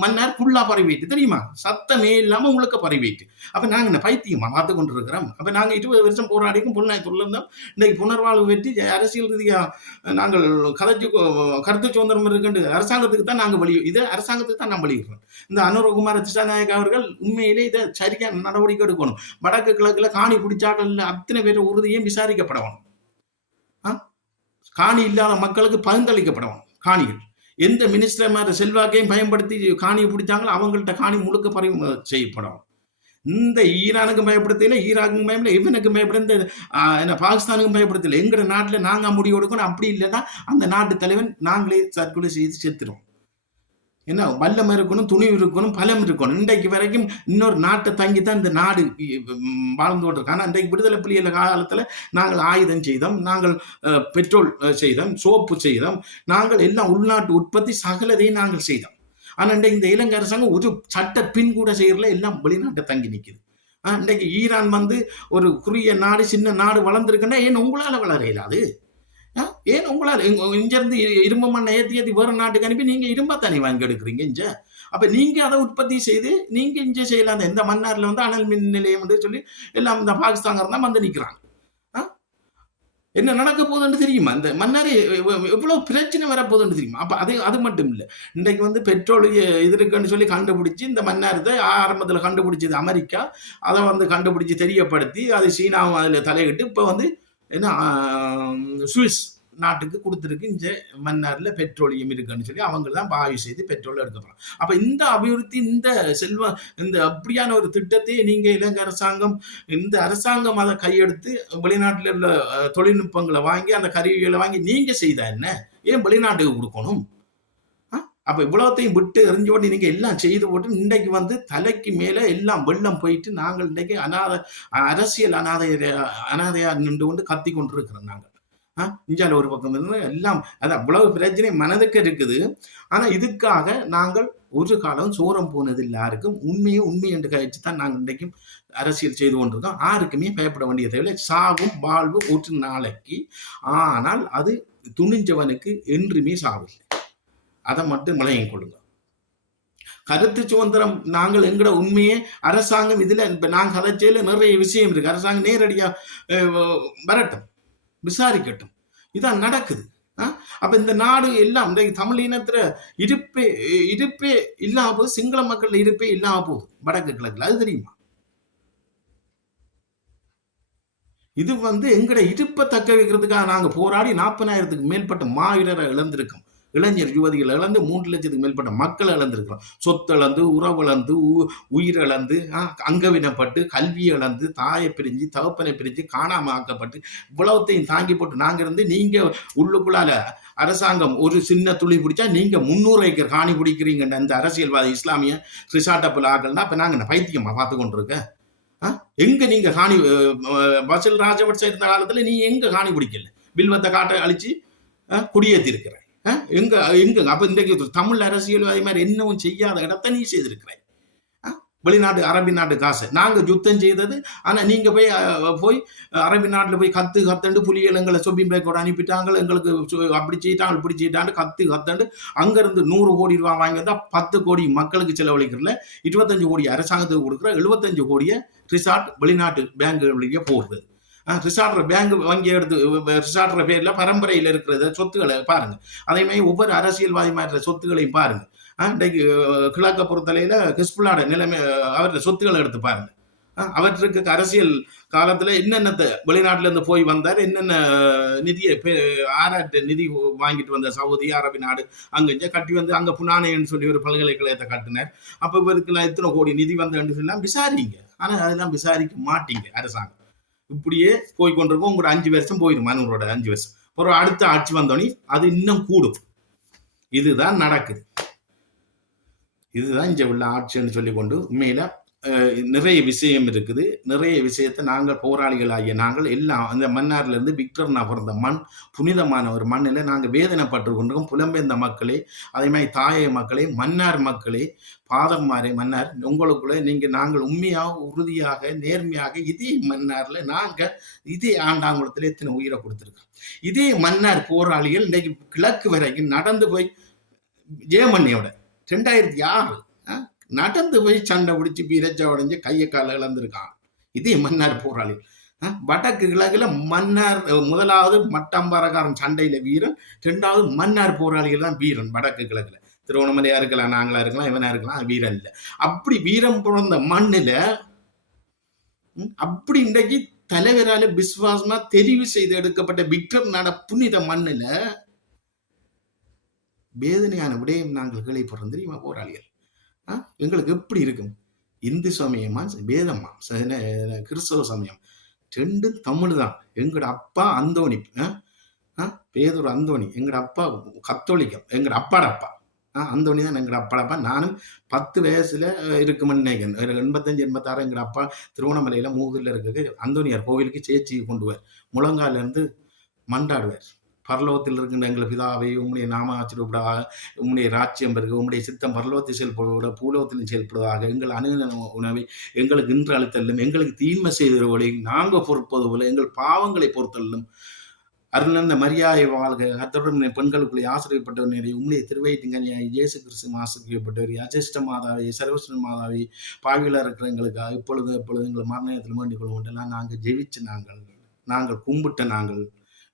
மன்னார் ஃபுல்லா பரவிட்டு தெரியுமா? சத்தமே இல்லாம உங்களுக்கு பரவிட்டு. அப்ப நாங்க இந்த பைத்தியமா பார்த்து கொண்டு இருக்கிறோம். அப்ப நாங்க 20 வருஷம் போராடிக்கும் புலனாய் சொல்லிருந்தோம். இன்னைக்கு புனர்வாழ்வு வெற்றி அரசியல் ரீதியா நாங்கள் கருத்து சுதந்திரம் இருக்குன்னு அரசாங்கத்துக்கு தான் நாங்க இது அரசாங்கத்துக்கு தான் நான் வெளியிடுறோம். இந்த அனுரகுமார திசாநாயக் அவர்கள் உண்மையிலே இதை சரியான நடவடிக்கை எடுக்கணும். வடக்கு கிழக்குல காணி பிடிச்சாக்கள் அத்தனை பேர் உறுதியும் விசாரிக்கப்படணும். காணி இல்லாத மக்களுக்கு பகிர்ந்தளிக்கப்படணும். காணிகள் எந்த மினிஸ்டர் மாதிரி செல்வாக்கையும் பயன்படுத்தி காணியை பிடிச்சாங்களோ அவங்கள்ட்ட காணி முழுக்க பறிவு செய்யப்படும். இந்த ஈரானுக்கும் பயப்படுத்தல, ஈராக்குக்கும் பயப்படல, இவனுக்கும் பயப்பட, இந்த பாகிஸ்தானுக்கும் பயப்படுத்தல. எங்கட நாட்டில் நாங்கள் முடிவு எடுக்கணும். அப்படி இல்லைன்னா அந்த நாட்டு தலைவன் நாங்களே தற்கொலை செய்து செத்துருவோம். என்ன வல்லம் இருக்கணும், துணிவு இருக்கணும், பலம் இருக்கணும். இன்றைக்கு வரைக்கும் இன்னொரு நாட்டை தங்கி தான் இந்த நாடு வாழ்ந்தோடு இருக்கு. ஆனால் இன்றைக்கு விடுதலை புலிகள் காலத்தில் நாங்கள் ஆயுதம் செய்தோம், நாங்கள் பெட்ரோல் செய்தோம், சோப்பு செய்தோம், நாங்கள் எல்லாம் உள்நாட்டு உற்பத்தி சகலதையும் நாங்கள் செய்தோம். ஆனால் இன்றைக்கு இந்த இலங்கை அரசாங்கம் ஒரு சட்ட பின் கூட செய்யறதுல எல்லாம் வெளிநாட்டை தங்கி நிற்குது. இன்றைக்கு ஈரான் வந்து ஒரு குறுகிய நாடு, சின்ன நாடு வளர்ந்துருக்குன்னா ஏன் உங்களால் வளர இயலாது? ஏன் உங்களால் இங்கிருந்து இரும்பு மண்ணை ஏற்றி வேற நாட்டுக்கு அனுப்பி நீங்க இரும்பா தானே வாங்கி எடுக்கிறீங்க இங்க? அப்ப நீங்க அதை உற்பத்தி செய்து நீங்க இங்க செய்யலாம். இந்த மன்னார்ல வந்து அனல் மின் நிலையம் சொல்லி எல்லாம் இந்த பாகிஸ்தான் தான் வந்து நிக்கிறாங்க. என்ன நடக்க போகுதுன்னு தெரியுமா? இந்த மன்னாரே எவ்வளவு பிரச்சனை வரப்போகுதுன்னு தெரியுமா? அப்ப அது மட்டும் இல்லை. இன்றைக்கு வந்து பெட்ரோல் இது இருக்குன்னு சொல்லி கண்டுபிடிச்சு இந்த மன்னாரத்தை ஆரம்பத்தில் கண்டுபிடிச்சது அமெரிக்கா. அதை வந்து கண்டுபிடிச்சு தெரியப்படுத்தி அது சீனாவும் அதில் தலையிட்டு இப்போ வந்து என்ன சுவிஸ் நாட்டுக்கு கொடுத்துருக்கு. இந்த மன்னார்ல பெட்ரோலியம் இருக்குன்னு சொல்லி அவங்க தான் பாவி செய்து பெட்ரோல் எடுக்க போறாங்க. அப்ப இந்த அபிவிருத்தி, இந்த செல்வம், இந்த அப்படியான ஒரு திட்டத்தை நீங்க இலங்கை அரசாங்கம், இந்த அரசாங்கம் அதை கையெடுத்து வெளிநாட்டில் உள்ள தொழில்நுட்பங்களை வாங்கி அந்த கருவிகளை வாங்கி நீங்க செய்தா என்ன? ஏன் வெளிநாட்டுக்கு கொடுக்கணும்? அப்ப இவ்வளவுத்தையும் விட்டு எறிஞ்சு போட்டு நீங்க எல்லாம் செய்து போட்டு இன்றைக்கு வந்து தலைக்கு மேல எல்லாம் வெள்ளம் போயிட்டு நாங்கள் இன்றைக்கு அரசியல் அனாதையா நின்று கொண்டு கத்தி கொண்டு இருக்கிறோம். நாங்கள் இந்தியாவில் ஒரு பக்கம் இருந்து எல்லாம் அது அவ்வளவு பிரச்சனை மனதுக்கு இருக்குது. ஆனா இதுக்காக நாங்கள் ஒரு காலம் சோரம் போனது இல்லை. யாருக்கும் உண்மை என்று கழிச்சு தான் நாங்கள் இன்றைக்கும் அரசியல் செய்து கொண்டிருக்கோம். யாருக்குமே பயப்பட வேண்டிய தேவையில்லை. சாவும் வாழ்வு ஒரு நாளைக்கு. ஆனால் அது துணிஞ்சவனுக்கு என்றுமே சாவில்லை. அதை மட்டும் மலையம் கொள்ளுங்க. கருத்து சுதந்திரம் நாங்கள் எங்கட உண்மையே அரசாங்கம் இதுல நாங்கள் கதைச்சையில நிறைய விஷயம் இருக்கு. அரசாங்கம் நேரடியா வரட்டும், விசாரிக்கட்டும். இதான் நடக்குது. அப்ப இந்த நாடு எல்லாம் தமிழ் இனத்துல இருப்பே இல்லாம போகுது. சிங்கள மக்கள் இருப்பே இல்லாம போகுது வடக்கு கிழக்குல. அது தெரியுமா? இது வந்து எங்கட இருப்பை தக்க வைக்கிறதுக்காக நாங்க போராடி 40,000க்கு மேற்பட்ட மாவீரரை இழந்திருக்கோம். இளைஞர் யுவதிகள் இழந்து 3 லட்சத்துக்கு மேற்பட்ட மக்களை இழந்திருக்கிறோம். சொத்து இழந்து, உறவு இழந்து, உயிர் இழந்து, அங்கவினப்பட்டு, கல்வி இழந்து, தாயை பிரிஞ்சு, தகப்பனை பிரிஞ்சு, காணாம ஆக்கப்பட்டு, இவ்வளவுத்தையும் தாங்கி போட்டு நாங்க இருந்து நீங்க உள்ளுக்குள்ளால அரசாங்கம் ஒரு சின்ன துளி பிடிச்சா நீங்க 300 ஏக்கர் காணி பிடிக்கிறீங்க. இந்த அரசியல்வாதி இஸ்லாமிய ரிசார்ட்டப்பில் ஆகலன்னா அப்ப நாங்க பைத்தியமா பார்த்து கொண்டிருக்க. எங்க நீங்க காணி பசில் ராஜபட்ச இருந்த காலத்துல நீ எங்க காணி பிடிக்கல? வில்வத்தை காட்ட அழிச்சு குடியேற்றி இருக்கிற எங்க அப்ப இன்றைக்கு தமிழ் அரசியல்வாதி மாதிரி என்னவும் செய்யாத இடத்த நீ செய்திருக்கிற. வெளிநாட்டு அரபி நாட்டு காசு நாங்க யுத்தம் செய்தது. ஆனா நீங்க போய் அரபி நாட்டுல போய் கத்துண்டு புலிகள் சொப்பிம்பேக்கோட அனுப்பிட்டாங்க. எங்களுக்கு அப்படி செய்யிட்டாங்க, இப்படி செய்யிட்டாண்டு கத்துண்டு அங்க இருந்து 100 கோடி ரூபாய் வாங்கியிருந்தா 10 கோடி மக்களுக்கு செலவழிக்கிறல, 25 கோடி அரசாங்கத்துக்கு கொடுக்குற, 75 கோடியை ரிசார்ட் வெளிநாட்டு பேங்குகளுடைய போடுறது. ரிசார்ட் பேங்க் வங்கி எடுத்து ரிசார்ட் பேர்ல பரம்பரையில் இருக்கிறத சொத்துக்களை பாருங்க. அதே மாதிரி ஒவ்வொரு அரசியல்வாதி மாதிரி சொத்துக்களையும் பாருங்க. இன்றைக்கு கிழக்க பொறுத்தலையில கிஸ்புல்லாட நிலைமை அவருடைய சொத்துக்களை எடுத்து பாருங்க. அவற்றுக்கு அரசியல் காலத்துல என்னென்ன வெளிநாட்டுல இருந்து போய் வந்தார், என்னென்ன நிதியை ஆராய்ச்சி நிதி வாங்கிட்டு வந்த சவுதி அரபி நாடு அங்க கட்டி வந்து அங்க புனானேன்னு சொல்லி ஒரு பல்கலைக்கழகத்தை கட்டினார். அப்ப இவருக்குலாம் எத்தனை கோடி நிதி வந்தேன்னு சொல்லலாம் விசாரிங்க. ஆனா அதெல்லாம் விசாரிக்க மாட்டீங்க அரசாங்கம். இப்படியே போய் கொண்டிருக்கும். உங்களோட 5 வருஷம் போயிடும், மனுவரோட 5 வருஷம். அப்புறம் அடுத்த ஆட்சி வந்தோடனே அது இன்னும் கூடும். இதுதான் நடக்குது. இதுதான் இங்க உள்ள ஆட்சின்னு சொல்லி கொண்டு உண்மையில நிறைய விஷயம் இருக்குது. நிறைய விஷயத்தை நாங்கள் போராளிகள் ஆகிய நாங்கள் எல்லாம் அந்த மன்னார்ல இருந்து விக்டர் நபர்ந்த மண் புனிதமான ஒரு மண்ணில் நாங்கள் வேதனைப்பட்டு கொண்டிருக்கோம். புலம்பெயர்ந்த மக்களே, அதே மாதிரி தாய மக்களே, மன்னார் மக்களே, பாதமாரே மன்னார் உங்களுக்குள்ள நாங்கள் உண்மையாக உறுதியாக நேர்மையாக இதே மன்னார்ல நாங்கள் இதே ஆண்டாங்குளத்துல எத்தனை உயிரை கொடுத்துருக்கோம். இதே மன்னார் போராளிகள் இன்னைக்கு கிழக்கு வரைக்கும் நடந்து போய் ஜெயமண்ணியோட 2006 நடந்து போய் சண்டை பிடிச்சி பீரச்சா உடைஞ்சு கையை கால இழந்திருக்கான் இதே மன்னார் போராளி. வடக்கு கிழக்குல மன்னார் முதலாவது மட்டம்பரகாரன் சண்டையில வீரன், 2வது மன்னார் போராளிகள் தான் வீரன். வடக்கு கிழக்குல திருவண்ணாமலையா இருக்கலாம், நாங்களா இருக்கலாம், இவனா இருக்கலாம், வீரன் இல்லை. அப்படி வீரம் பிறந்த மண்ணுல அப்படி இன்றைக்கு தலைவரால விசுவாசமா தெரிவு செய்து எடுக்கப்பட்ட விக்டர் நட புனித மண்ணுல வேதனையான விடயம் நாங்கள் கேள்விப்படுறோம் தெரியுமா போராளிகள். எங்களுக்கு எப்படி இருக்கும்? இந்து சமயமா வேதமா கிறிஸ்தவ சமயம் 2 தமிழ் தான். எங்கட அப்பா அந்தோணி, பேதூர் அந்தோணி, எங்கட அப்பா கத்தோலிக்கம், எங்கட அப்பாட அப்பா அந்தோணி தான் எங்கட அப்பாட அப்பா. நானும் 10 வயசுல இருக்குமென்னு நினைக்கிறேன், 85 86 எங்கட அப்பா திருவண்ணாமலையில மூதூர்ல இருக்க அந்தோனியார் கோவிலுக்கு சேச்சி கொண்டுவார். முழங்கால இருந்து மண்டாடுவார். பரலோகத்தில் இருக்கின்ற எங்கள் பிதாவை உம்முடைய நாம ஆச்சரியப்படாக, உம்முடைய ராஜ்யம் பெருக, உம்முடைய சித்தம் பரலோகத்தில் செயல்படுவத பூலோகத்திலும் செயல்படுவதாக, எங்கள் அணுகின உணவை எங்களுக்கு இன்று அளித்தல்லும், எங்களுக்கு தீன்மை செய்தவர்களை நாங்கள் பொறுப்பது போல எங்கள் பாவங்களை பொறுத்தல்லும், அருளந்த மரியாதை வாழ்க. அத்துடன் பெண்களுக்குள்ளே ஆசிரியப்பட்டவரை உம்முடைய திருவயிற்றுங்கனியாய் இயேசு கிறிஸ்து ஆசிரியப்பட்டவர் அஜிஷ்ட மாதாவை சர்வஸ்வ மாதாவை பாவிகளா இருக்கிற எங்களுக்காக இப்பொழுது எங்கள் மரணத்தில் வேண்டிக் கொள்ள வேண்டெல்லாம் நாங்கள் ஜெயிச்சு நாங்கள் கும்பிட்ட நாங்கள்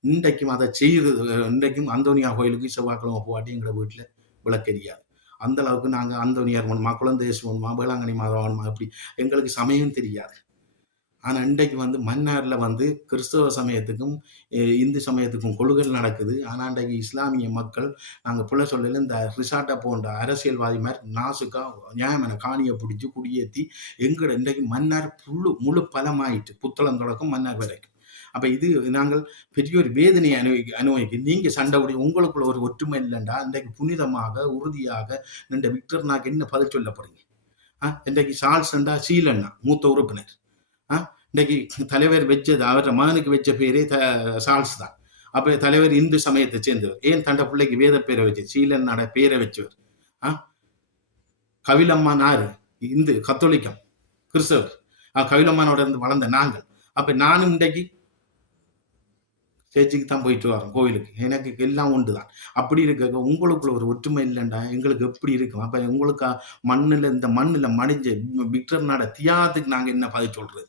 இன்றைக்கும் அதை செய்யுது. இன்றைக்கும் அந்தோனியா கோயிலுக்கு செவ்வாய்க்கிழமை போவாட்டி எங்களை வீட்டில் விளக்கெரியாது. அந்த அளவுக்கு நாங்கள் அந்தோனியார் வேணுமா, குழந்தேசு வேணுமா, வேளாங்கண்ணி மாதம் வேணுமா, அப்படி எங்களுக்கு சமயம் தெரியாது. ஆனால் இன்றைக்கு மன்னாரில் கிறிஸ்தவ சமயத்துக்கும் இந்து சமயத்துக்கும் கொள்கைகள் நடக்குது. ஆனால் இன்றைக்கு இஸ்லாமிய மக்கள் நாங்கள் பிள்ளை சொல்லல இந்த ரிசார்ட்டை போன்ற அரசியல்வாதி மாதிரி நாசுக்கா நியாயமான காணியை பிடிச்சி குடியேற்றி எங்கட இன்றைக்கு மன்னார் முழு பலமாயிட்டு புத்தளம் தொடக்கம் மன்னார் வரைக்கும். அப்ப இது நாங்கள் பெரிய ஒரு வேதனையை அனுபவிக்க நீங்க சண்டை உங்களுக்குள்ள ஒரு ஒற்றுமை இல்லைண்டா இன்றைக்கு புனிதமாக உறுதியாக நின்ற விக்டர் நாக்கு என்ன பதில் சொல்ல போறீங்க? இன்றைக்கு சால்ஸ்ண்டா சீலண்ணா மூத்த உறுப்பினர். இன்றைக்கு தலைவர் வச்சது அவர மகனுக்கு வச்ச பேரே சால்ஸ் தான். அப்ப தலைவர் இந்து சமயத்தை சேர்ந்தவர். ஏன் தண்ட பிள்ளைக்கு வேத பேரை வச்சு சீலண்ணாட பேரை வச்சவர். கவிலம்மா நாரு இந்து கத்தோலிக்கம் கிறிஸ்தவர். கவிலம்மானோட இருந்து வளர்ந்த நாங்கள். அப்ப நானும் இன்றைக்கு சேர்ச்சிக்கு தான் போயிட்டு வரோம் கோவிலுக்கு. எனக்கு எல்லாம் உண்டு தான். அப்படி இருக்க உங்களுக்குள்ள ஒரு ஒற்றுமை இல்லைண்டா எங்களுக்கு எப்படி இருக்கும்? அப்ப உங்களுக்கு இந்த மண்ணில் மடிஞ்ச விக்டர் நாட தியாகத்துக்கு நாங்க என்ன பதில் சொல்றது?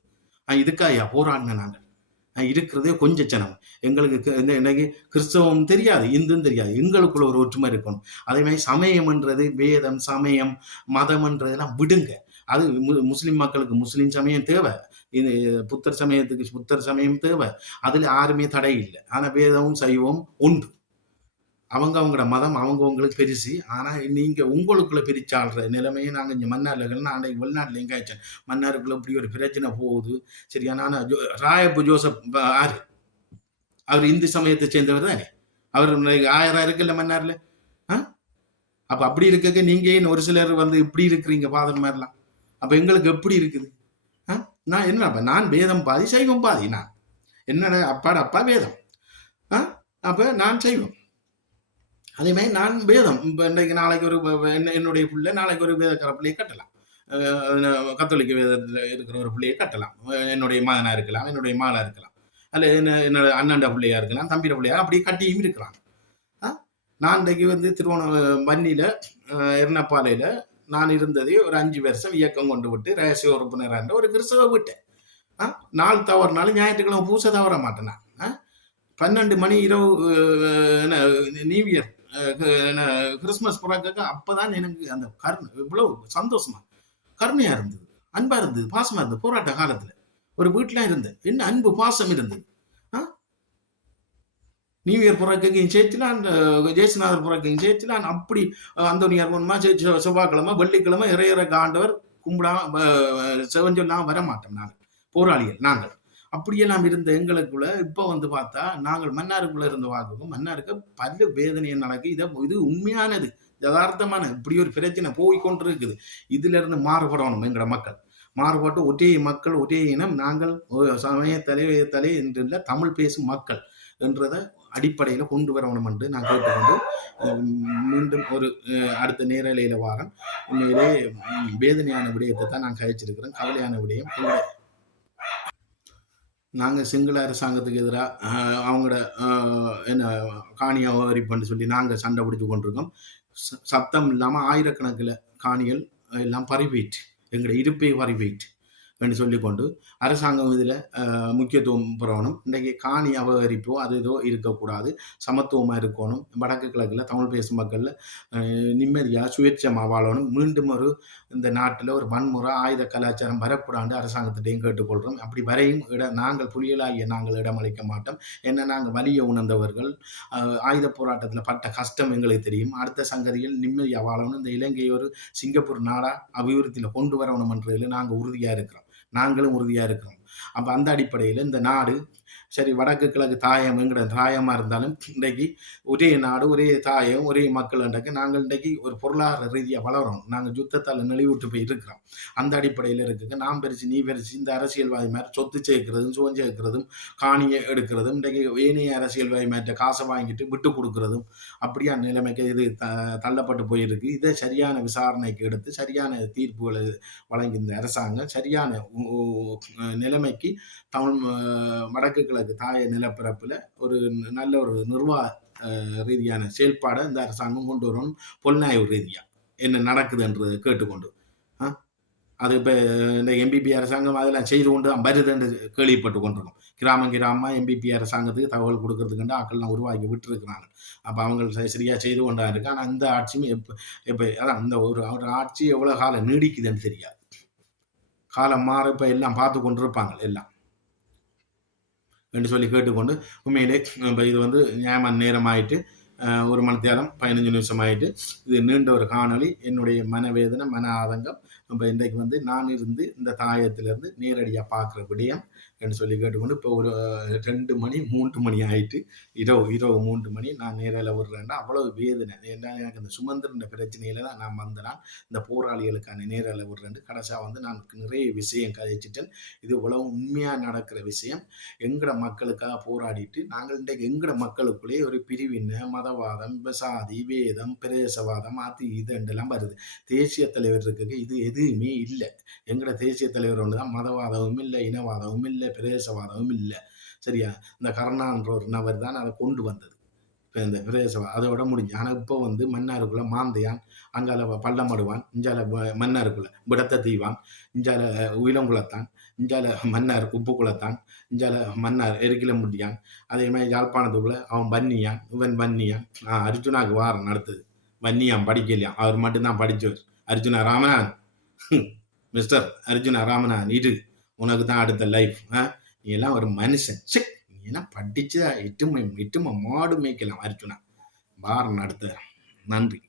இதுக்காயா போராடின நாங்கள் இருக்கிறதே கொஞ்சம் ஜனம். எங்களுக்கு இன்னைக்கு கிறிஸ்தவம் தெரியாது, இந்தும் தெரியாது. எங்களுக்குள்ள ஒரு ஒற்றுமை இருக்கணும். அதே மாதிரி சமயம்ன்றது வேதம் சமயம் மதம்ன்றதெல்லாம் விடுங்க. அது முஸ்லிம் மக்களுக்கு முஸ்லிம் சமயம் தேவை, இது புத்தர் சமயத்துக்கு புத்தர் சமயம் தேவை. அதுல யாருமே தடை இல்லை. ஆனா வேதமும் சைவம் உண்டு. அவங்களோட மதம் அவங்களுக்கு பெருசு. ஆனா நீங்க உங்களுக்குள்ள பிரிச்சாள்ற நிலைமையை நாங்க இங்க மன்னார்ல அன்றைக்கு வெளிநாட்டுல எங்காச்சும் மன்னாருக்குள்ள இப்படி ஒரு பிரச்சனை போகுது. சரியா? நான் ராயப்பு ஜோசப் ஆறு அவர் இந்து சமயத்தை சேர்ந்தவர் தானே. அவர் 1000 இருக்குல்ல மன்னார்ல. அப்ப அப்படி இருக்க நீங்க ஒரு சிலர் இப்படி இருக்கிறீங்க பாதம் மாதிரிலாம். அப்ப எங்களுக்கு எப்படி இருக்குது? நான் என்ன நான் வேதம் பாதி சைவம் பாதி. நான் என்னோட அப்பாட அப்பா வேதம், அப்ப நான் செய்வோம். அதே மாதிரி நான் வேதம். இப்போ இன்றைக்கு நாளைக்கு ஒரு என்னுடைய பிள்ளை நாளைக்கு ஒரு வேதக்கார பிள்ளையை கட்டலாம், கத்தோலிக்க வேதத்தில் இருக்கிற ஒரு பிள்ளையை கட்டலாம். என்னுடைய மகனா இருக்கலாம், என்னுடைய மகளா இருக்கலாம், அல்ல என்னோட அண்ணாண்ட பிள்ளையா இருக்கலாம், தம்பிட பிள்ளையா, அப்படி கட்டியும் இருக்கலாம். நான் இன்றைக்கு வன்னியில எர்ணப்பாலையில நான் இருந்ததே ஒரு 5 வருஷம் இயக்கம் கொண்டு விட்டு ரகசிய உறுப்பினரான ஒரு கிறிஸ்தவ விட்டேன். நாள் தவறுனாலும் ஞாயிற்றுக்கிழமை பூசை தவற மாட்டேன். நான் 12 மணி இரவு நியூ இயர் கிறிஸ்துமஸ் பிறக்க அப்பதான் எனக்கு அந்த கருணை இவ்வளவு சந்தோஷமா கருணையா இருந்தது. அன்பா இருந்தது, பாசமா இருந்தது. போராட்ட காலத்துல ஒரு வீட்டுல இருந்தது, என்ன அன்பு பாசம் இருந்தது. நியூ இயர் புறக்கையும் சேர்த்துலான், ஜெயசுநாதர் புறக்கையும் சேர்த்துலான். அப்படி அந்தோனியார் மூலமா செவ்வாய்க்கிழமை வெள்ளிக்கிழமை இறையறக்க ஆண்டவர் கும்பிடாம செவஞ்சொல்லாம் வர மாட்டோம். நாங்கள் போராளிகள், நாங்கள் அப்படியெல்லாம் இருந்த எங்களுக்குள்ள இப்ப வந்து பார்த்தா நாங்கள் மன்னாருக்குள்ள இருந்த வாக்குக்கும் மன்னாருக்கு பல வேதனையை நடக்கு. இது உண்மையானது, யதார்த்தமான இப்படி ஒரு பிரச்சனை போய்கொண்டு இருக்குது. இதுல இருந்து மாறுபடணும் எங்களோட மக்கள். மாறுபட்டு ஒரே மக்கள் ஒரே இனம், நாங்கள் சமய தலைவயத்தலை என்று தமிழ் பேசும் மக்கள் என்றதை அடிப்படையில் கொண்டு வரணும் என்று நான் கேட்டுக்கொண்டு மீண்டும் ஒரு அடுத்த நேரலையில வாரம் உண்மையிலே வேதனையான விடயத்தை தான் நான் கழிச்சிருக்கிறேன். கவலையான விடயம். நாங்கள் சிங்கள அரசாங்கத்துக்கு எதிராக அவங்களோட என்ன காணி அபகரிப்புன்னு சொல்லி நாங்கள் சண்டை பிடிச்சு கொண்டிருக்கோம். சத்தம் இல்லாமல் ஆயிரக்கணக்கில் காணிகள் எல்லாம் பறிபோயிட்டு, எங்களோட இருப்பை பறிபோயிட்டு என்று சொல்லிக்கொண்டு அரசாங்கம் இதில் முக்கியத்துவம் பெறணும். இன்றைக்கு காணி அபகரிப்போ அது ஏதோ இருக்கக்கூடாது, சமத்துவமாக இருக்கணும். வடக்கு கிழக்கில் தமிழ் பேசும் மக்களில் நிம்மதியாக சுயேட்சமாக வாழணும். மீண்டும் ஒரு இந்த நாட்டில் ஒரு வன்முறை ஆயுத கலாச்சாரம் வரக்கூடாது அரசாங்கத்திட்டையும் கேட்டுக்கொள்கிறோம். அப்படி வரையும் நாங்கள் புலிகளாகிய நாங்கள் இடமளிக்க மாட்டோம். ஏன்னா நாங்கள் வலியை உணர்ந்தவர்கள். ஆயுத போராட்டத்தில் பட்ட கஷ்டம் எங்களுக்கு தெரியும். அடுத்த சங்கதியில் நிம்மதியாக வாழணும். இந்த இலங்கை ஒரு சிங்கப்பூர் நாடாக அபிவிருத்தியில் கொண்டு வரணும் என்றதில் நாங்கள் உறுதியாக இருக்கிறோம். நாங்களும் உறுதியா இருக்கிறோம். அப்ப அந்த அடிப்படையில் இந்த நாடு சரி வடக்கு கிழக்கு தாயம் எங்கட தாயமா இருந்தாலும் இன்றைக்கு ஒரே நாடு ஒரே தாயம் ஒரே மக்கள் இன்றைக்கு நாங்கள் இன்றைக்கு ஒரு பொருளாதார ரீதியாக வளரோம். நாங்கள் யுத்தத்தால் நெளிவுட்டு போய் இருக்கிறோம். அந்த அடிப்படையில் இருக்குங்க நாம் பெருசு நீ பெருசு இந்த அரசியல்வாதி மாதிரி சொத்து சேர்க்கிறதும் சுவம் சேர்க்கிறதும் காணியை எடுக்கிறதும் இன்றைக்கு ஏனைய அரசியல்வாதி மாதிரி காசை வாங்கிட்டு விட்டு கொடுக்கறதும் அப்படியா நிலைமைக்கு இது தள்ளப்பட்டு போயிருக்கு. இதை சரியான விசாரணைக்கு எடுத்து சரியான தீர்ப்புகளை வழங்கி இந்த அரசாங்கம் சரியான நிலைமைக்கு தமிழ் வடக்கு கிழக்கு தாய நிலப்பரப்புல ஒரு நல்ல ஒரு நிர்வாக ரீதியான செயல்பாடை இந்த அரசாங்கம் கொண்டு வரணும். பொல்நாய்வு ரீதியா என்ன நடக்குதுன்றது கேட்டுக்கொண்டு அது இப்போ இந்த எம்பிபி அரசாங்கம் அதெல்லாம் செய்து கொண்டு வருது என்று கேள்விப்பட்டு கொண்டிருக்கோம். கிராம எம்பிபி அரசாங்கத்துக்கு தகவல் கொடுக்கறதுக்கு ஆக்கள்லாம் உருவாக்கி விட்டுருக்கிறாங்க. அப்போ அவங்க சரியாக செய்து கொண்டா இருக்கு. ஆனால் இந்த ஆட்சியும் எப்போ அதான் இந்த ஒரு ஆட்சி எவ்வளோ காலம் நீடிக்குதுன்னு தெரியாது. காலம் மாற இப்போ எல்லாம் பார்த்து கொண்டு இருப்பாங்க எல்லாம் என்று சொல்லி கேட்டுக்கொண்டு உண்மையிலே இப்போ இது வந்து நியாயமான நேரம் ஆயிட்டு 1 மணி நேரம் 15 நிமிஷம் ஆயிட்டு. இது நீண்ட ஒரு காணொளி. என்னுடைய மனவேதனை மன ஆதங்கம் இப்போ இன்றைக்கு வந்து நான் இருந்து இந்த தாயத்திலிருந்து நேரடியாக பார்க்குற விடயம் என்று சொல்லி கேட்டுக்கொண்டு இப்போ ஒரு 2 மணி 3 மணி ஆயிட்டு இரவு 3 மணி நான் நேரில் விடுறேன்னா அவ்வளவு வேதனை. ஏன்னா எனக்கு இந்த சுமந்திரன்ற பிரச்சனையில தான் நான் வந்தேன். இந்த போராளிகளுக்கான நேரில் விடுறேன். கடைசியாக வந்து நான் நிறைய விஷயம் கதைச்சிட்டேன். இது இவ்வளவு உண்மையாக நடக்கிற விஷயம். எங்கட மக்களுக்காக போராடிட்டு நாங்கள் இன்றைக்கு எங்கட மக்களுக்குள்ளேயே ஒரு பிரிவினை மதவாதம் சாதி வேதம் பிரேசவாதம் அது இதுண்டெல்லாம் வருது. தேசிய தலைவர் இருக்கு இது எதுவுமே இல்லை. எங்கட தேசிய தலைவர் ஒன்று தான். மதவாதமும் இல்லை, இனவாதமும் இல்லை, பிரதேசவாதமும் இல்லை. சரியா? இந்த கருணான்ற ஒரு நபர் தான் அதை கொண்டு வந்தது. இப்போ இந்த பிரதேசவாதம் அதோட முடிஞ்சு. ஆனால் இப்போ வந்து மன்னாருக்குள்ள மாந்தையான், அங்கால பள்ளமடுவான், இஞ்சால மன்னாருக்குள்ள விடத்த தீவான், இஞ்சால உயிலங்குளத்தான், இஞ்சால மன்னார் உப்புக்குளத்தான், இஞ்சால மன்னார் எரிக்கில முடியான். அதே மாதிரி யாழ்ப்பாணத்துக்குள்ள அவன் பன்னியான், இவன் பன்னியான். அர்ஜுனாக்கு வாரம் நடத்துது. வன்னியான் படிக்கலையான், அவர் மட்டும்தான் படித்தவர். அர்ஜுனா ராமநாதன் மிஸ்டர் அர்ஜுனா ராமநாதன் இரு, உனக்கு தான் அடுத்த லைஃப். நீ எல்லாம் ஒரு மனுஷன். நீ எல்லாம் படிச்சு இட்டுமா மாடு மேய்க்கலாம். அர்ஜுனா வாரம் நடத்த. நன்றி.